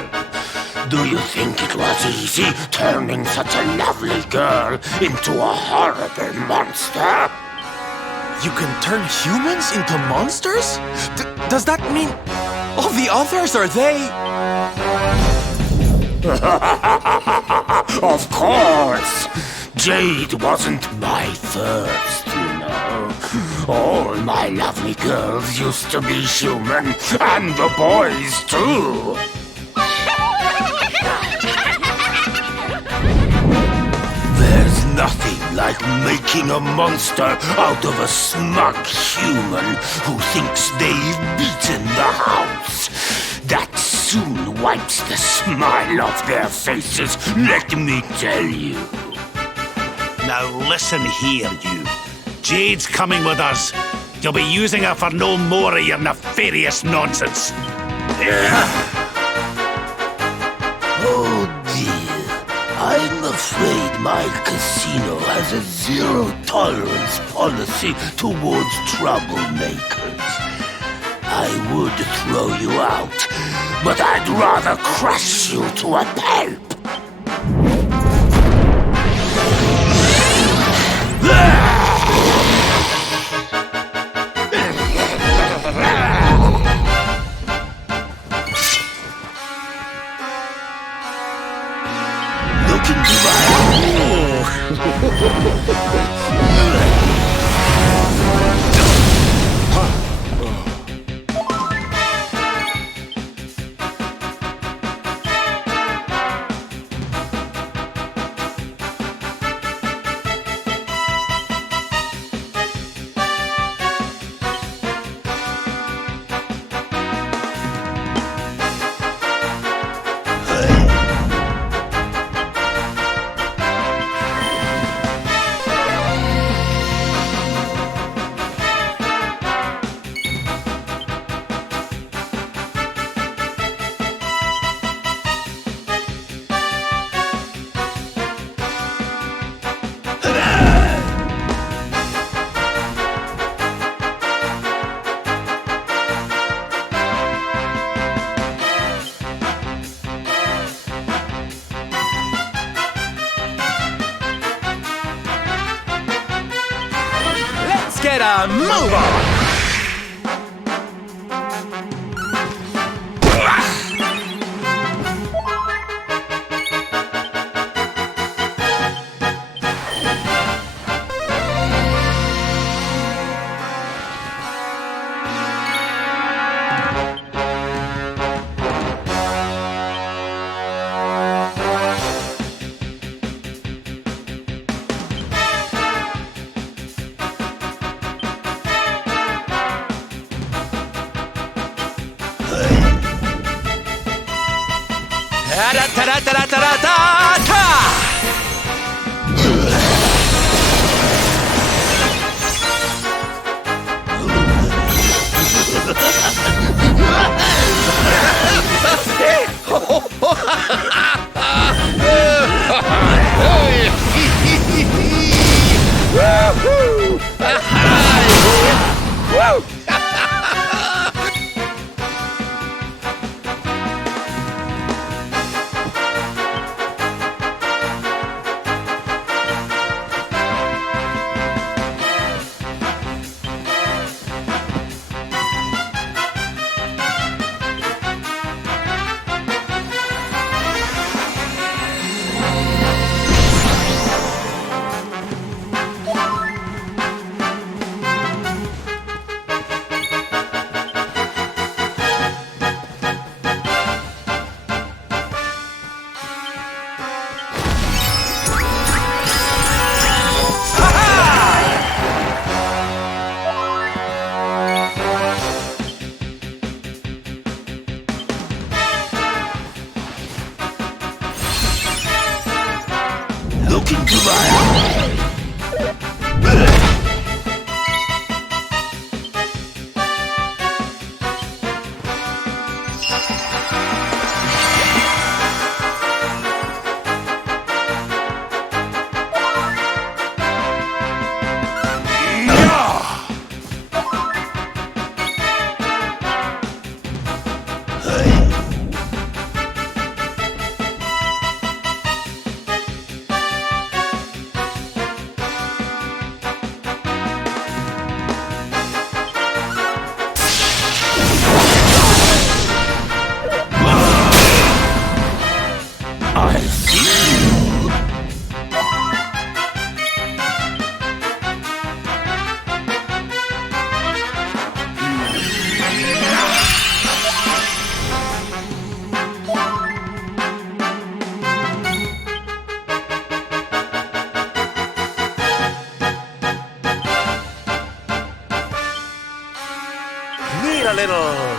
Do you think it was easy turning such a lovely girl into a horrible monster? You can turn humans into monsters? Does that mean all the others, are they? Of course! Jade wasn't my first, you know. All my lovely girls used to be human, and the boys too. There's nothing like making a monster out of a smug human who thinks they've beaten the house. That soon wipes the smile off their faces, let me tell you. Now listen here, you. Jade's coming with us. You'll be using her for no more of your nefarious nonsense. Oh dear, I'm afraid my casino has a zero-tolerance policy towards troublemakers. I would throw you out, but I'd rather crush you to a pulp. Look into Get a move on! little.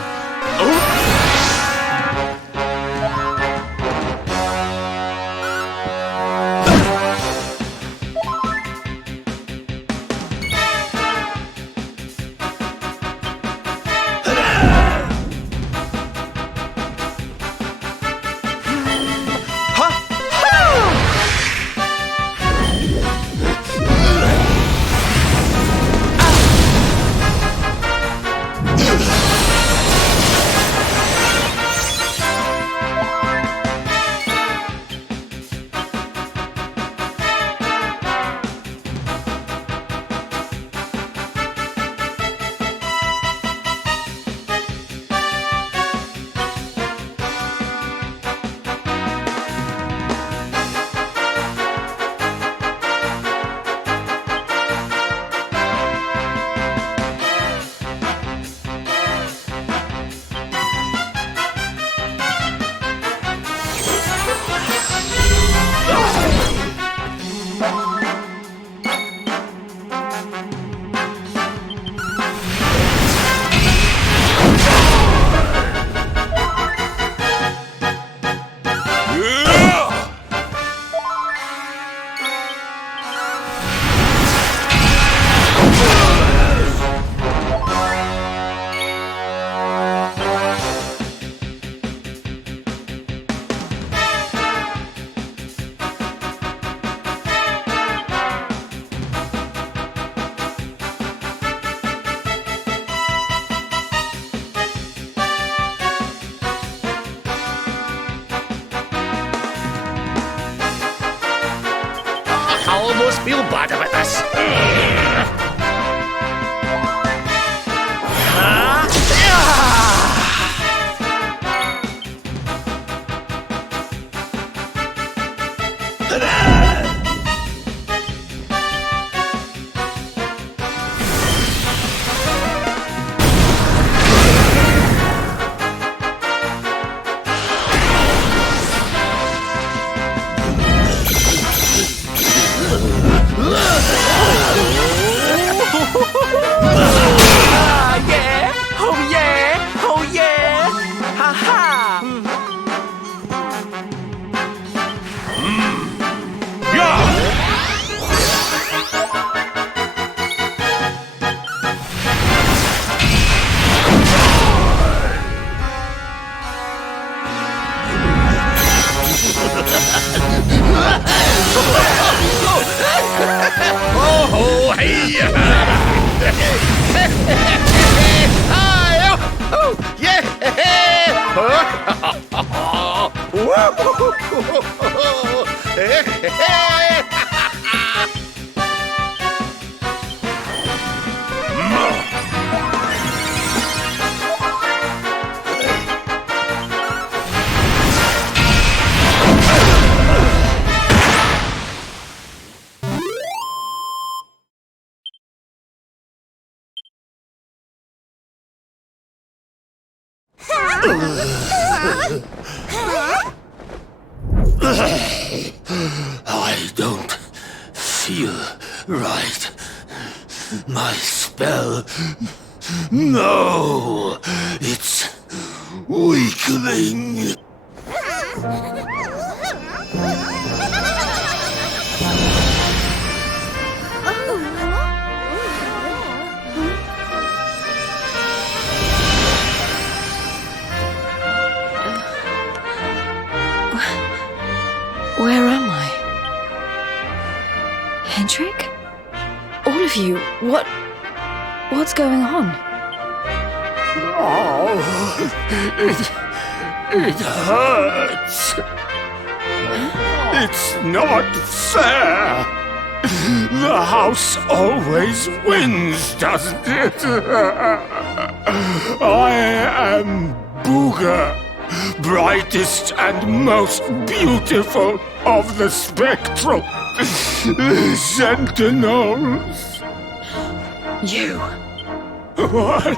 I almost feel bad about this. Yeah! Oh yeah! Oh yeah! Ha ha! Oh, hey! Oh, yeah! I don't feel right. My spell. No! It's weakening. Where am I? Hendrik? All of you, what's going on? Oh, it hurts. It's not fair. The house always wins, doesn't it? I am Booga, brightest and most beautiful of the spectral sentinels. You? What?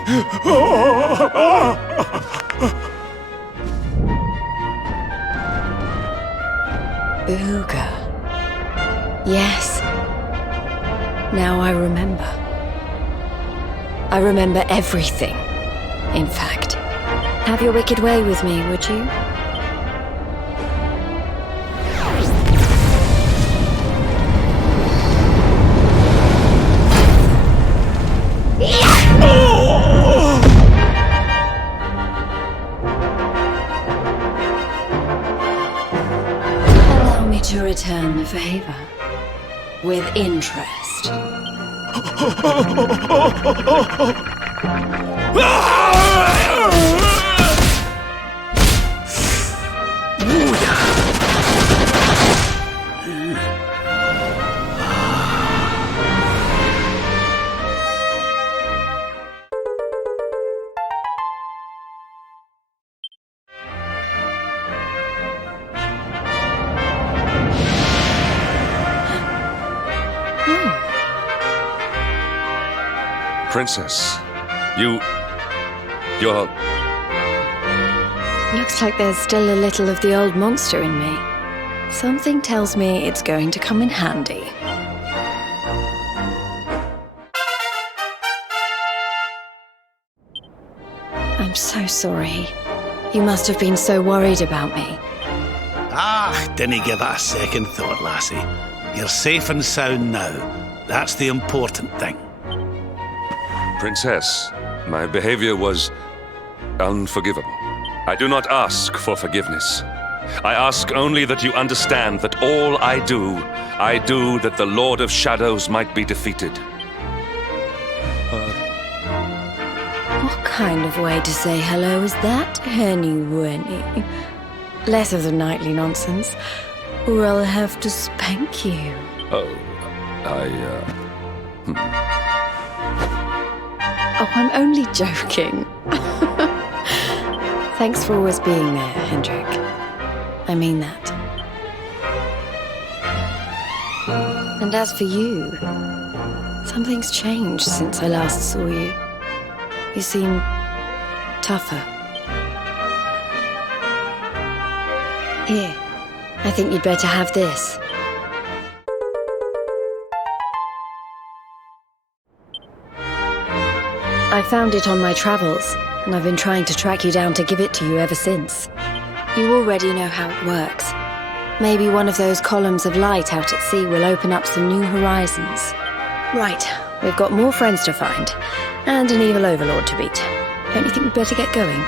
Booga. Yes. Now I remember. I remember everything. in fact. Have your wicked way with me, would you? Allow me to return the favor with interest. Princess, you're... Looks like there's still a little of the old monster in me. Something tells me it's going to come in handy. I'm so sorry. You must have been so worried about me. Ah, didn't give it a second thought, lassie. You're safe and sound now. That's the important thing. Princess, my behavior was unforgivable. I do not ask for forgiveness. I ask only that you understand that all I do that the Lord of Shadows might be defeated. What kind of way to say hello is that, Henny Winnie? Less of the nightly nonsense, or I'll have to spank you. Oh, Oh, I'm only joking. Thanks for always being there, Hendrik. I mean that. And as for you, something's changed since I last saw you. You seem tougher. Here, I think you'd better have this. I found it on my travels, and I've been trying to track you down to give it to you ever since. You already know how it works. Maybe one of those columns of light out at sea will open up some new horizons. Right, we've got more friends to find, and an evil overlord to beat. Don't you think we'd better get going?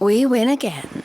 We win again.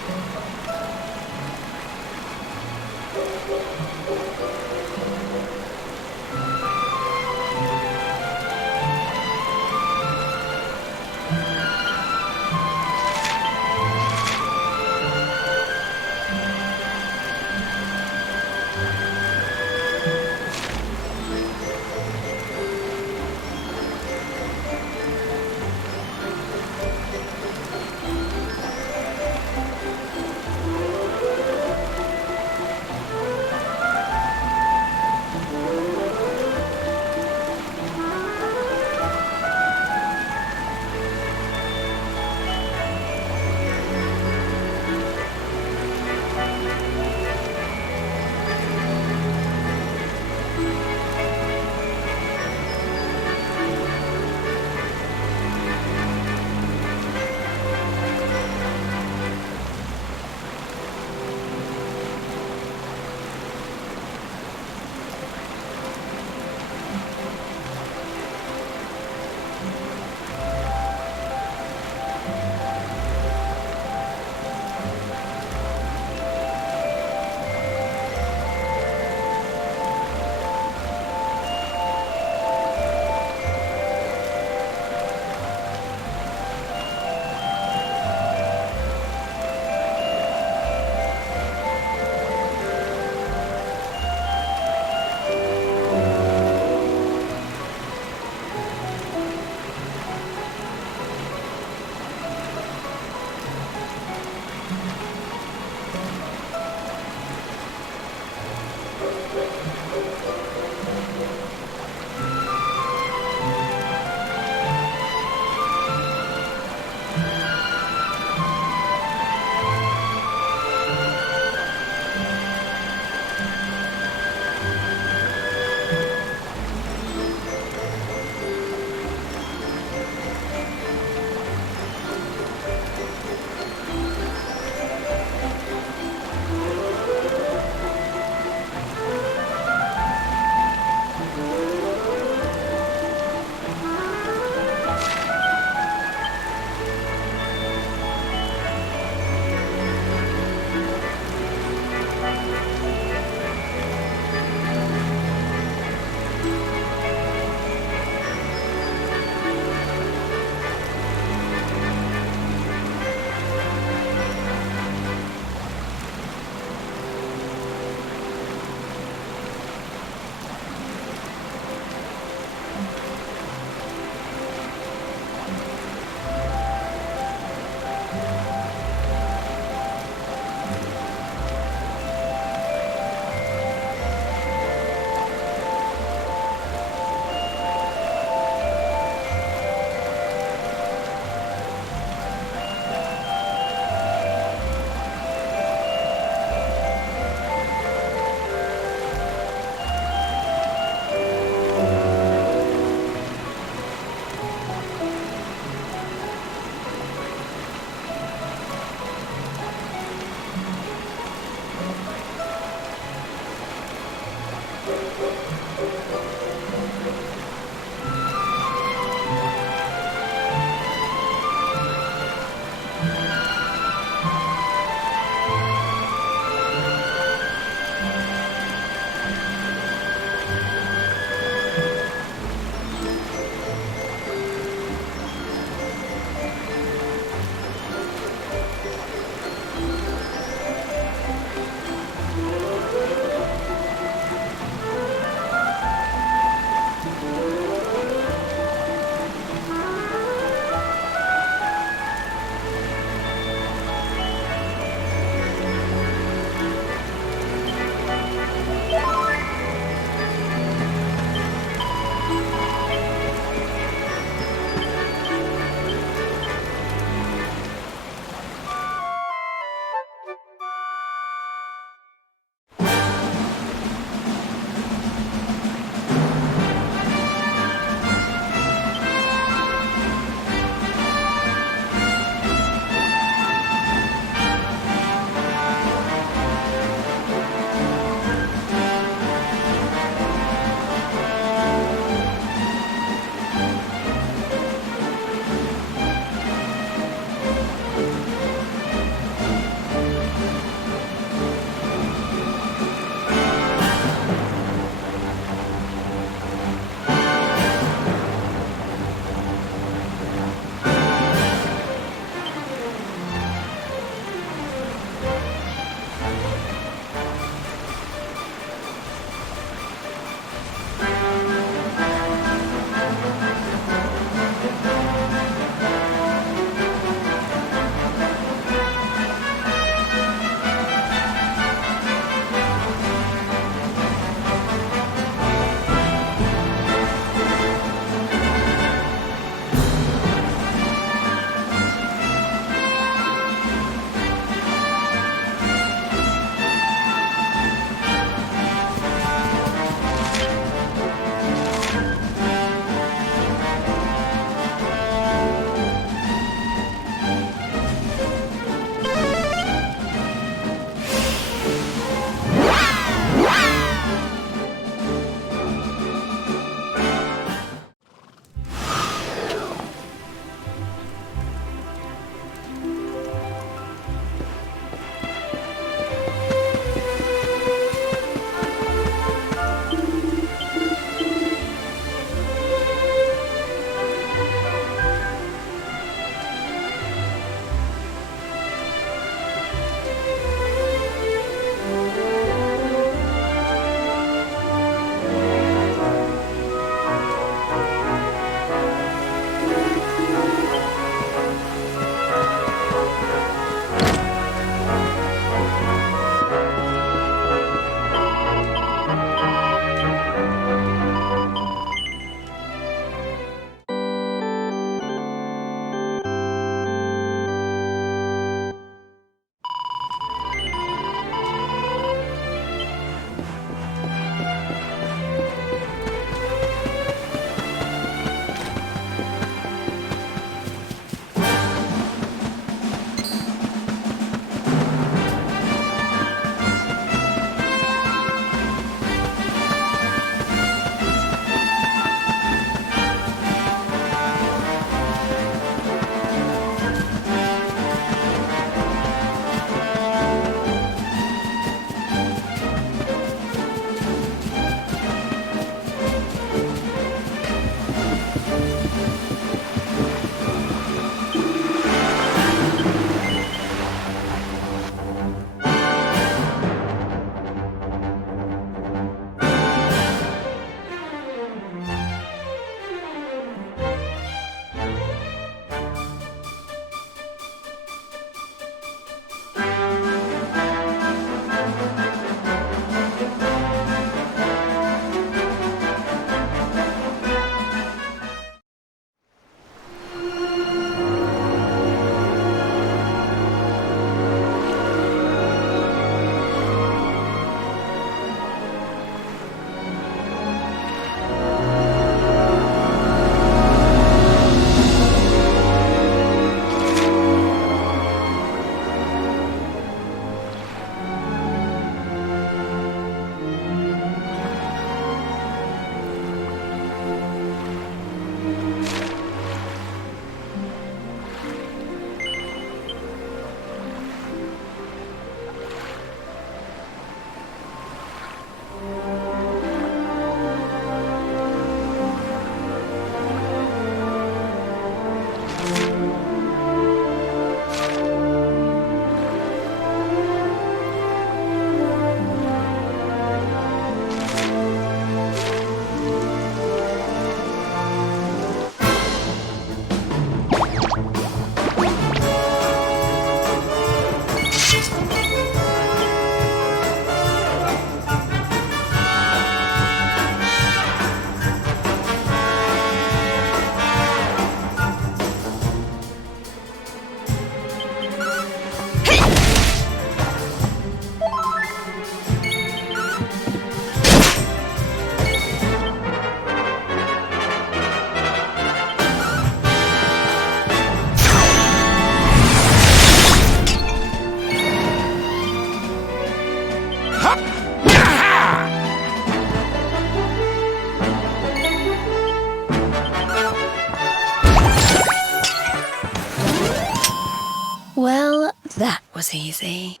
was easy.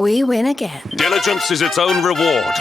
we win again. Diligence is its own reward.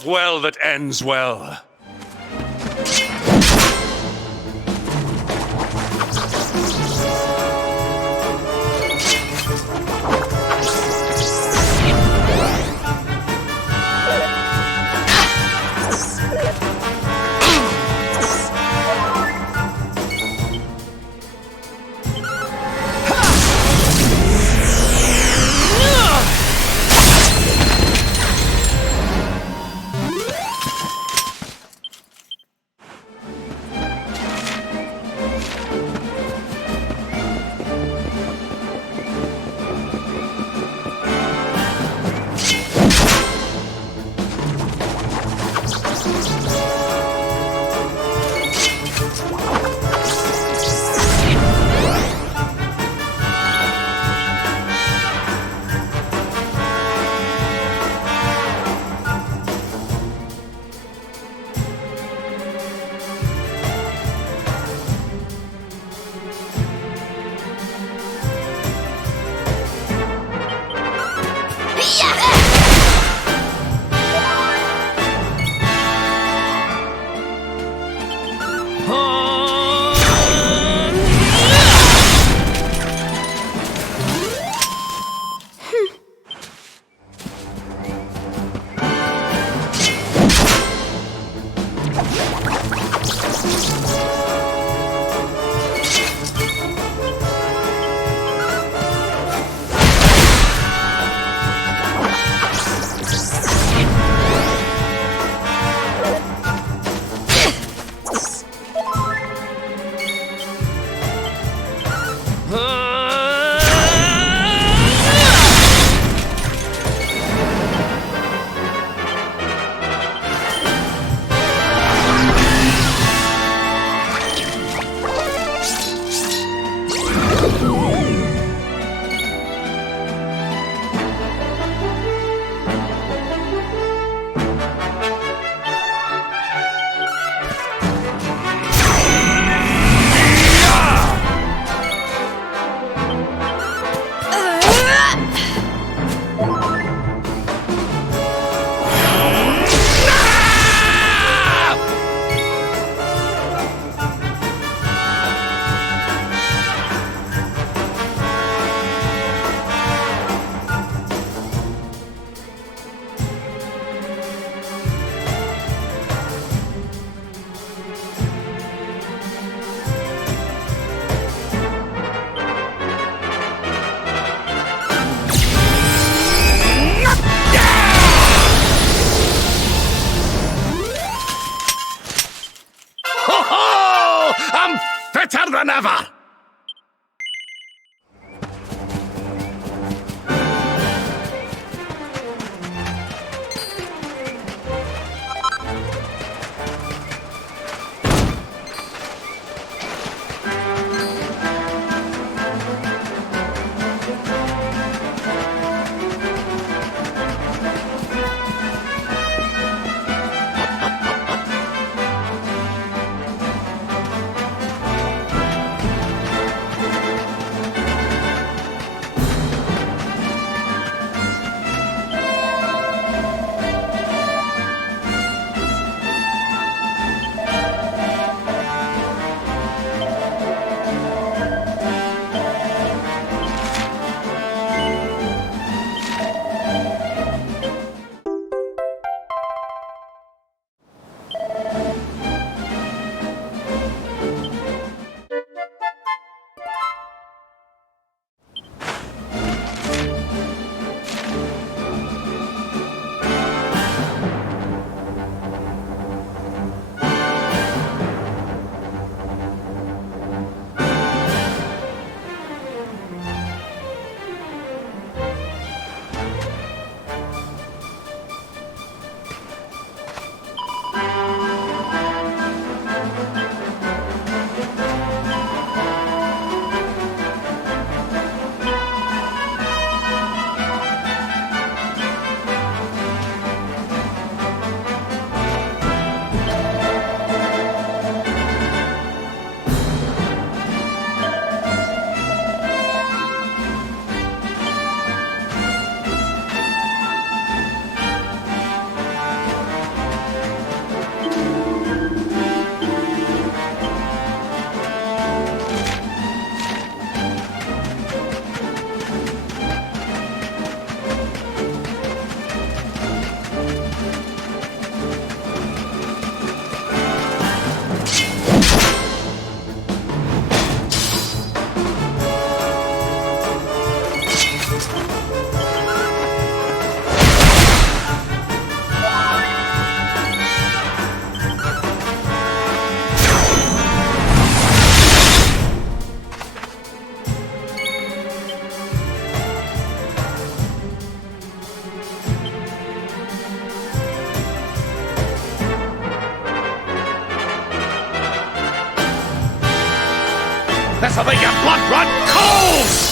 all's well that ends well. Better than ever! This'll make your blood run cold!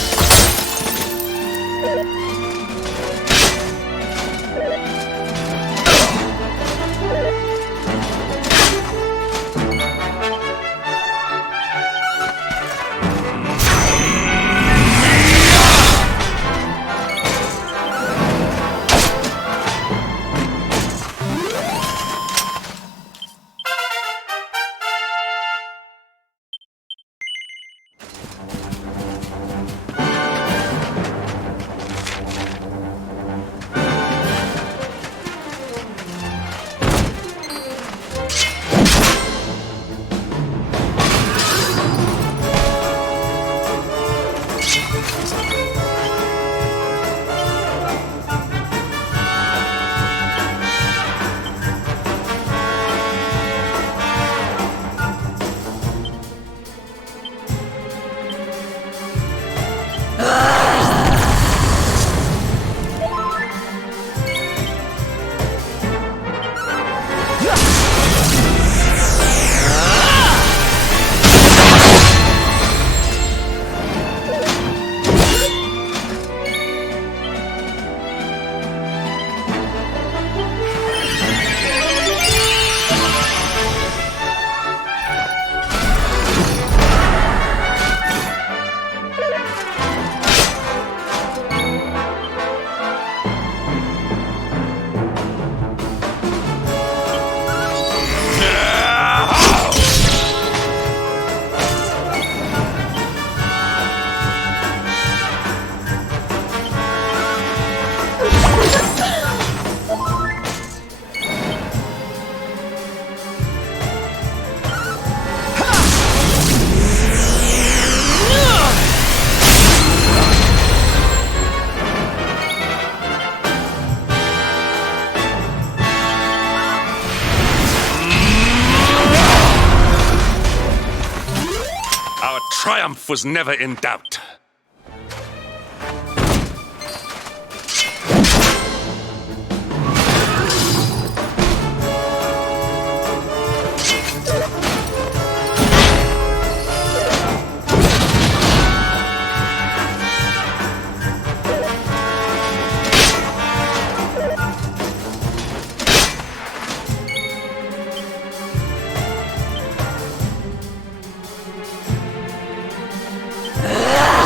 Triumph was never in doubt. Ah!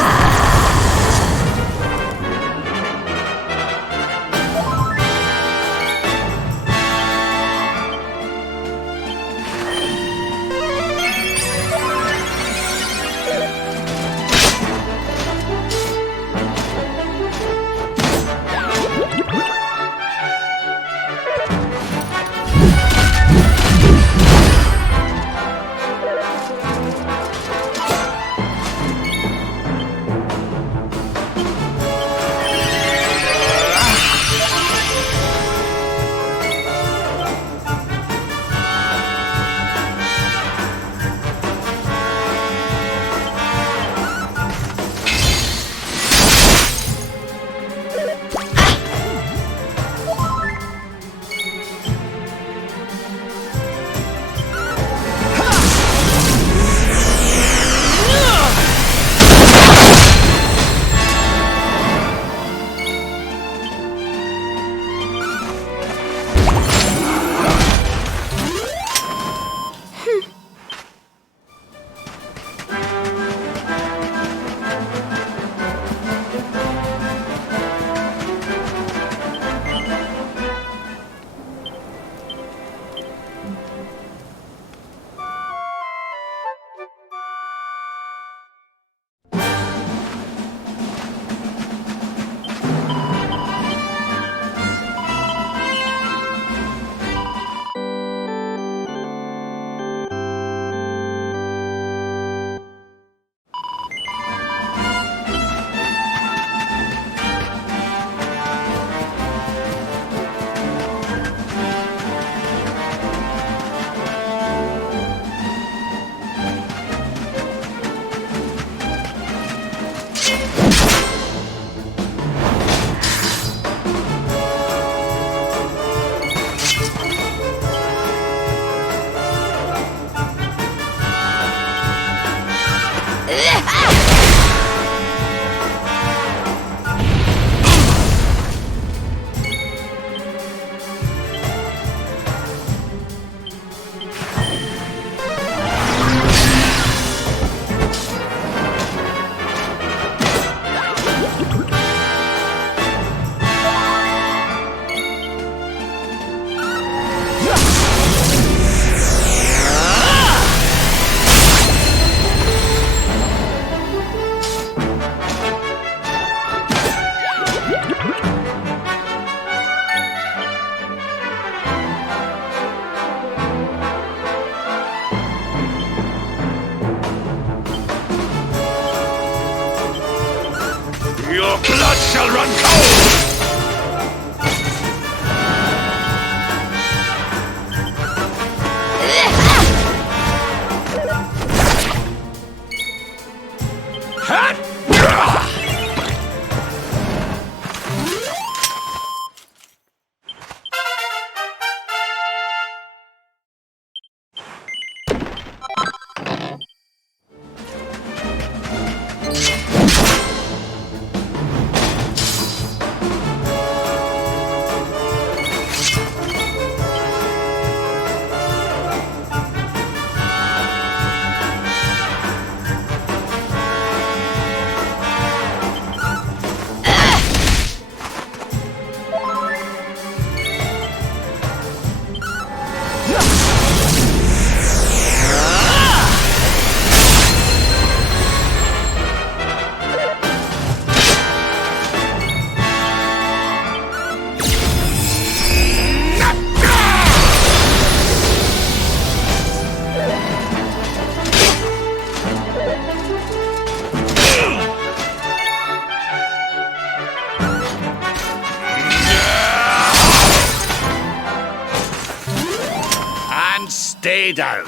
blood shall run cold! Stay down.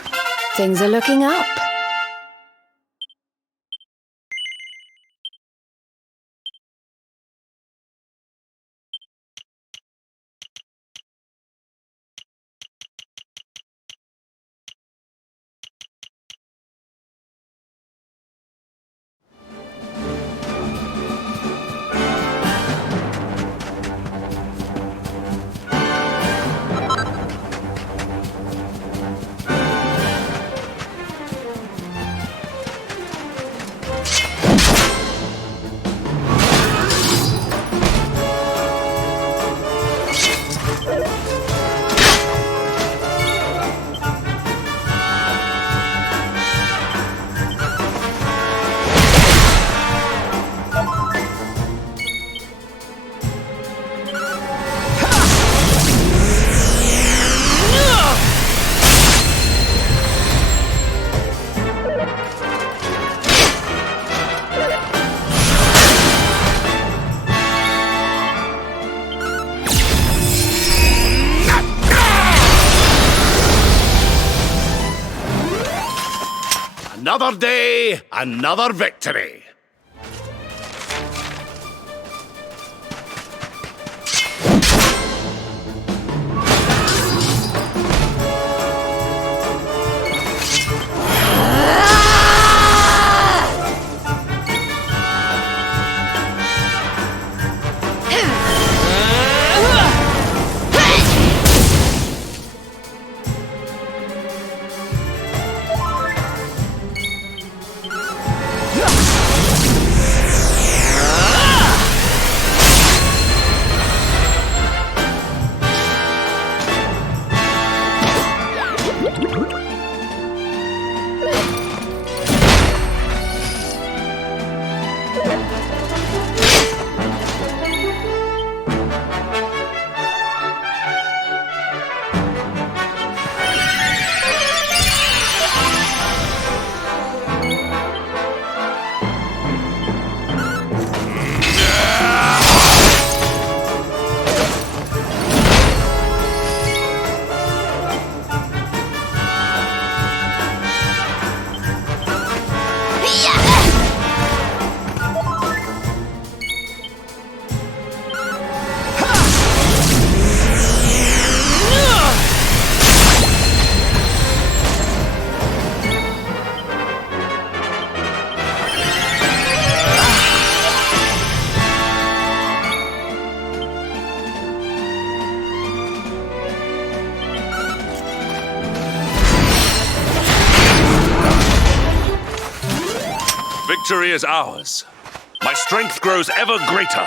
Things are looking up. Another day, another victory. Victory is ours. My strength grows ever greater.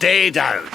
Stay down.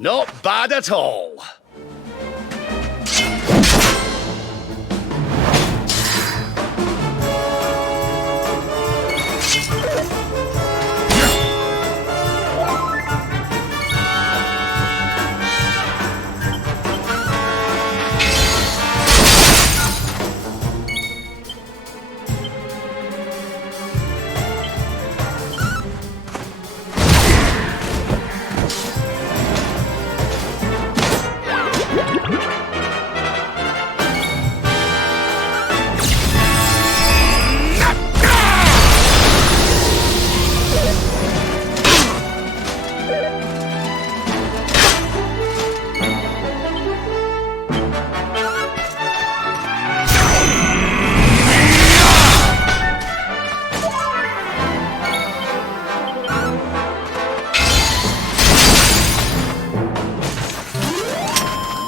Not bad at all.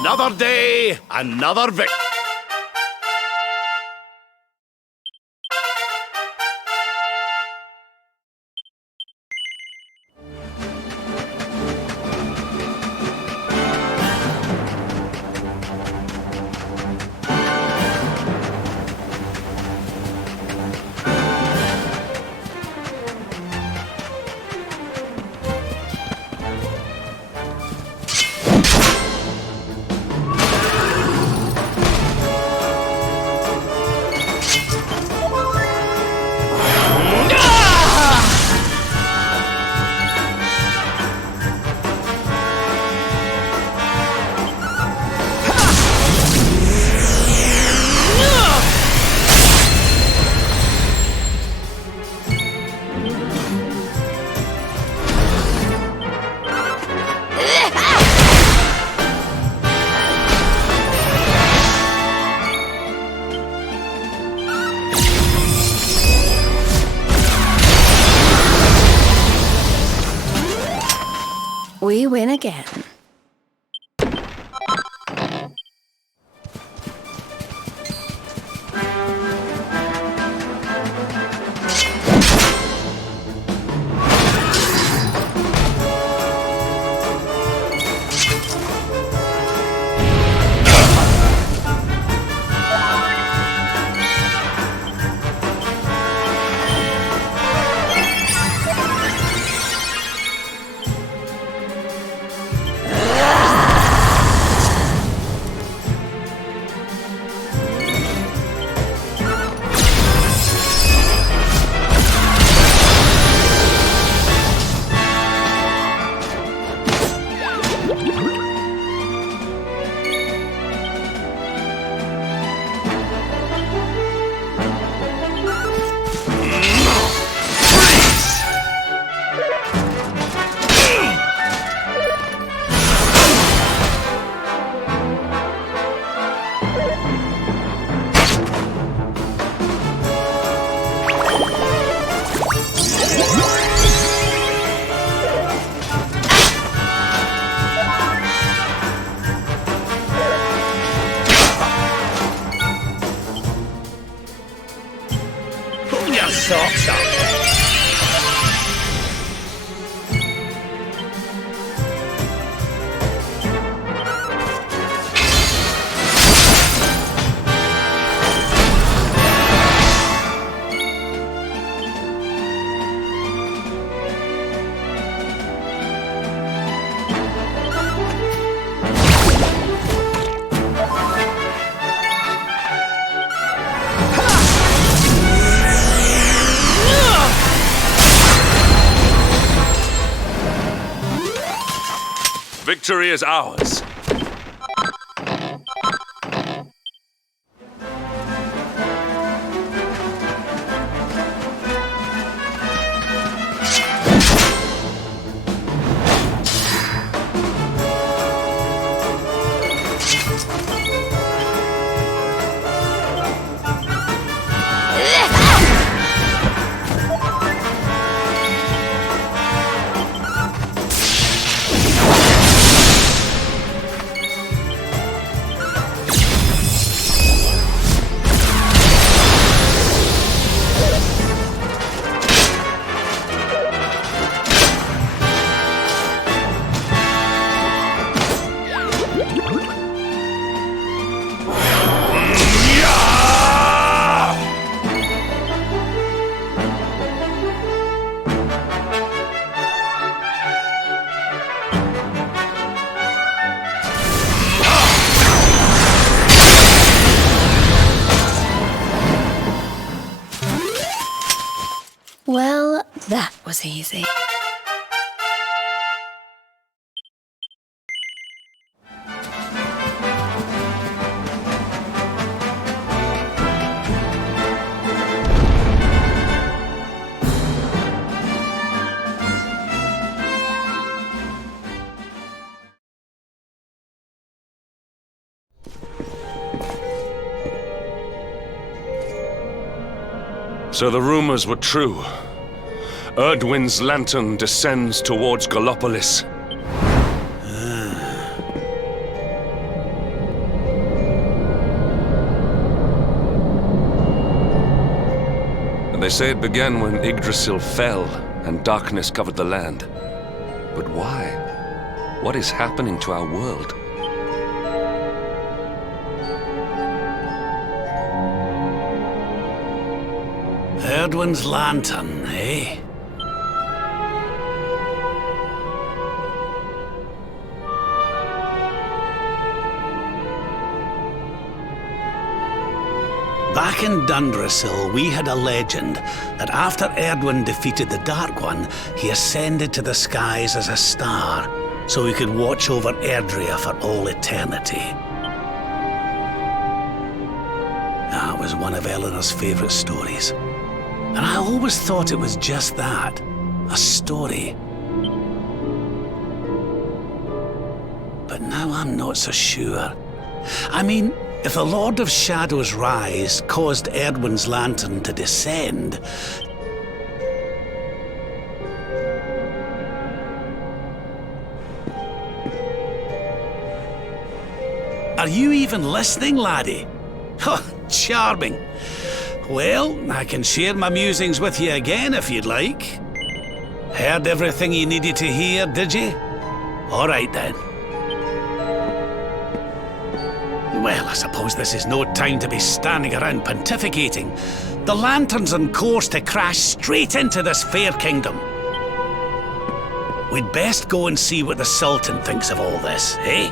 Another day, another victory. We win again. Socks up. victory is ours. Well, that was easy. So the rumors were true. Erdwin's lantern descends towards Gallopolis. They say it began when Yggdrasil fell and darkness covered the land. But why? What is happening to our world? Erdwin's lantern, eh? Back in Dundrasil, we had a legend that after Erdwin defeated the Dark One, he ascended to the skies as a star, so he could watch over Erdrea for all eternity. That was one of Eleanor's favorite stories. And I always thought it was just that, a story. But now I'm not so sure. I mean, if the Lord of Shadow's rise caused Erdwin's lantern to descend, are you even listening, laddie? Oh, charming. Well, I can share my musings with you again if you'd like. Heard everything you needed to hear, did you? All right then. Well, I suppose this is no time to be standing around pontificating. The lantern's on course to crash straight into this fair kingdom. We'd best go and see what the Sultan thinks of all this, eh?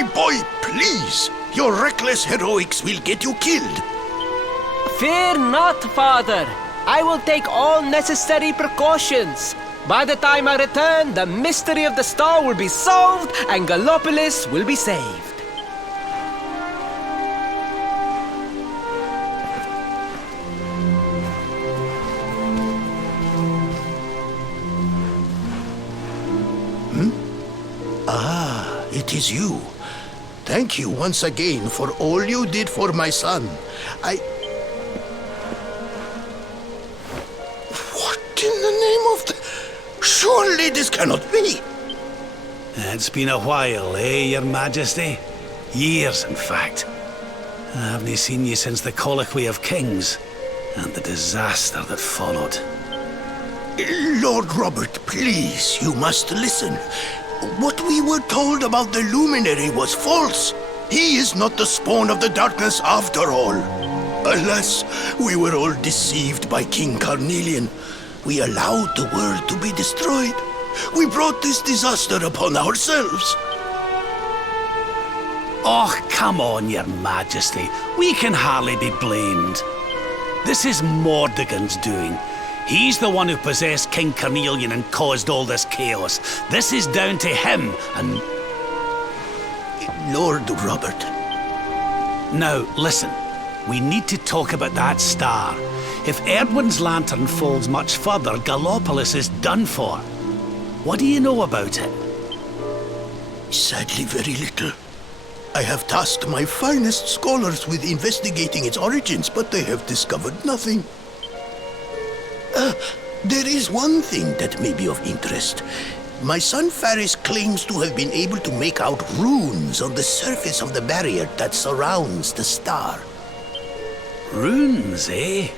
my boy, please! Your reckless heroics will get you killed. Fear not, Father. I will take all necessary precautions. By the time I return, the mystery of the star will be solved and Gallopolis will be saved. Ah, it is you. Thank you once again for all you did for my son. What in the name of the... Surely this cannot be! It's been a while, Your Majesty? Years, in fact. I haven't seen you since the Colloquy of Kings, and the disaster that followed. Lord Robert, please, you must listen. What we were told about the Luminary was false. He is not the spawn of the darkness after all. Alas, we were all deceived by King Carnelian. We allowed the world to be destroyed. We brought this disaster upon ourselves. Oh, come on, Your Majesty. We can hardly be blamed. This is Mordegon's doing. He's the one who possessed King Carnelian and caused all this chaos. This is down to him and... Lord Robert. Now, listen. We need to talk about that star. If Erdwin's lantern falls much further, Gallopolis is done for. What do you know about it? Sadly, very little. I have tasked my finest scholars with investigating its origins, but they have discovered nothing. There is one thing that may be of interest. My son Faris claims to have been able to make out runes on the surface of the barrier that surrounds the star. Runes, eh?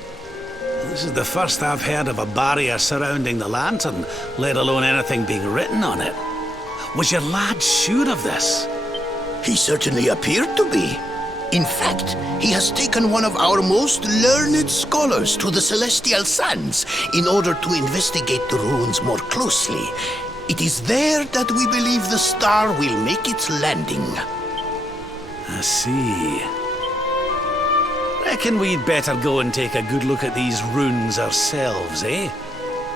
This is the first I've heard of a barrier surrounding the lantern, let alone anything being written on it. Was your lad sure of this? He certainly appeared to be. In fact, he has taken one of our most learned scholars to the Celestial Sands in order to investigate the runes more closely. It is there that we believe the star will make its landing. I see. Reckon we'd better go and take a good look at these runes ourselves, eh?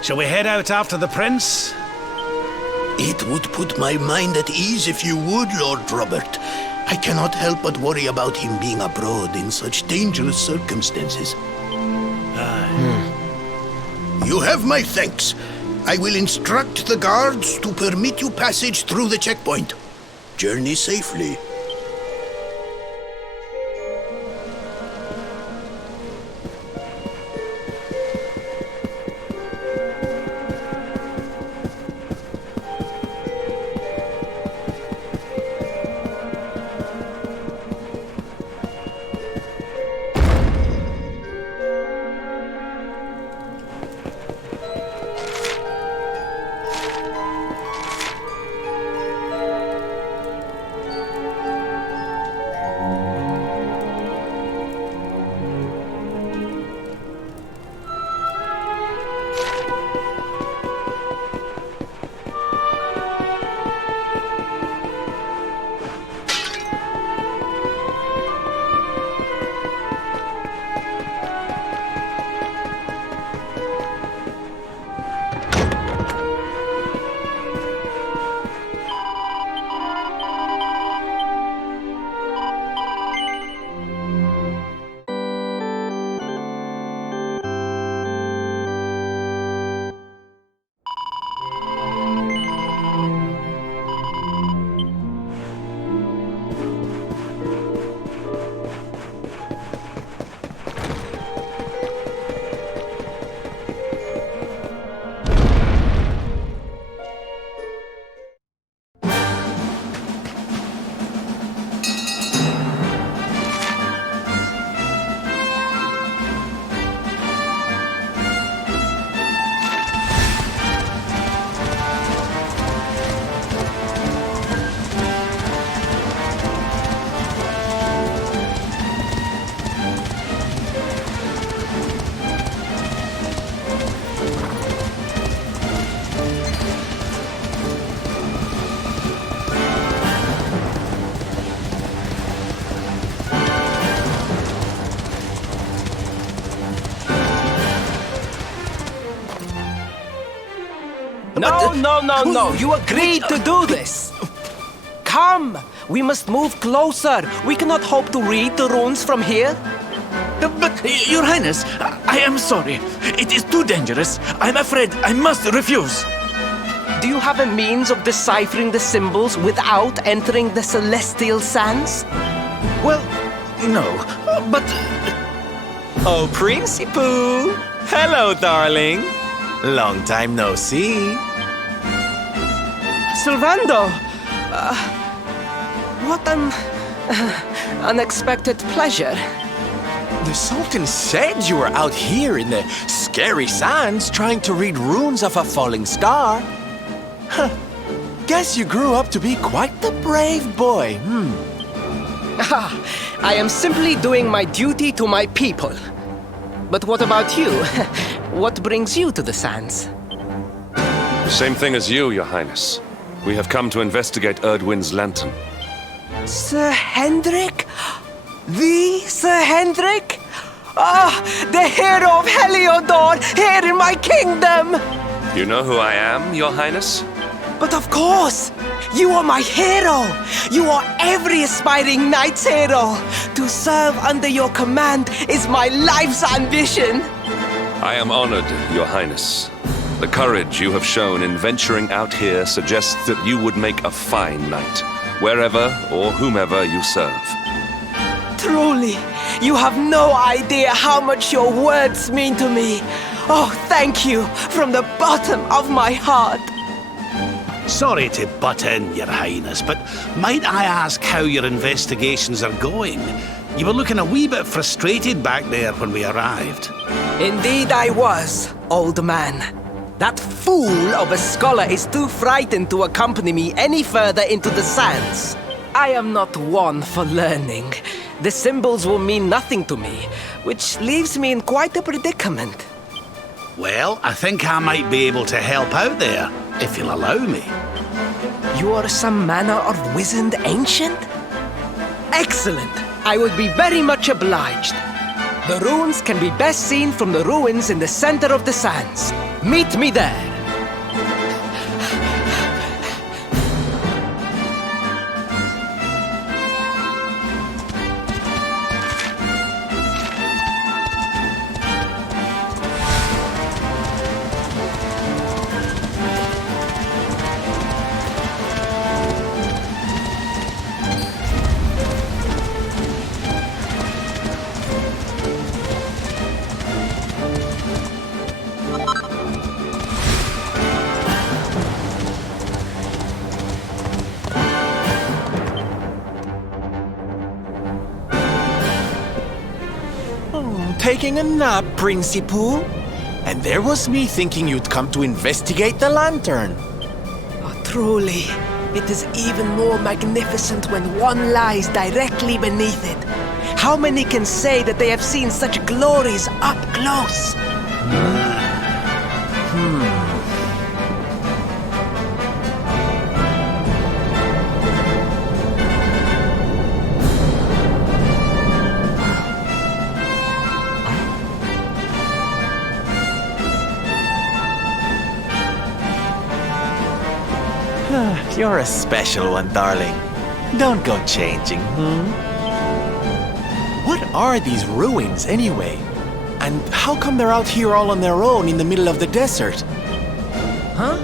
Shall we head out after the prince? It would put my mind at ease if you would, Lord Robert. I cannot help but worry about him being abroad in such dangerous circumstances. You have my thanks. I will instruct the guards to permit you passage through the checkpoint. Journey safely. No. You agreed to do this. Come. We must move closer. We cannot hope to read the runes from here. But, Your Highness, I am sorry. It is too dangerous. I'm afraid I must refuse. Do you have a means of deciphering the symbols without entering the celestial sands? Well, no, but... Oh, Princey Pooh! Hello, darling. Long time no see. Sylvando! What an unexpected pleasure. The Sultan said you were out here in the scary sands trying to read runes of a falling star. Huh. Guess you grew up to be quite the brave boy, I am simply doing my duty to my people. But what about you? What brings you to the sands? Same thing as you, Your Highness. We have come to investigate Erdwin's lantern. Sir Hendrik? The Sir Hendrik? The hero of Heliodor, here in my kingdom! You know who I am, Your Highness? But of course! You are my hero! You are every aspiring knight's hero! To serve under your command is my life's ambition! I am honored, Your Highness. The courage you have shown in venturing out here suggests that you would make a fine knight, wherever or whomever you serve. Truly, you have no idea how much your words mean to me. Oh, thank you from the bottom of my heart. Sorry to butt in, Your Highness, but might I ask how your investigations are going? You were looking a wee bit frustrated back there when we arrived. Indeed I was, old man. That fool of a scholar is too frightened to accompany me any further into the sands. I am not one for learning. The symbols will mean nothing to me, which leaves me in quite a predicament. Well, I think I might be able to help out there, if you'll allow me. You are some manner of wizened ancient? Excellent! I would be very much obliged. The runes can be best seen from the ruins in the center of the sands. Meet me there. Taking a nap, Princey Pooh. And there was me thinking you'd come to investigate the lantern. Oh, truly, it is even more magnificent when one lies directly beneath it. How many can say that they have seen such glories up close? You're a special one, darling. Don't go changing, What are these ruins, anyway? And how come they're out here all on their own in the middle of the desert? Huh?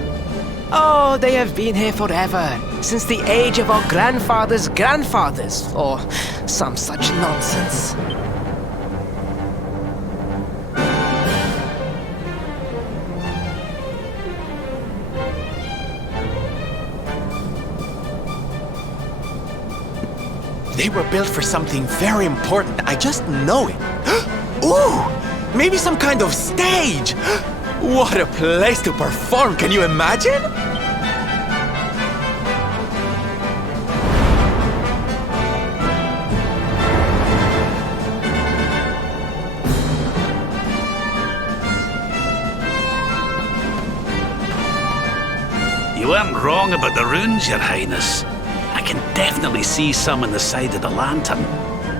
Oh, they have been here forever. Since the age of our grandfathers' grandfathers, or some such nonsense. They were built for something very important. I just know it. Ooh! Maybe some kind of stage! What a place to perform! Can you imagine? You weren't wrong about the runes, Your Highness. I can definitely see some on the side of the lantern.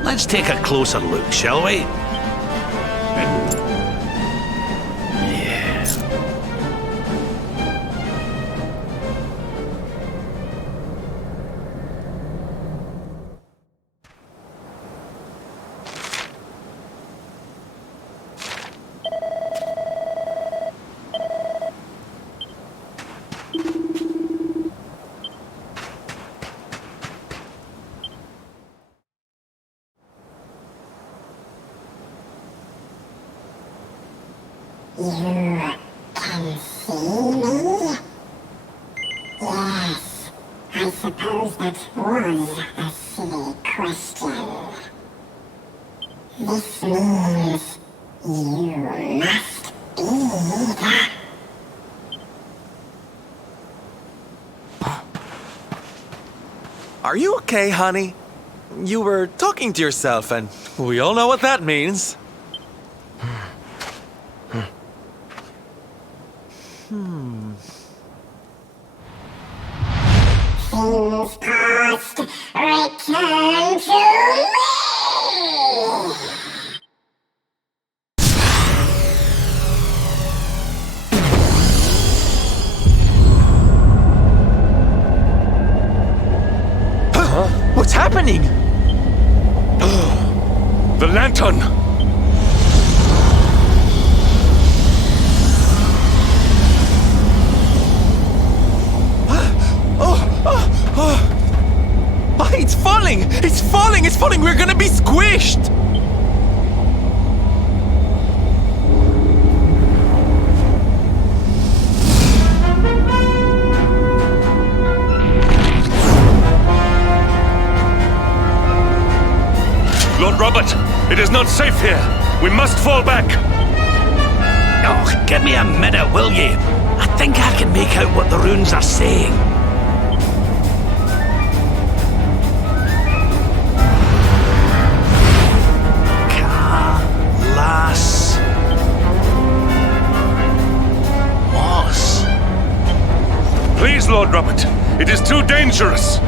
Let's take a closer look, shall we? Yeah. You can see me? Yes, I suppose that was a silly question. This means you must be the... Are you okay, honey? You were talking to yourself, and we all know what that means. Things past, return to me! What's happening? The lantern! It's falling! It's falling! It's falling! We're gonna be squished! Lord Robert, it is not safe here. We must fall back. Oh, give me a minute, will you? I think I can make out what the runes are saying. Las Moss. Please, Lord Robert, it is too dangerous.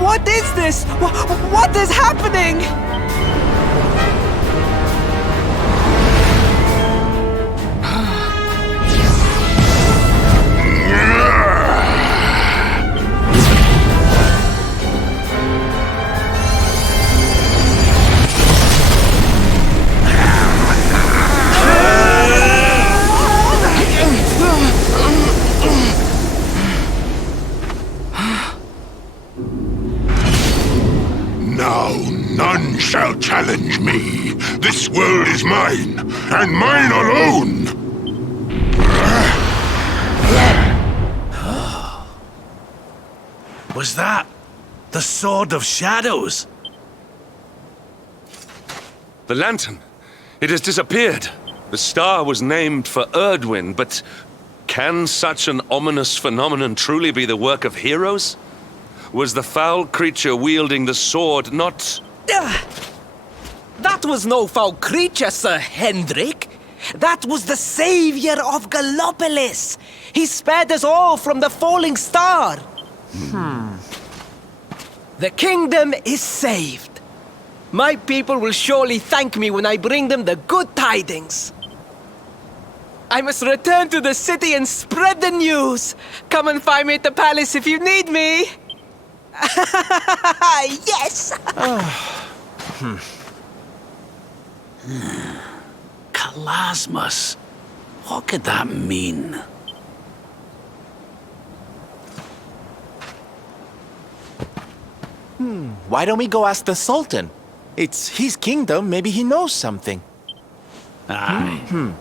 What is this? What is happening? None shall challenge me. This world is mine, and mine alone. Was that the Sword of Shadows? The lantern. It has disappeared. The star was named for Erdwin, but can such an ominous phenomenon truly be the work of heroes? Was the foul creature wielding the sword not... That was no foul creature, Sir Hendrik. That was the savior of Gallopolis. He spared us all from the falling star. The kingdom is saved. My people will surely thank me when I bring them the good tidings. I must return to the city and spread the news. Come and find me at the palace if you need me. Yes! Kalasmus. What could that mean? Why don't we go ask the Sultan? It's his kingdom, maybe he knows something. Aye.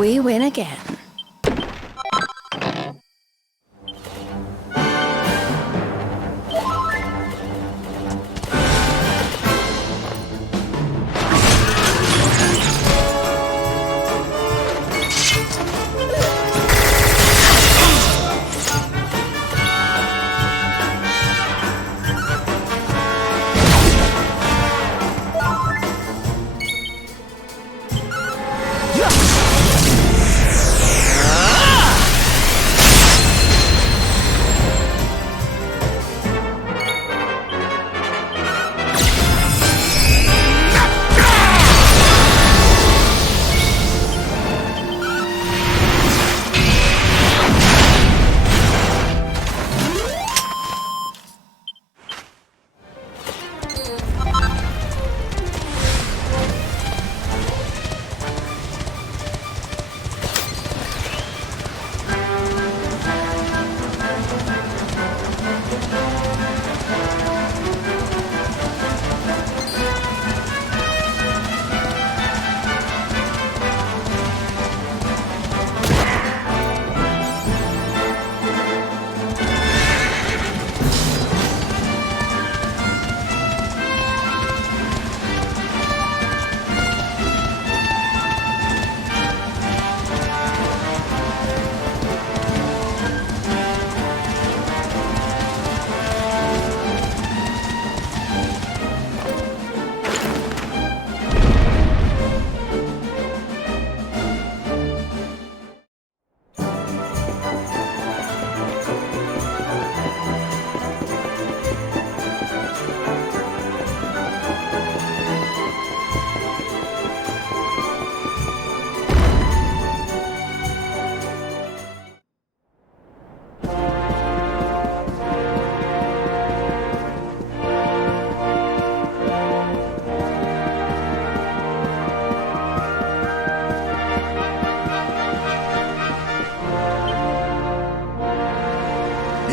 we win again.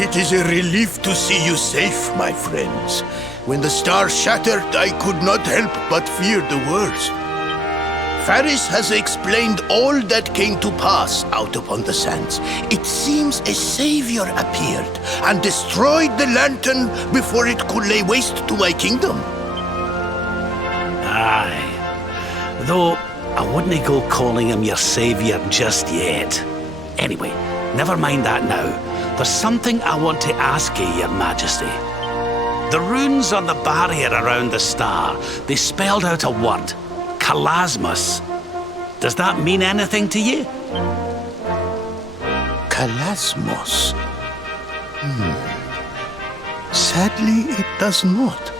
It is a relief to see you safe, my friends. When the star shattered, I could not help but fear the worst. Faris has explained all that came to pass out upon the sands. It seems a savior appeared and destroyed the lantern before it could lay waste to my kingdom. Aye. Though, I wouldn't go calling him your savior just yet. Anyway, never mind that now. There's something I want to ask you, Your Majesty. The runes on the barrier around the star, they spelled out a word. Kalasmus. Does that mean anything to you? Kalasmos? Sadly, it does not.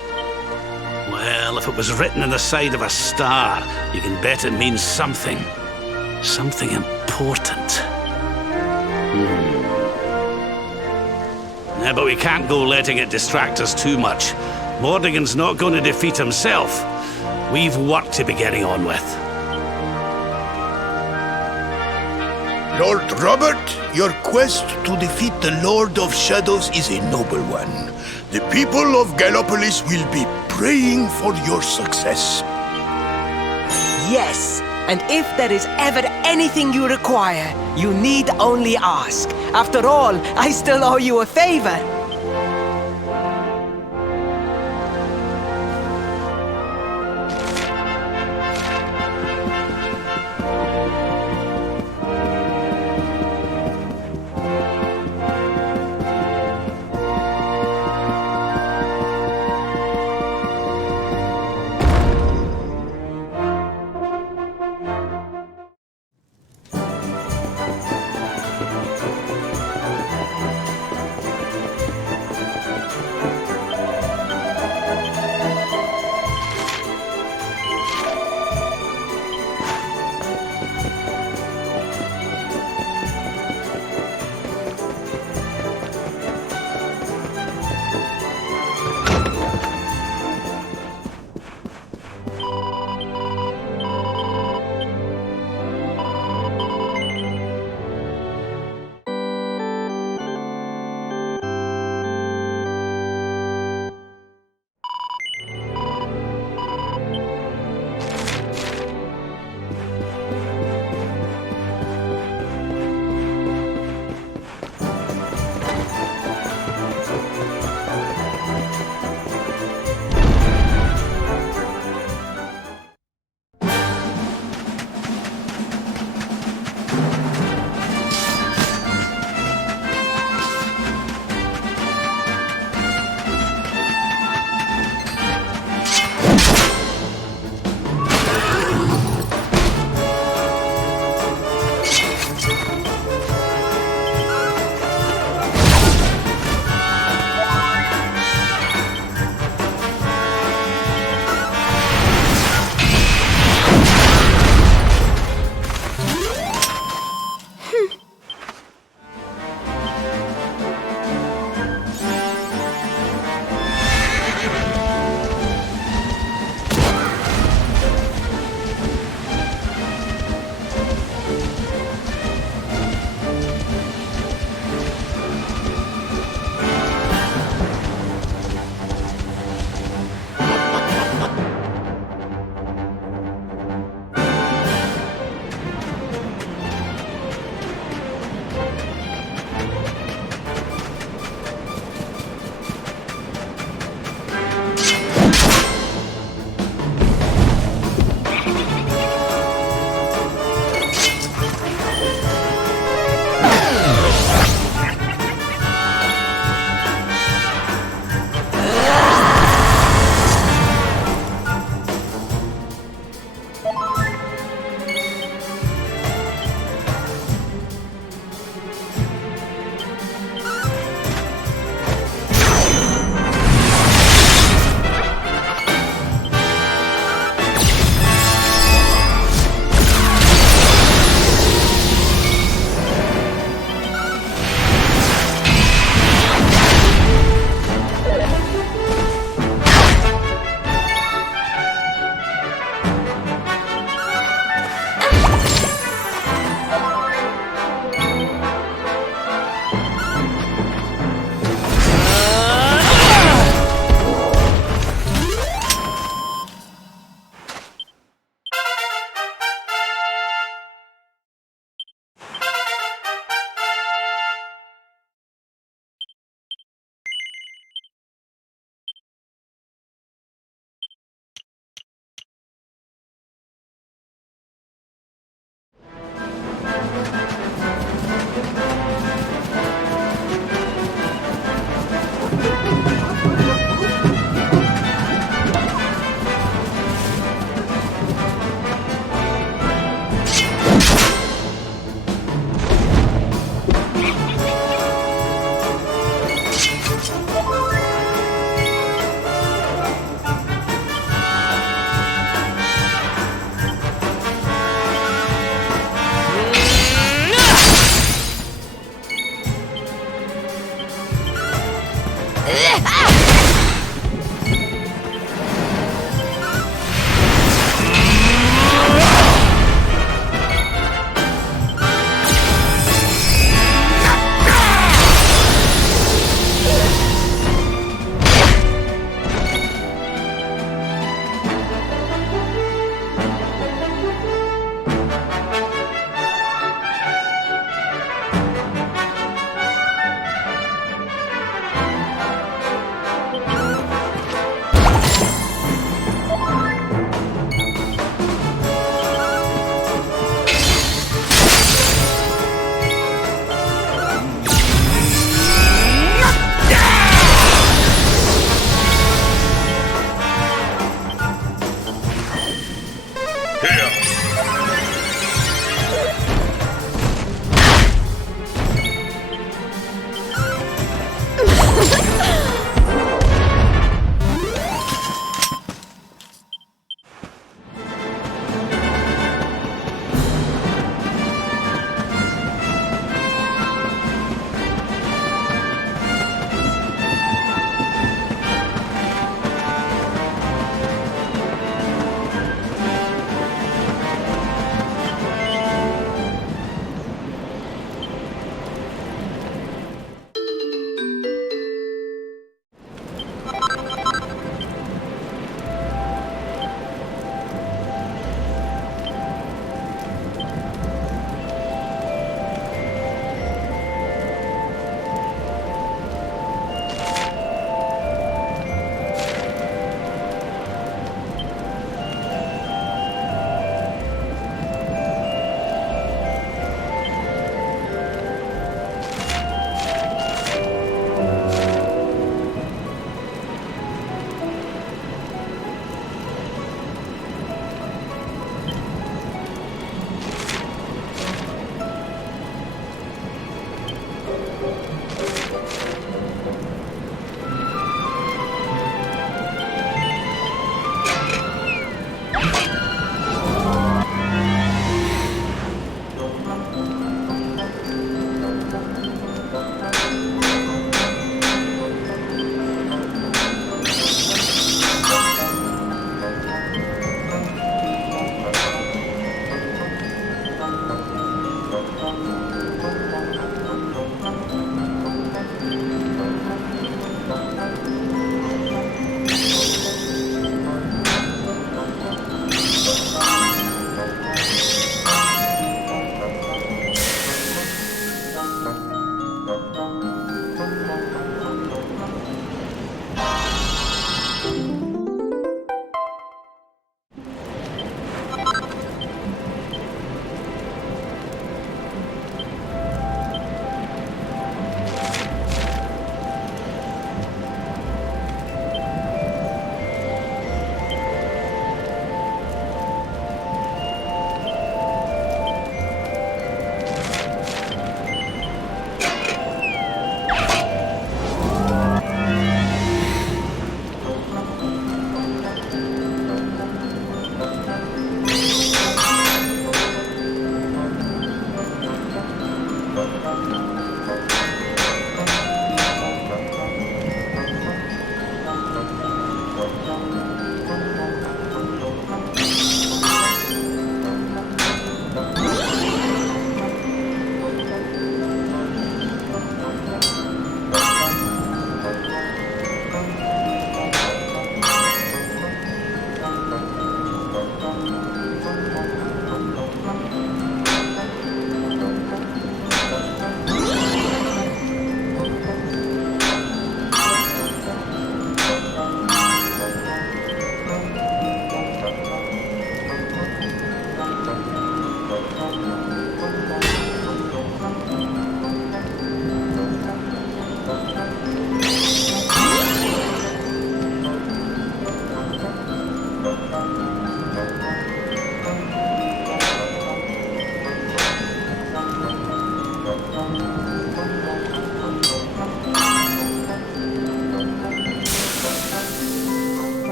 Well, if it was written on the side of a star, you can bet it means something. Something important. Yeah, but we can't go letting it distract us too much. Mordegon's not going to defeat himself. We've work to be getting on with. Lord Robert, your quest to defeat the Lord of Shadows is a noble one. The people of Gallopolis will be praying for your success. Yes, and if there is ever anything you require, you need only ask. After all, I still owe you a favor.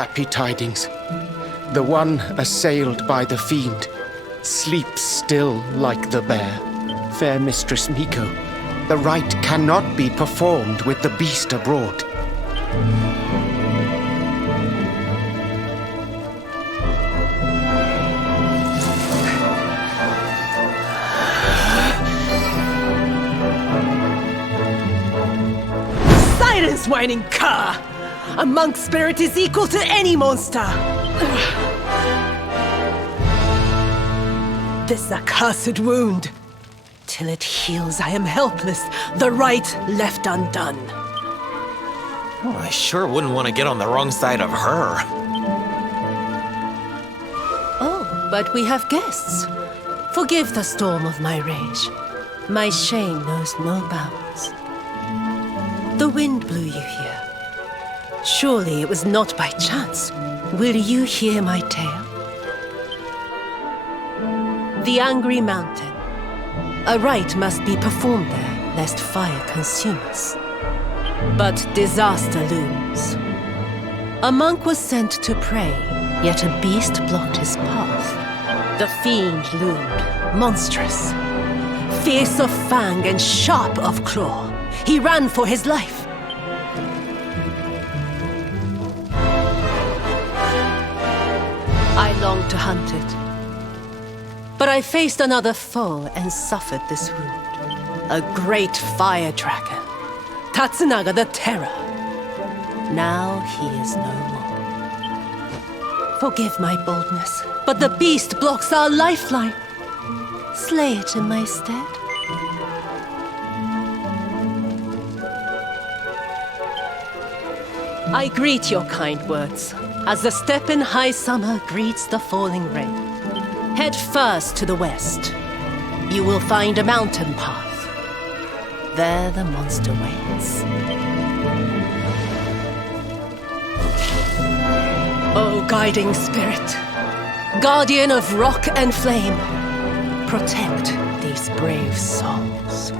happy tidings. The one assailed by the fiend sleeps still like the bear. Fair Mistress Miko, the rite cannot be performed with the beast abroad. Silence, whining cur! A monk spirit is equal to any monster! This accursed wound. Till it heals, I am helpless, the rite left undone. Oh, I sure wouldn't want to get on the wrong side of her. Oh, but we have guests. Forgive the storm of my rage. My shame knows no bounds. The wind blew you here. Surely it was not by chance. Will you hear my tale? The Angry Mountain. A rite must be performed there, lest fire consume us. But disaster looms. A monk was sent to pray, yet a beast blocked his path. The fiend loomed, monstrous. Fierce of fang and sharp of claw. He ran for his life. I longed to hunt it. But I faced another foe and suffered this wound. A great fire dragon. Tatsunaga the Terror. Now he is no more. Forgive my boldness, but the beast blocks our lifeline. Slay it in my stead. I greet your kind words, as the steppe in high summer greets the falling rain. Head first to the west. You will find a mountain path. There the monster waits. O guiding spirit, guardian of rock and flame, protect these brave souls.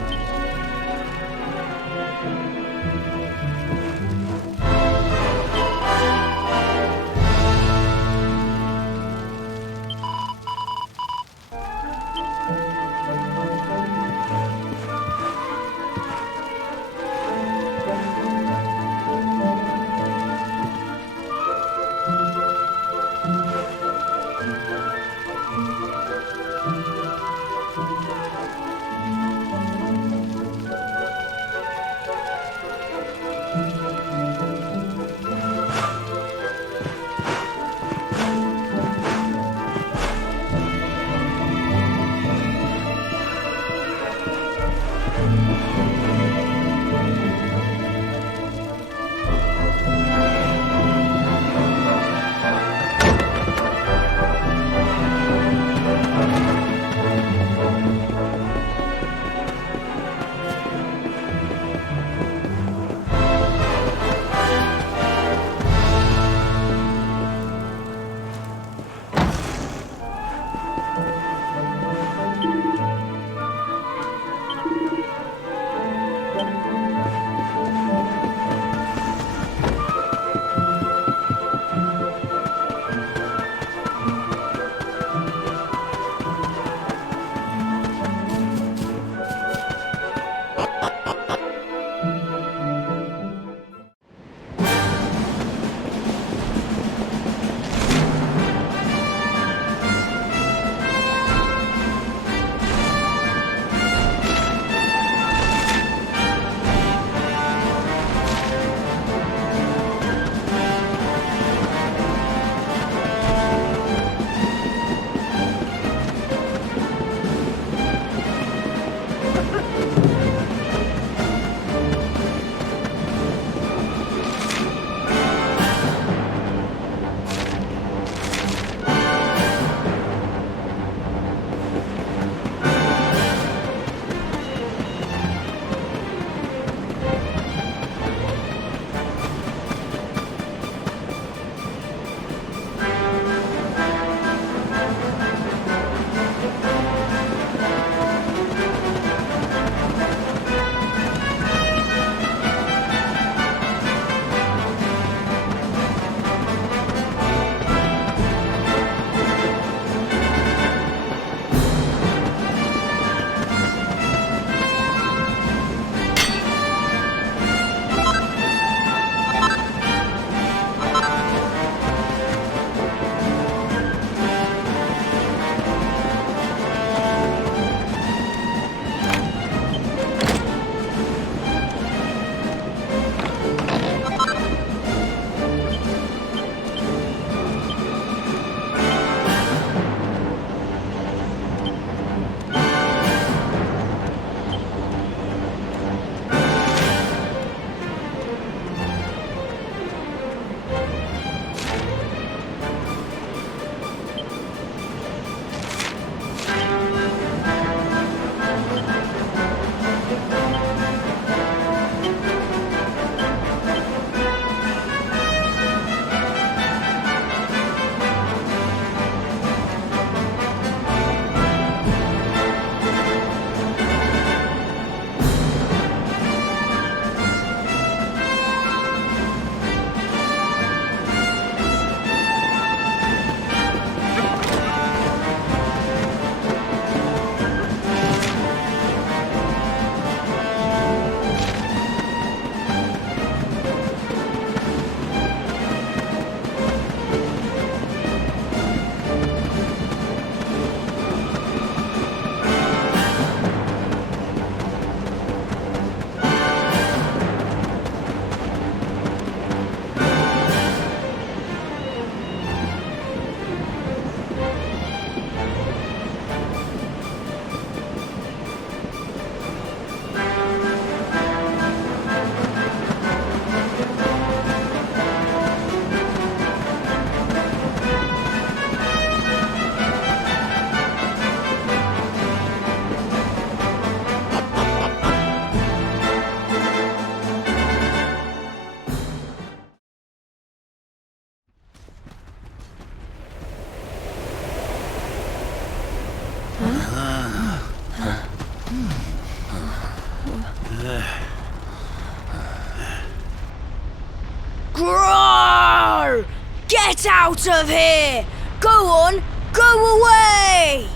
Groar! Get out of here! Go on, go away!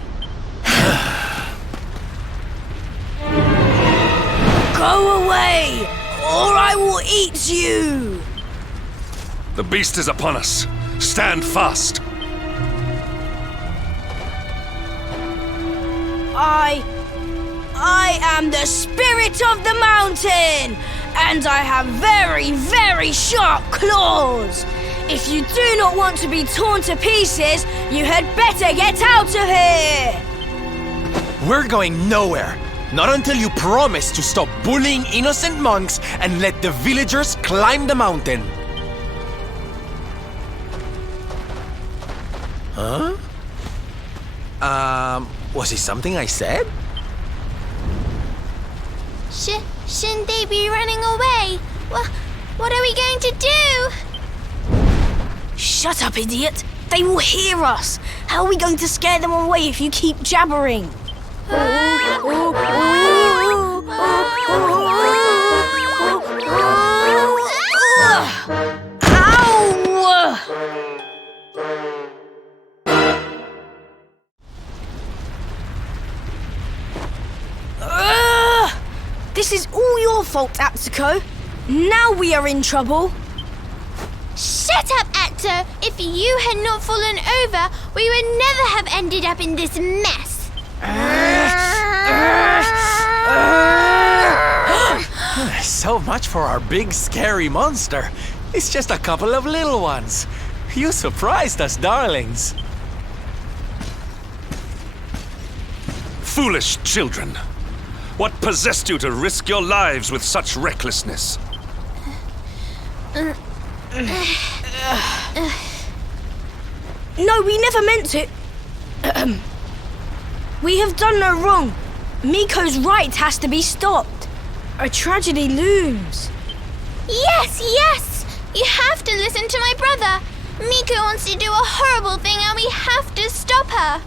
Go away, or I will eat you! The beast is upon us. Stand fast. I am the spirit of the mountain, and I have very, very sharp claws. If you do not want to be torn to pieces, you had better get out of here! We're going nowhere. Not until you promise to stop bullying innocent monks and let the villagers climb the mountain. Huh? Was it something I said? Shouldn't they be running away? What are we going to do? Shut up, idiot! They will hear us! How are we going to scare them away if you keep jabbering? This is all your fault, Atsuko. Now we are in trouble. Shut up, Atto! If you had not fallen over, we would never have ended up in this mess. So much for our big scary monster. It's just a couple of little ones. You surprised us, darlings. Foolish children. What possessed you to risk your lives with such recklessness? No, we never meant it. We have done no wrong. Miko's right has to be stopped. A tragedy looms. Yes! You have to listen to my brother. Miko wants to do a horrible thing and we have to stop her.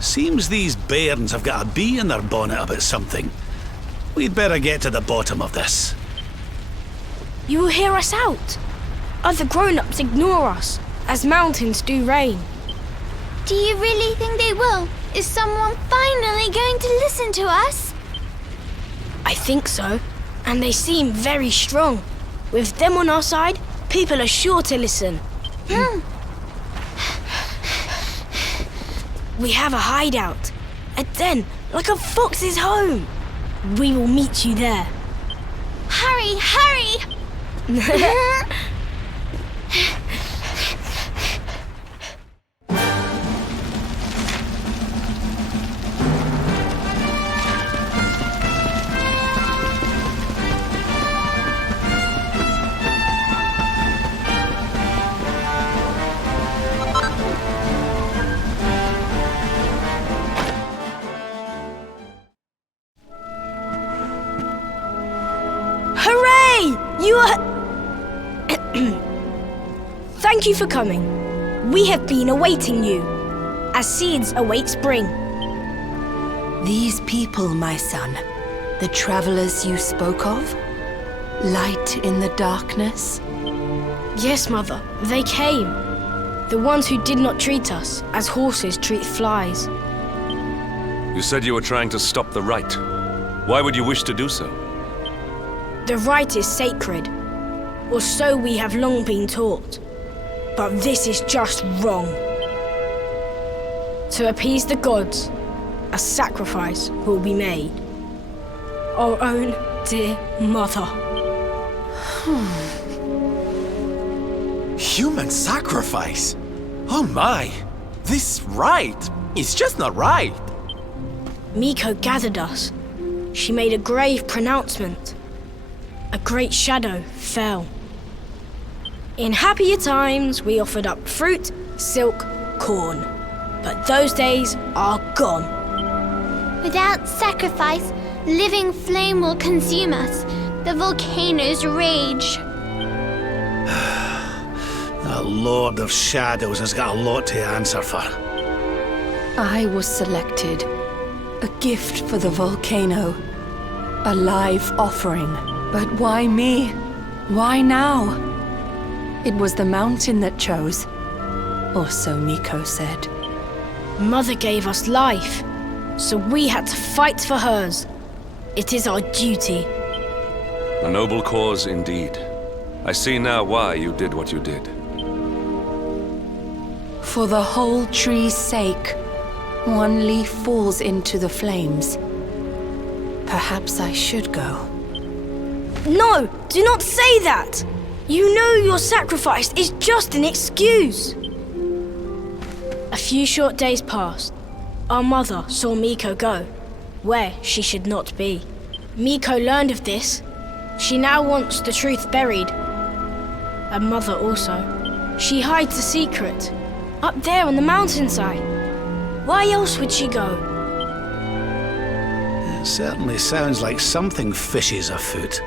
Seems these bairns have got a bee in their bonnet about something. We'd better get to the bottom of this. You will hear us out. Other grown-ups ignore us, as mountains do rain. Do you really think they will? Is someone finally going to listen to us? I think so, and they seem very strong. With them on our side, people are sure to listen. We have a hideout, a den, like a fox's home. We will meet you there. Hurry! You are... Thank you for coming. We have been awaiting you, as seeds await spring. These people, my son, the travelers you spoke of? Light in the darkness? Yes, Mother, they came. The ones who did not treat us as horses treat flies. You said you were trying to stop the rite. Why would you wish to do so? The rite is sacred, or so we have long been taught. But this is just wrong. To appease the gods, a sacrifice will be made. Our own dear mother. Human sacrifice? Oh my! This rite is just not right. Miko gathered us. She made a grave pronouncement. A great shadow fell. In happier times, we offered up fruit, silk, corn. But those days are gone. Without sacrifice, living flame will consume us. The volcanoes rage. That Lord of Shadows has got a lot to answer for. I was selected. A gift for the volcano. A live offering. But why me? Why now? It was the mountain that chose. Or so Miko said. Mother gave us life, so we had to fight for hers. It is our duty. A noble cause indeed. I see now why you did what you did. For the whole tree's sake, one leaf falls into the flames. Perhaps I should go. No, do not say that! You know your sacrifice is just an excuse. A few short days passed. Our mother saw Miko go, where she should not be. Miko learned of this. She now wants the truth buried. And Mother also. She hides the secret, up there on the mountainside. Why else would she go? It certainly sounds like something fishy is afoot.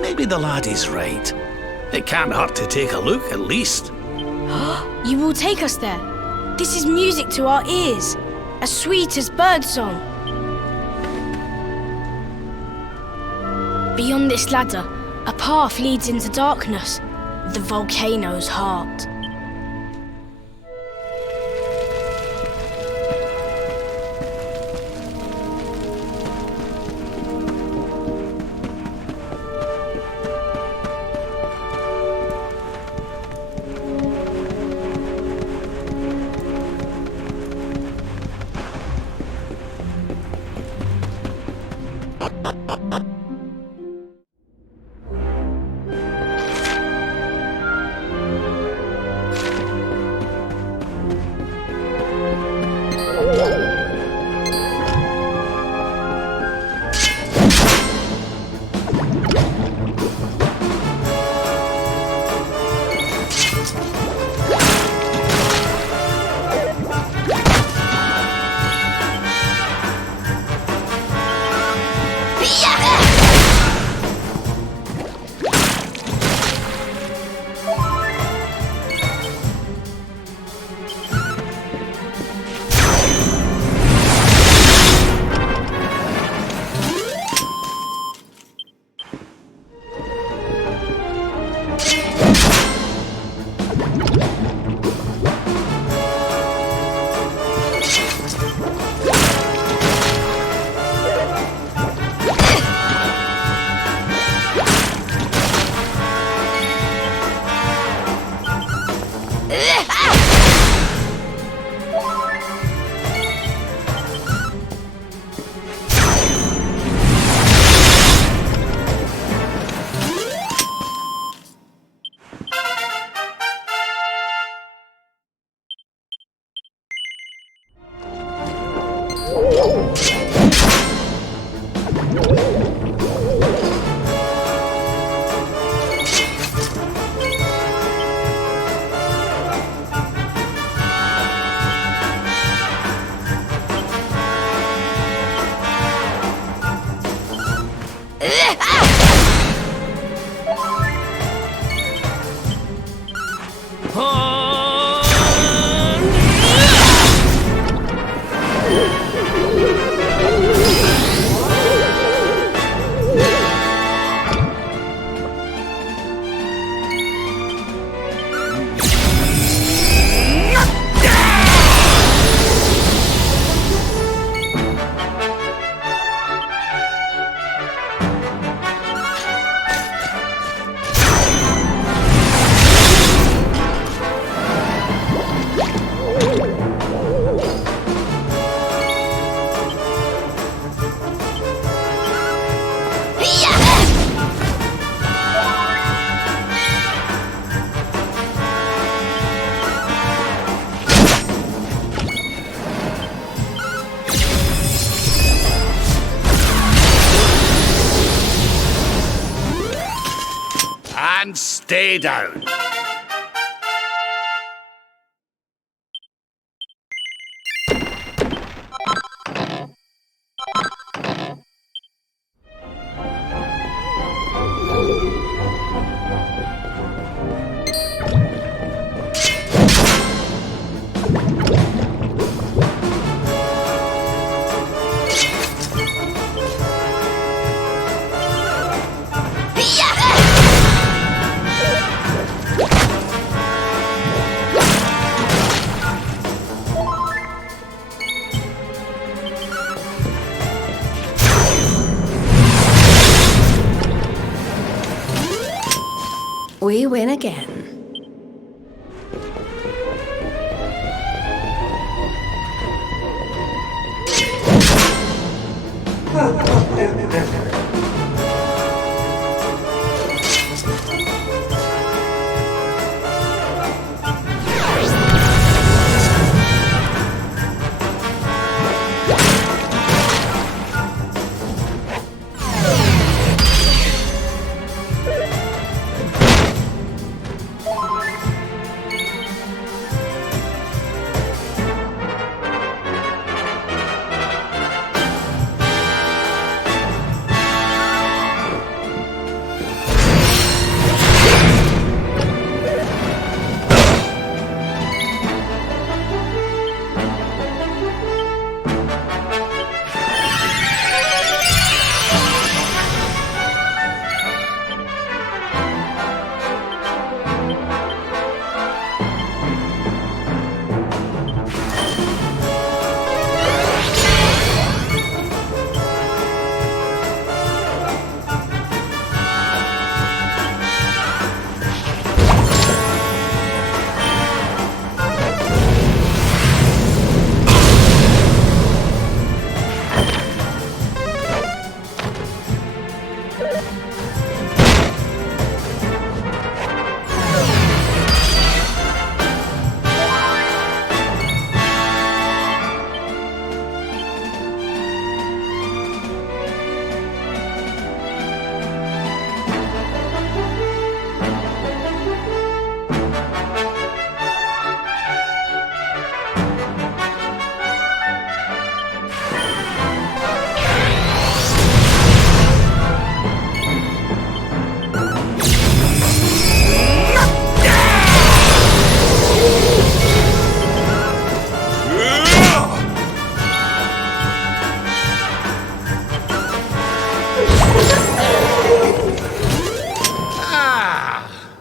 Maybe the laddie's right. It can't hurt to take a look, at least. You will take us there. This is music to our ears, as sweet as birdsong. Beyond this ladder, a path leads into darkness, the volcano's heart. And stay down. we win again.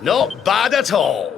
Not bad at all.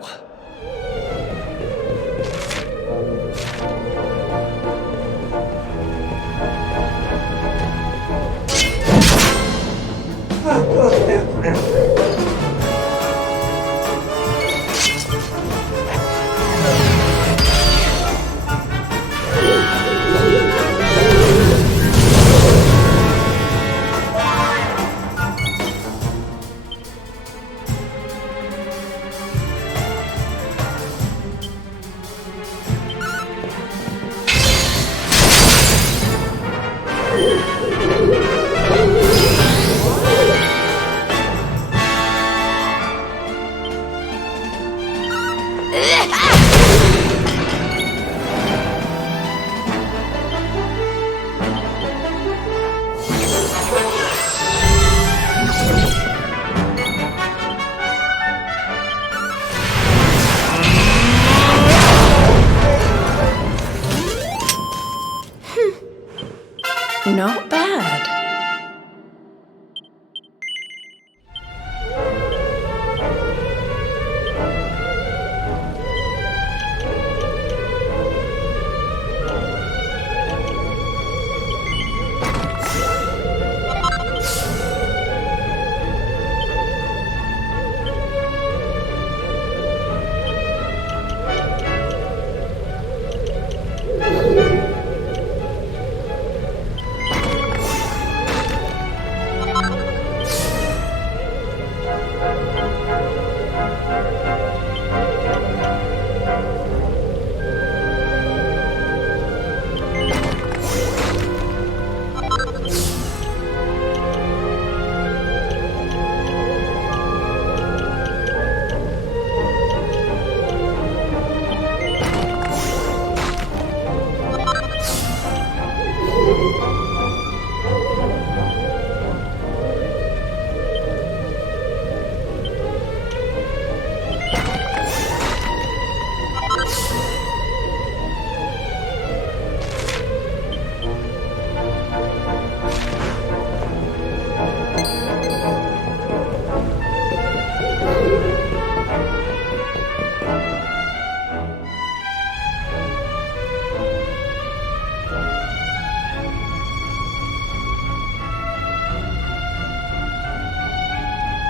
Not bad.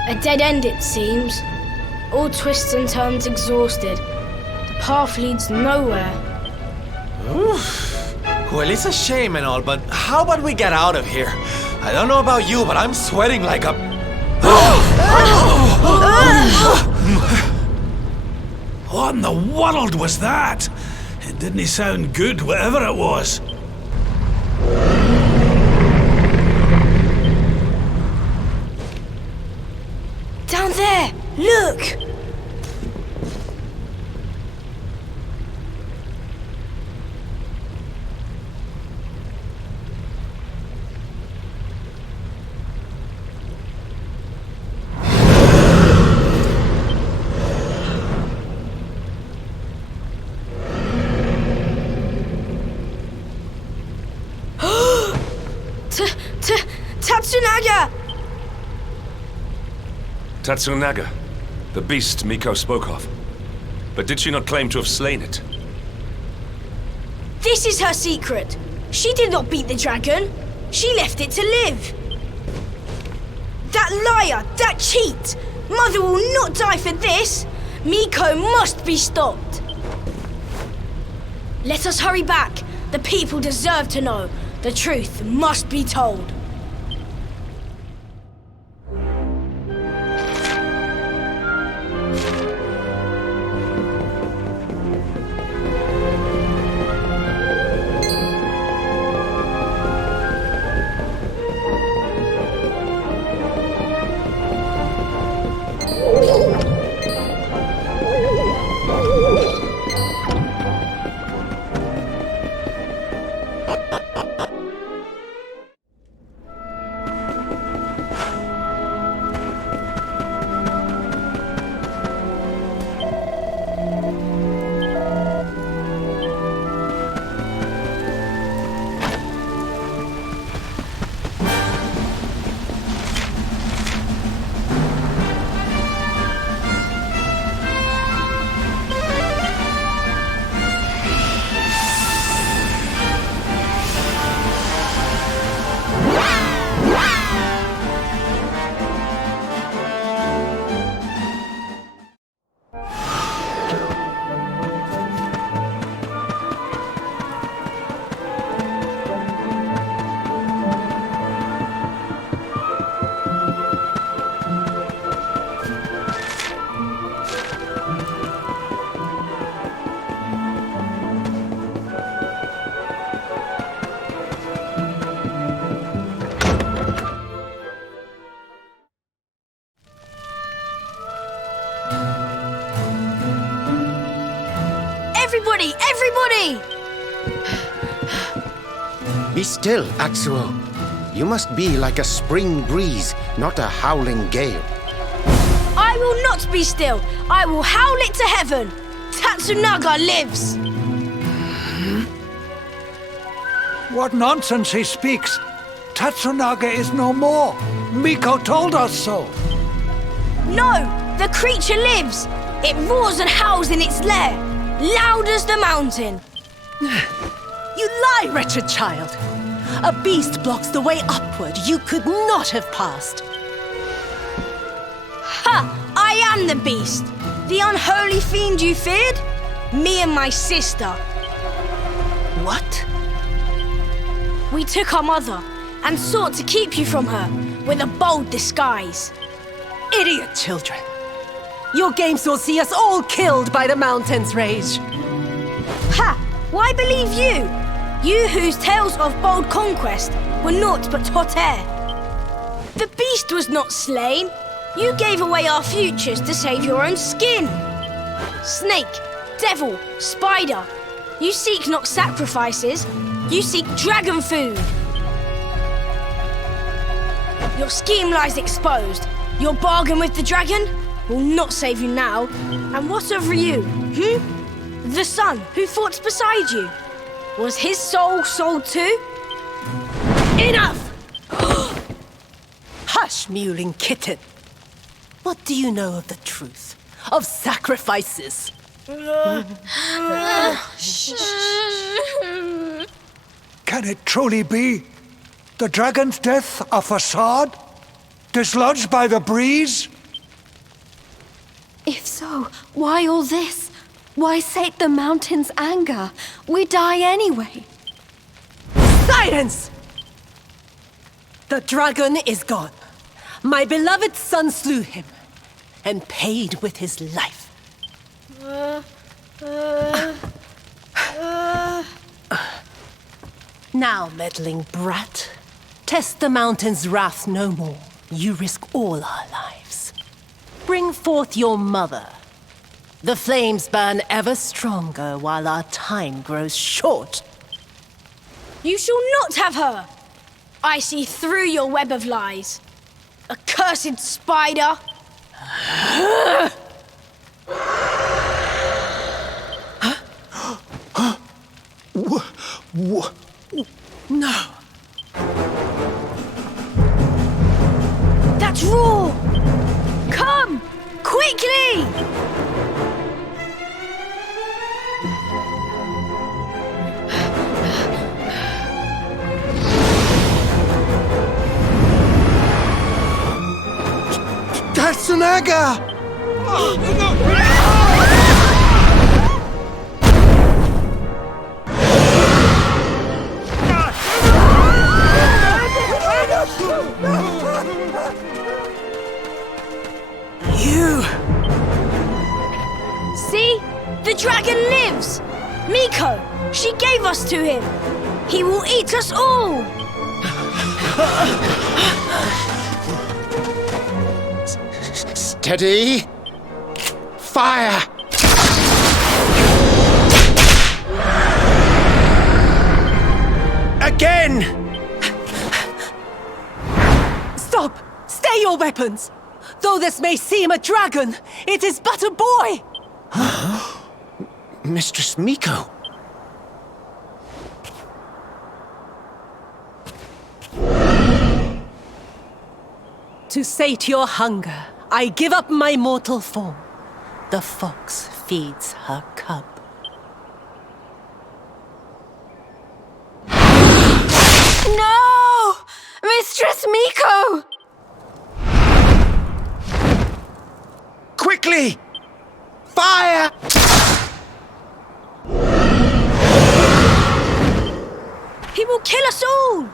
A dead end, it seems. all twists and turns exhausted. The path leads nowhere. Well, it's a shame and all, but how about we get out of here? I don't know about you, but I'm sweating like a... What in the world was that? It didn't sound good, whatever it was. Down there! Look! Tatsunaga! Tatsunaga, the beast Miko spoke of. But did she not claim to have slain it? This is her secret. She did not beat the dragon. She left it to live. That liar! That cheat! Mother will not die for this! Miko must be stopped! Let us hurry back. The people deserve to know. The truth must be told. Everybody! Everybody! Be still, Atsuo. You must be like a spring breeze, not a howling gale. I will not be still. I will howl it to heaven. Tatsunaga lives. What nonsense he speaks. Tatsunaga is no more. Miko told us so. No, the creature lives. It roars and howls in its lair, loud as the mountain. You lie, wretched child. A beast blocks the way upward. You could not have passed. Ha! I am the beast. The unholy fiend you feared? Me and my sister. What? We took our mother and sought to keep you from her with a bold disguise. Idiot children. Your games will see us all killed by the mountain's rage. Ha! Why believe you? You whose tales of bold conquest were naught but hot air. The beast was not slain. You gave away our futures to save your own skin. Snake, devil, spider. You seek not sacrifices. You seek dragon food. Your scheme lies exposed. Your bargain with the dragon will not save you now. And what of you? The son who fought beside you. Was his soul sold too? Enough! Hush, mewling kitten. What do you know of the truth? Of sacrifices? Can it truly be? The dragon's death a facade? Dislodged by the breeze? If so, why all this? Why sate the mountain's anger? We die anyway. Silence! The dragon is gone. My beloved son slew him, and paid with his life. Now, meddling brat, test the mountain's wrath no more. You risk all our lives. Bring forth your mother. The flames burn ever stronger while our time grows short. You shall not have her! I see through your web of lies. Accursed spider! No. That's Roar! Come! Quickly! That's an Aga! You! See? The dragon lives! Miko! She gave us to him! He will eat us all! Steady! Fire! Again! Stop! Stay your weapons! Though this may seem a dragon, it is but a boy! Mistress Miko! To sate your hunger, I give up my mortal form. The fox feeds her cub. No! Mistress Miko! Quickly! Fire! He will kill us all!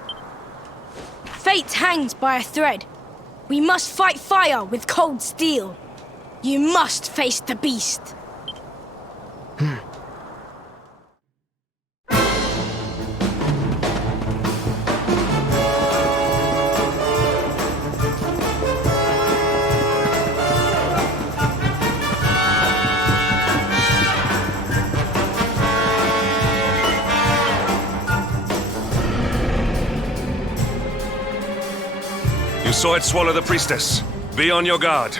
Fate hangs by a thread. We must fight fire with cold steel. You must face the beast. You saw it swallow the priestess. Be on your guard.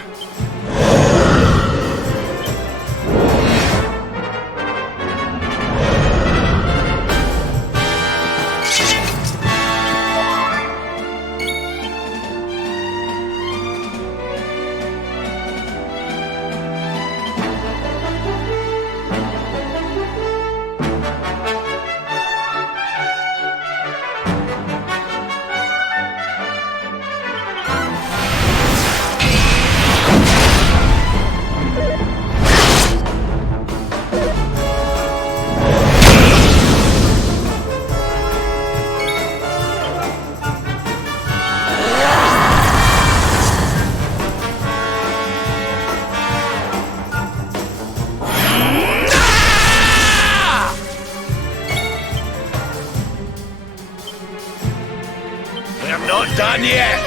Not done yet!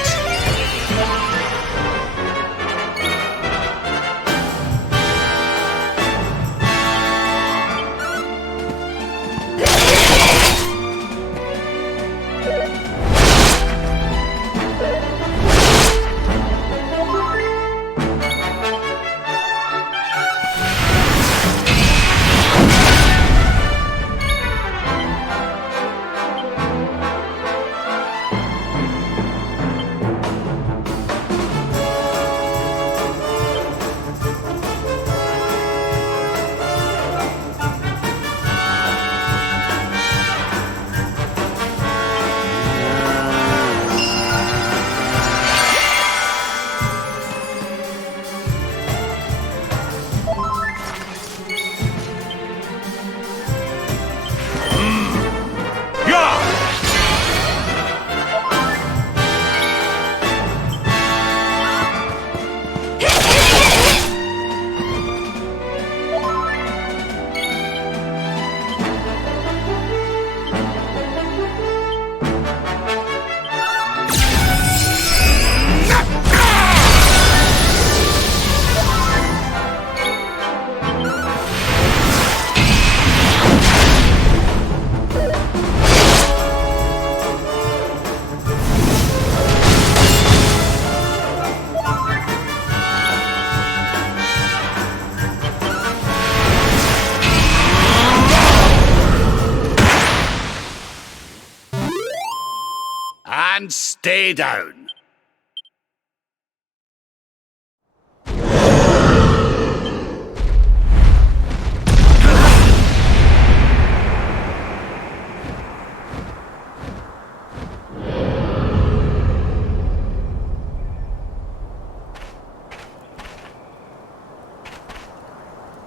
and stay down.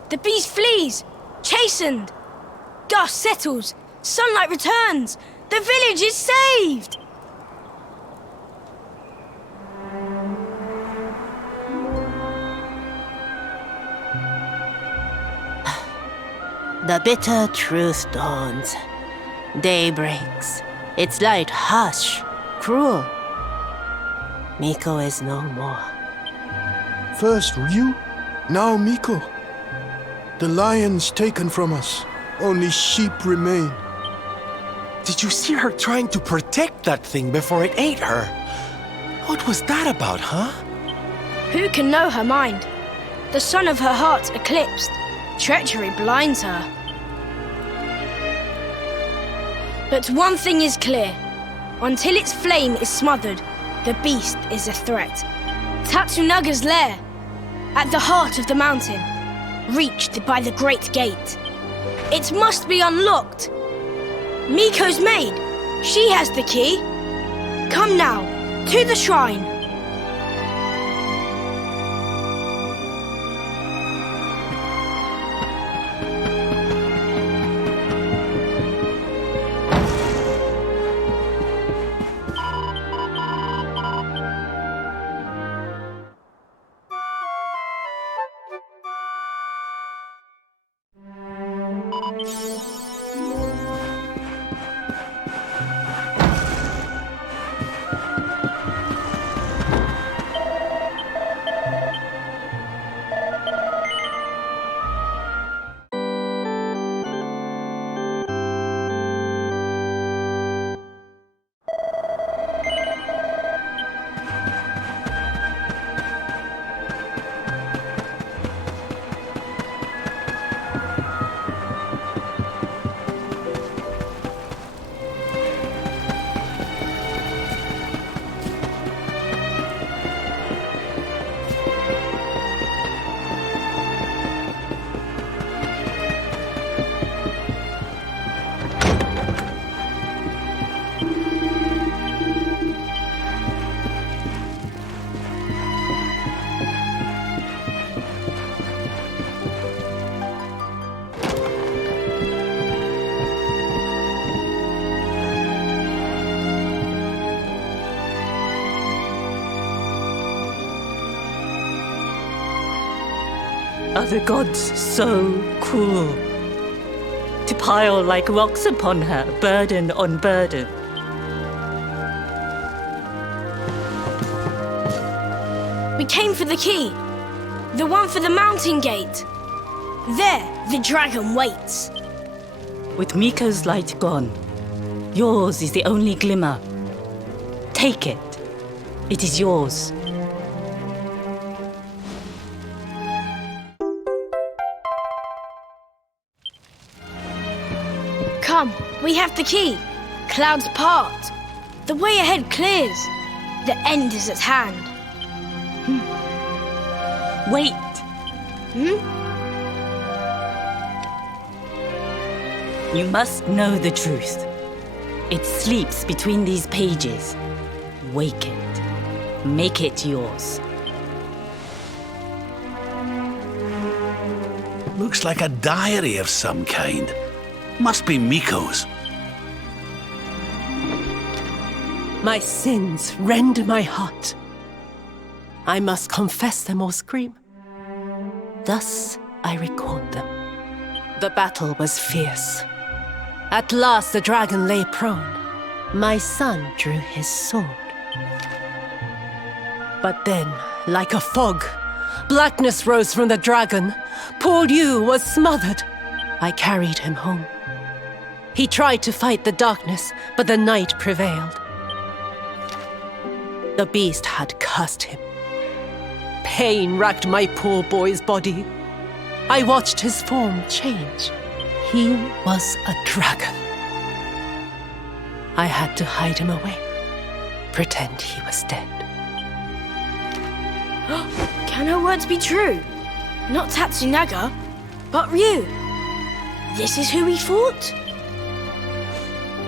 The beast flees! Chastened! Dust settles! Sunlight returns! The village is saved! The bitter truth dawns. Day breaks. Its light harsh, cruel. Miko is no more. First Ryu, now Miko. The lion's taken from us. Only sheep remain. Did you see her trying to protect that thing before it ate her? What was that about, huh? Who can know her mind? The sun of her heart eclipsed. Treachery blinds her. But one thing is clear. Until its flame is smothered, the beast is a threat. Tatsunaga's lair, at the heart of the mountain, reached by the great gate. It must be unlocked. Miko's maid, she has the key. Come now, to the shrine. Are the gods so cruel? To pile like rocks upon her, burden on burden. We came for the key. The one for the mountain gate. There, the dragon waits. With Miko's light gone, yours is the only glimmer. Take it. It is yours. Come, we have the key. Clouds part. The way ahead clears. The end is at hand. Wait. You must know the truth. It sleeps between these pages. Wake it. Make it yours. Looks like a diary of some kind. Must be Miko's. My sins rend my heart. I must confess them or scream. Thus I record them. The battle was fierce. At last the dragon lay prone. My son drew his sword. But then, like a fog, blackness rose from the dragon. Poor Liu was smothered. I carried him home. He tried to fight the darkness, but the night prevailed. The beast had cursed him. Pain racked my poor boy's body. I watched his form change. He was a dragon. I had to hide him away. pretend he was dead. Can her words be true? Not Tatsunaga, but Ryu. This is who he fought?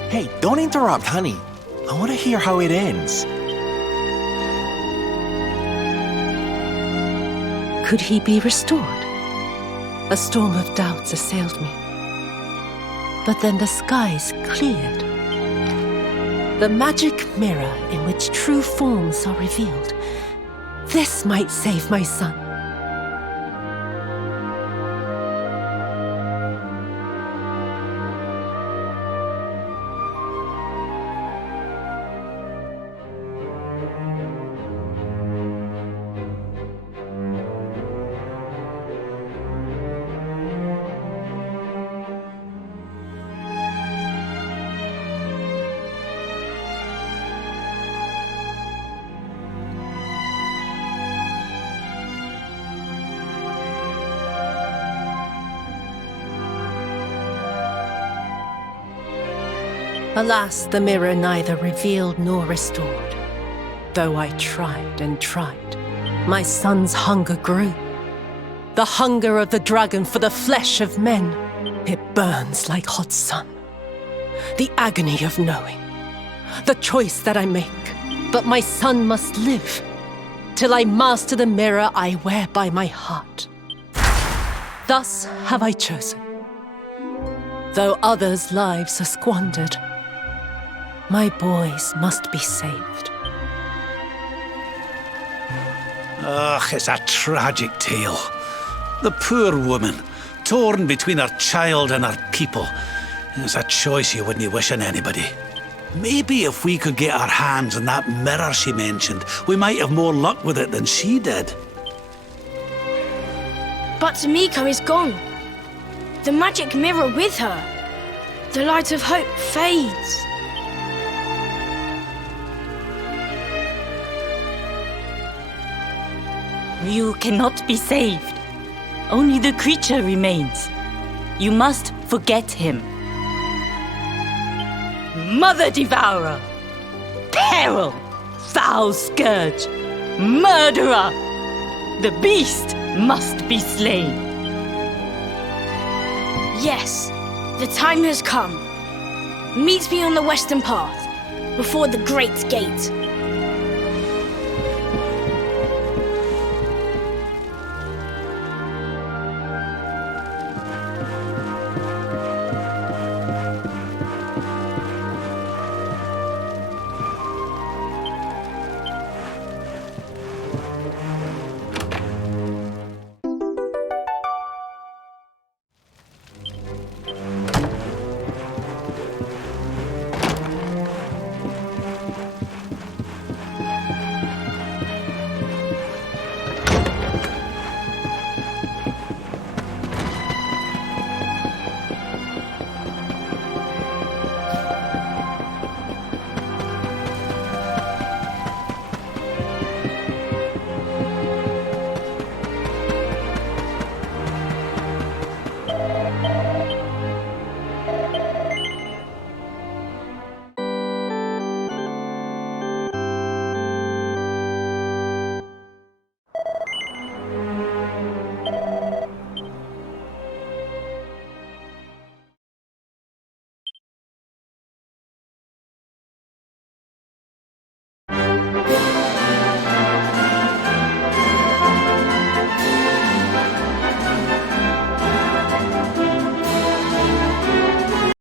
Hey, don't interrupt, honey. I want to hear how it ends. Could he be restored? A storm of doubts assailed me. But then the skies cleared. The magic mirror in which true forms are revealed. This might save my son. Alas, the mirror neither revealed nor restored. Though I tried and tried, my son's hunger grew. The hunger of the dragon for the flesh of men. It burns like hot sun. The agony of knowing. The choice that I make. But my son must live. Till I master the mirror I wear by my heart. Thus have I chosen. Though others' lives are squandered, my boys must be saved. Ugh, it's a tragic tale. The poor woman, torn between her child and her people. It's a choice you wouldn't wish on anybody. Maybe if we could get our hands on that mirror she mentioned, we might have more luck with it than she did. But Miko is gone. The magic mirror with her. The light of hope fades. Ryu cannot be saved. Only the creature remains. You must forget him. Mother Devourer! Peril! Foul Scourge! Murderer! The beast must be slain. Yes, the time has come. Meet me on the western path, before the great gate.